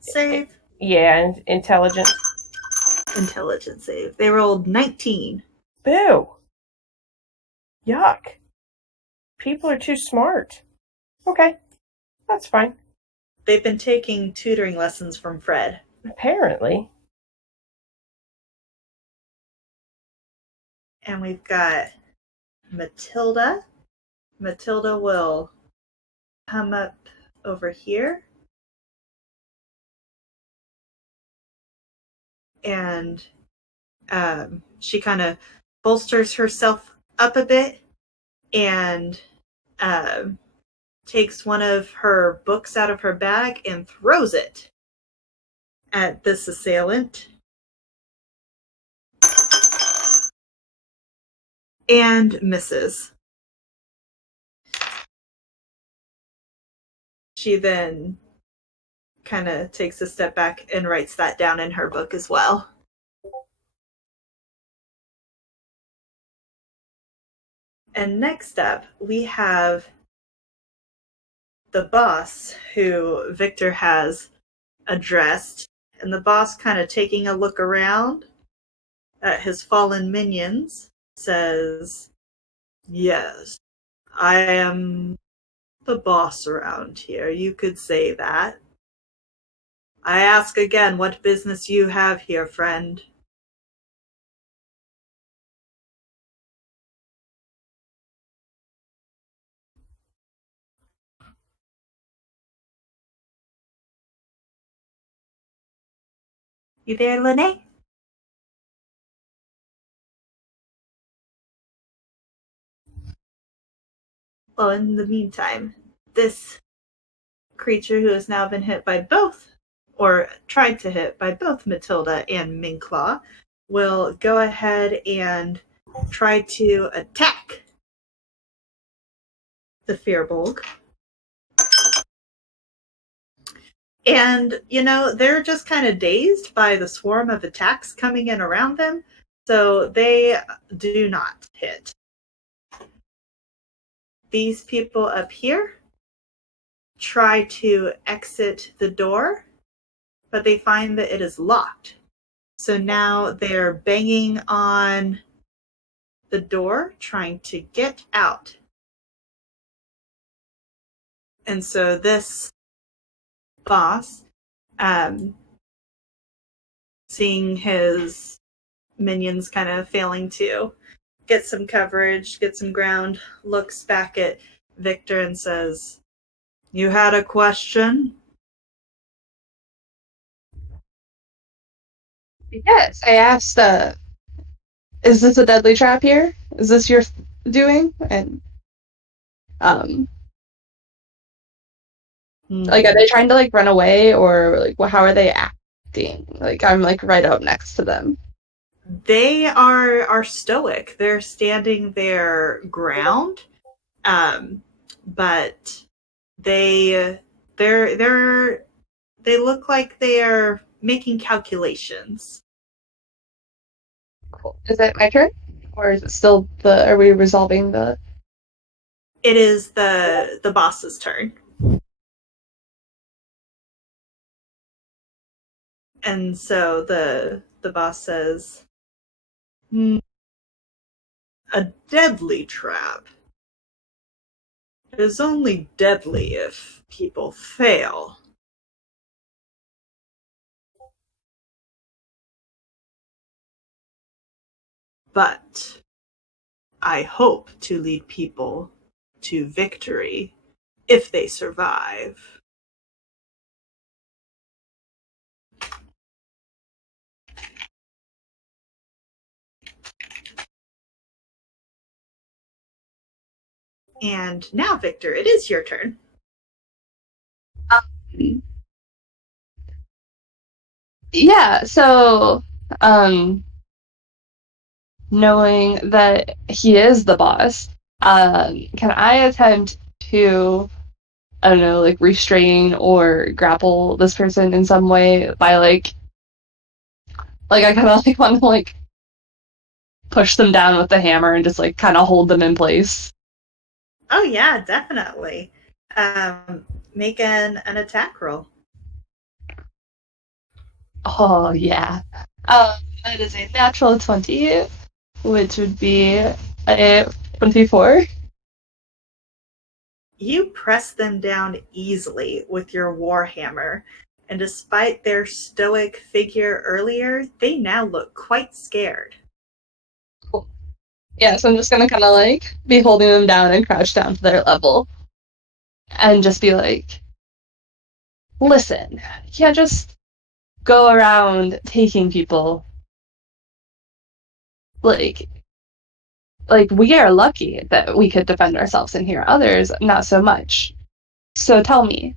save. Yeah, intelligence. Intelligence save. They rolled 19. Boo. Yuck. People are too smart. Okay. That's fine. They've been taking tutoring lessons from Fred. Apparently. And we've got Matilda. Matilda will come up over here. And she kind of bolsters herself up a bit and takes one of her books out of her bag and throws it at this assailant. And misses. She then kind of takes a step back and writes that down in her book as well. And next up, we have the boss who Victor has addressed. And the boss, kind of taking a look around at his fallen minions, says, "Yes, I am the boss around here. You could say that. I ask again what business you have here, friend." You there, Lene? Well, in the meantime, this creature who has now been hit by both, or tried to hit by both Matilda and Minklaw, will go ahead and try to attack the Firbolg. And, they're just kind of dazed by the swarm of attacks coming in around them, so they do not hit. These people up here try to exit the door, but they find that it is locked. So now they're banging on the door, trying to get out. And so this boss, seeing his minions kind of failing to get some coverage, get some ground, looks back at Victor and says, "You had a question?" Yes, I asked, is this a deadly trap here? Is this your doing? And, like, are they trying to, like, run away, or, like, how are they acting? Like, I'm, like, right up next to them. They are stoic. They're standing their ground, but they look like they're making calculations. Cool. Is it my turn, or is it still are we resolving the? It is the boss's turn. And so the boss says, "A deadly trap is only deadly if people fail. But I hope to lead people to victory if they survive." And now, Victor, it is your turn. Yeah, so, knowing that he is the boss, can I attempt to, I don't know, like, restrain or grapple this person in some way by, like I kind of, like, want to, like, push them down with the hammer and just, like, kind of hold them in place? Oh, yeah, definitely. Make an attack roll. Oh, yeah. That is a natural 20, which would be a 24. You press them down easily with your warhammer, and despite their stoic figure earlier, they now look quite scared. Cool. Yeah, so I'm just gonna kind of, like, be holding them down and crouch down to their level. And just be like, listen, you can't just go around taking people. Like, we are lucky that we could defend ourselves in here. Others, not so much. So tell me,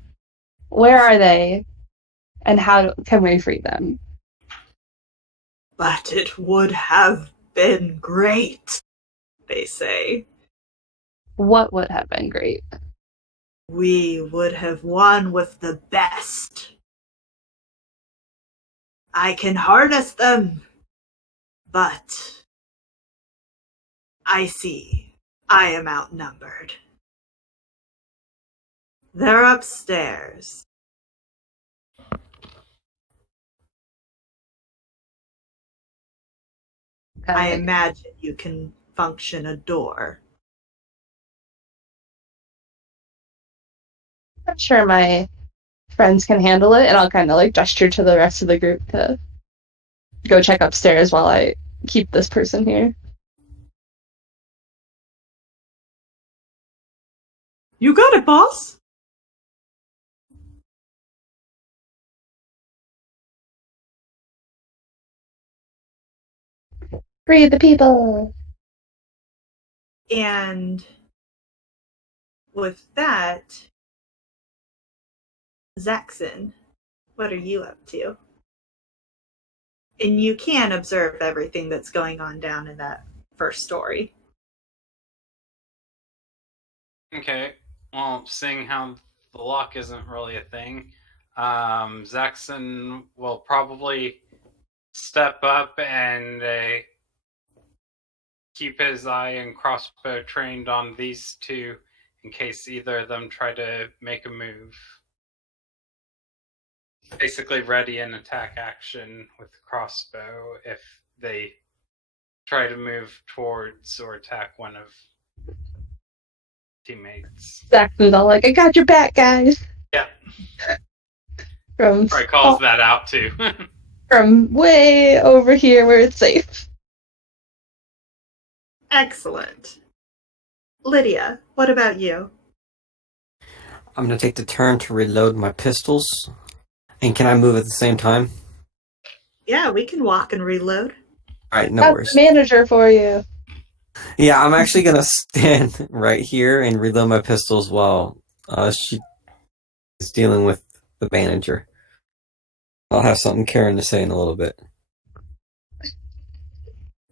where are they, and how can we free them? But it would have been great, they say. What would have been great? We would have won with the best. I can harness them, but I see I am outnumbered. They're upstairs. I imagine you can function a door. I'm sure my friends can handle it, and I'll kind of like gesture to the rest of the group to go check upstairs while I keep this person here. You got it, boss. Free the people! And with that, Zaxxon, what are you up to? And you can observe everything that's going on down in that first story. Okay. Well, seeing how the lock isn't really a thing, Zaxxon will probably step up and keep his eye and crossbow trained on these two in case either of them try to make a move. Basically ready an attack action with crossbow if they try to move towards or attack one of teammates. Zaxxon's all like, I got your back, guys! Yeah. From Probably calls that out too. from way over here where it's safe. Excellent. Lydia, what about you? I'm gonna take the turn to reload my pistols. And can I move at the same time? Yeah, we can walk and reload. Alright, no That's worries. the manager for you. Yeah, I'm actually gonna stand right here and reload my pistols while she is dealing with the manager. I'll have something Karen to say in a little bit.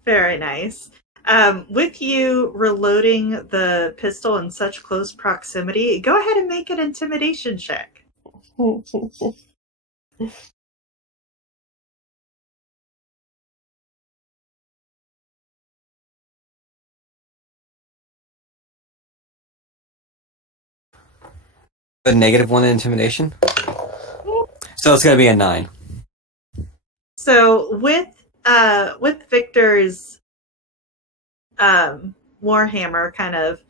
Very nice. With you reloading the pistol in such close proximity, go ahead and make an intimidation check. A -1 in intimidation. So it's gonna be a 9. So with Victor's warhammer kind of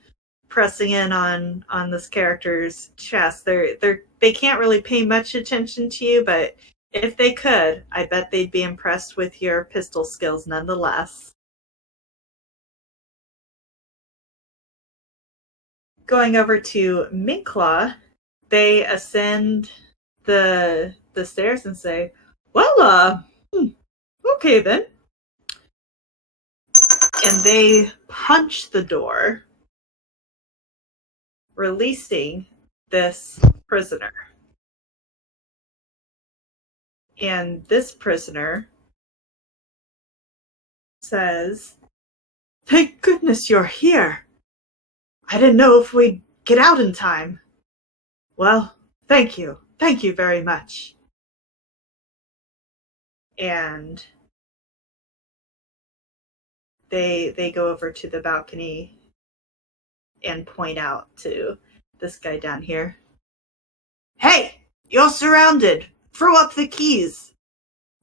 pressing in on this character's chest, they can't really pay much attention to you, but if they could, I bet they'd be impressed with your pistol skills nonetheless. Going over to Minklaw, they ascend the stairs and say, well, okay then. And they punch the door, releasing this prisoner. And this prisoner says, thank goodness you're here. I didn't know if we'd get out in time. Well, thank you. Thank you very much. And they go over to the balcony and point out to this guy down here. Hey, you're surrounded. Throw up the keys.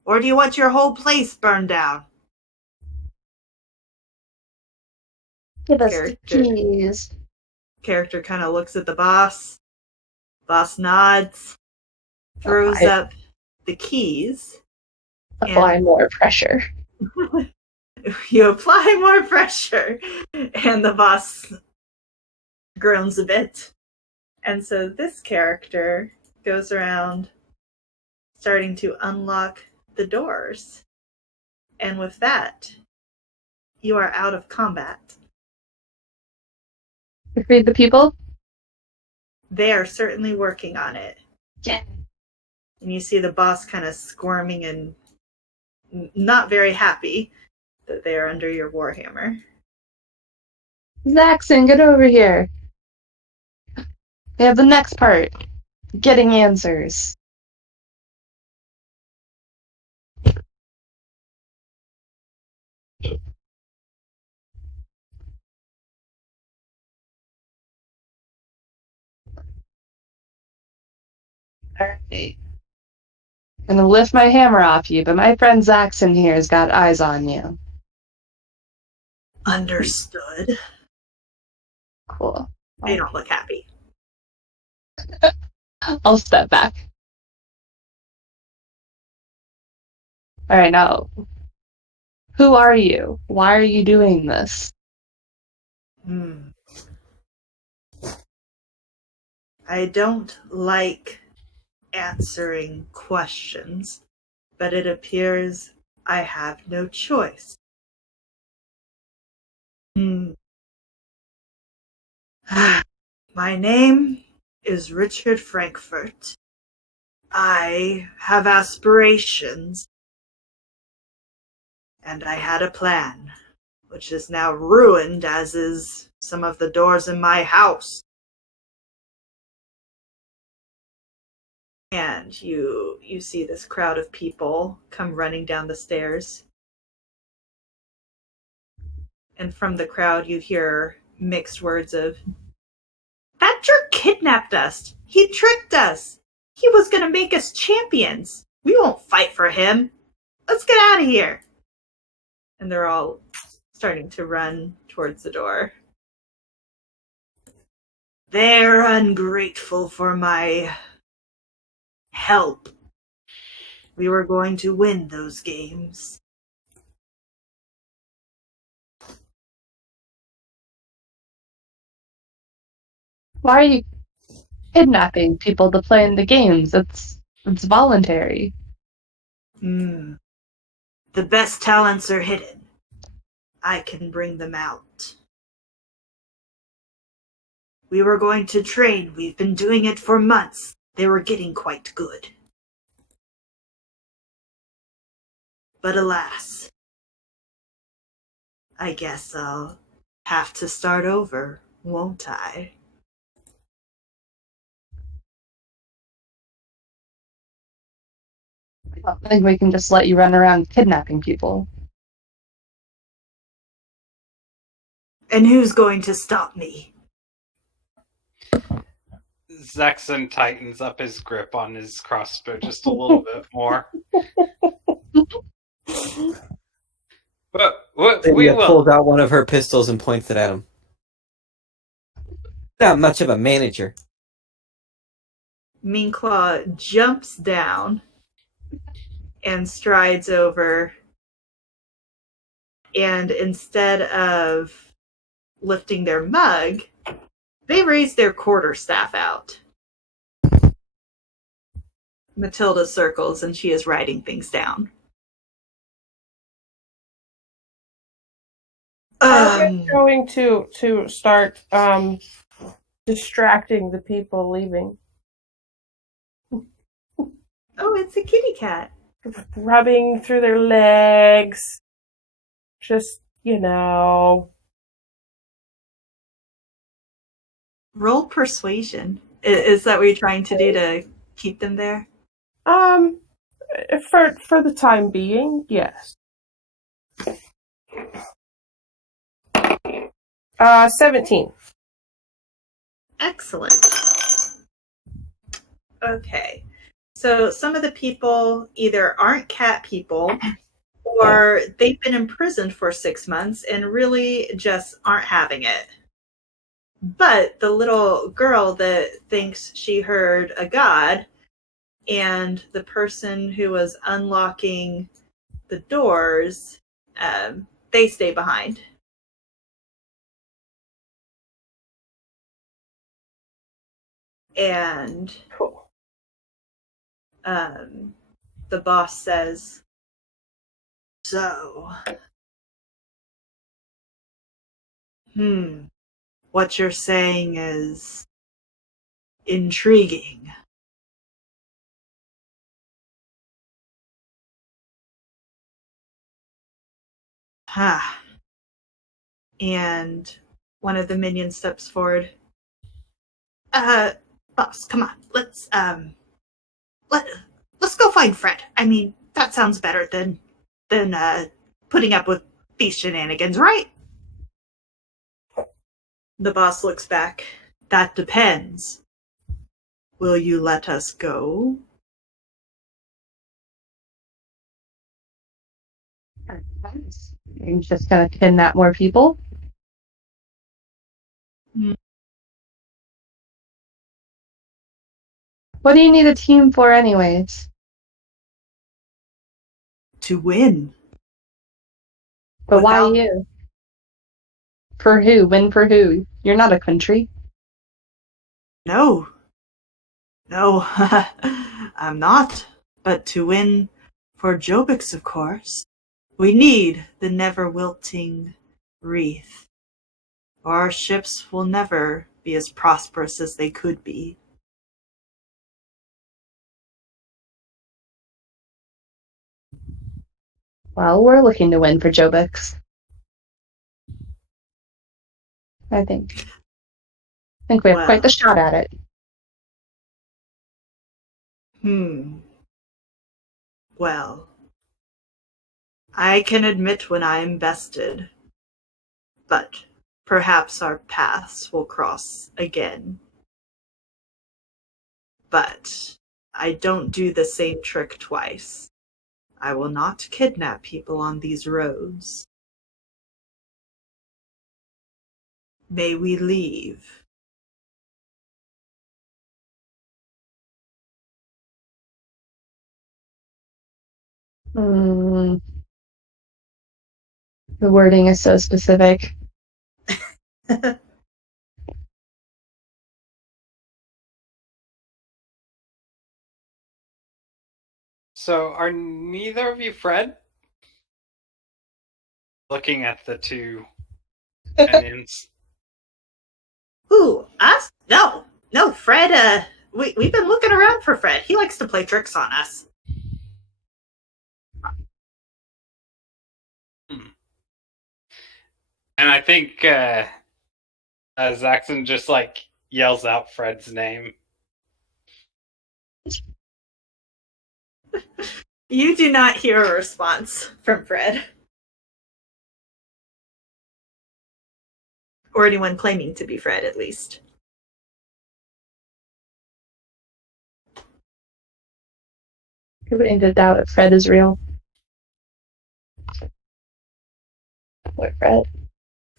Or do you want your whole place burned down? Give us the keys. Character kind of looks at the boss. Boss nods. Throws up the keys. Apply more pressure. You apply more pressure. And the boss groans a bit. And so this character goes around starting to unlock the doors. And with that, you are out of combat. You freed the people? They are certainly working on it. Yeah. And you see the boss kind of squirming and not very happy that they are under your warhammer. Zaxxon, get over here. We have the next part. Getting answers. Alright. I'm gonna lift my hammer off you, but my friend Zaxxon here has got eyes on you. Understood. Cool. They don't look happy. I'll step back. Alright, now, who are you? Why are you doing this? I don't like answering questions, but it appears I have no choice. My name is Richard Frankfurt. I have aspirations, and I had a plan, which is now ruined, as is some of the doors in my house. And you see this crowd of people come running down the stairs. And from the crowd you hear mixed words of, "That jerk kidnapped us! He tricked us! He was gonna make us champions! We won't fight for him! Let's get out of here!" And they're all starting to run towards the door. They're ungrateful for my help. We were going to win those games. Why are you kidnapping people to play in the games? It's voluntary. The best talents are hidden. I can bring them out. We were going to train. We've been doing it for months. They were getting quite good. But alas, I guess I'll have to start over, won't I? I don't think we can just let you run around kidnapping people. And who's going to stop me? Zaxxon tightens up his grip on his crossbow just a little bit more. But we Lydia will. pulls out one of her pistols and points it at him. Not much of a manager. Meanclaw jumps down and strides over, and instead of lifting their mug, they raise their quarterstaff out. Matilda circles, and she is writing things down. I'm going to start distracting the people leaving. Oh, it's a kitty cat. Rubbing through their legs. Just, Roll persuasion. Is that what you're trying to do to keep them there? For the time being, yes. 17. Excellent. Okay. So some of the people either aren't cat people or they've been imprisoned for 6 months and really just aren't having it. But the little girl that thinks she heard a god and the person who was unlocking the doors, they stay behind. And Cool. The boss says, "So, what you're saying is Intriguing. Ha. And one of the minions steps forward. Boss, come on. Let's go find Fred. I mean, that sounds better than putting up with these shenanigans, right? The boss looks back. That depends. Will you let us go? You're just gonna kidnap more people? Hmm. What do you need a team for anyways? To win. But why Without- you? For who? Win for who? You're not a country. No. No, I'm not. But to win for Jobix, of course, we need the never-wilting wreath, or our ships will never be as prosperous as they could be. Well, we're looking to win for Jobix. I think we have quite the shot at it. Well, I can admit when I am bested, but perhaps our paths will cross again. But I don't do the same trick twice. I will not kidnap people on these roads. May we leave? The wording is so specific. So, are neither of you Fred? Looking at the two minions. Who? Us? No. No, Fred, we've been looking around for Fred. He likes to play tricks on us. And I think Zaxxon just like yells out Fred's name. You do not hear a response from Fred. Or anyone claiming to be Fred, at least. You're beginning to doubt if Fred is real. What, Fred?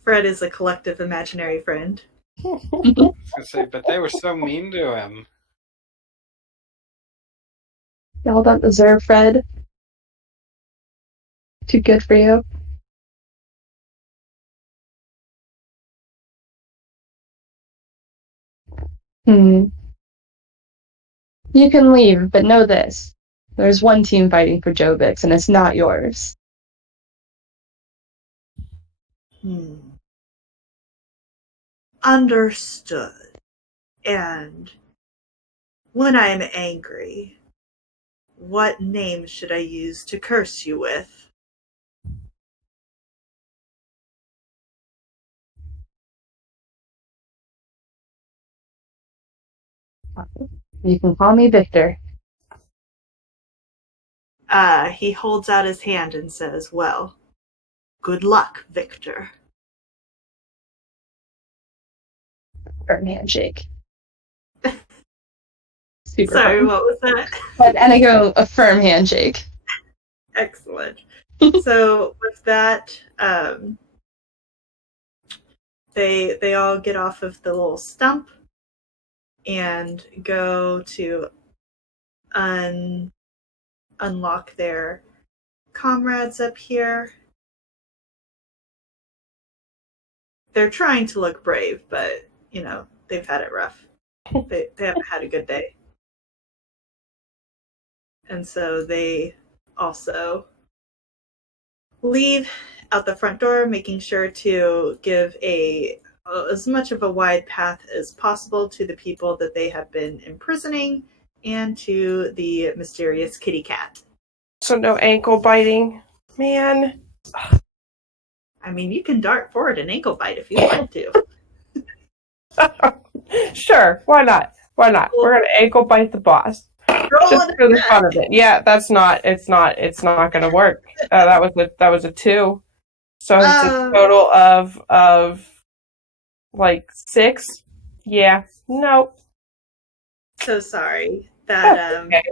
Fred is a collective imaginary friend. I was gonna say, but they were so mean to him. Y'all don't deserve Fred. Too good for you. You can leave, but know this. There's one team fighting for Jobix, and it's not yours. Understood. And when I am angry, what name should I use to curse you with? You can call me Victor. He holds out his hand and says, well, good luck, Victor. Firm handshake. Super Sorry, firm. what was that? And I go, a firm handshake. Excellent. So with that, they all get off of the little stump and go to unlock their comrades up here. They're trying to look brave, but you know they've had it rough. They haven't had a good day, and so they also leave out the front door, making sure to give a as much of a wide path as possible to the people that they have been imprisoning and to the mysterious kitty cat. So no ankle biting, man. I mean, you can dart forward an ankle bite if you want to. Sure, why not? Why not? We're gonna ankle bite the boss just for the fun of it. Yeah, it's not gonna work. That was a 2, so it's a total of like 6. Yeah, nope. So sorry that Okay.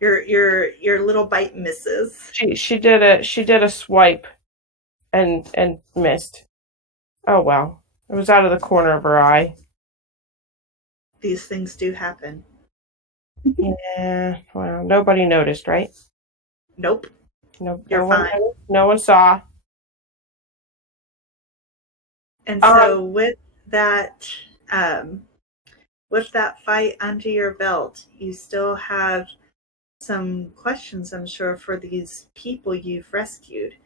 your little bite misses. She did a swipe and missed. Oh well, it was out of the corner of her eye. These things do happen. Yeah, well, nobody noticed, right? Nope. No, You're no one fine. noticed, no one saw. And so with that fight under your belt, you still have some questions, I'm sure, for these people you've rescued.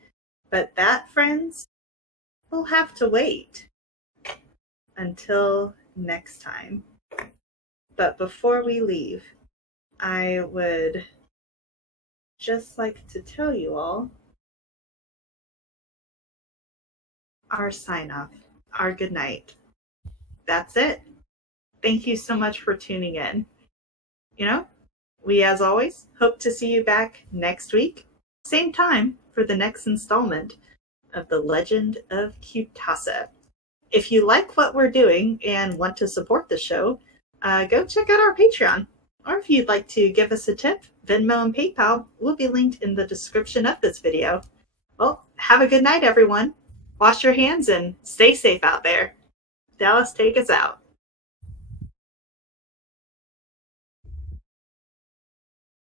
But that, friends, will have to wait until next time. But before we leave, I would just like to tell you all our sign off, our good night. That's it. Thank you so much for tuning in. We, as always, hope to see you back next week, same time, for the next installment of The Legend of Qutasa. If you like what we're doing and want to support the show, go check out our Patreon. Or if you'd like to give us a tip, Venmo and PayPal will be linked in the description of this video. Well, have a good night, everyone. Wash your hands and stay safe out there. Dallas, take us out.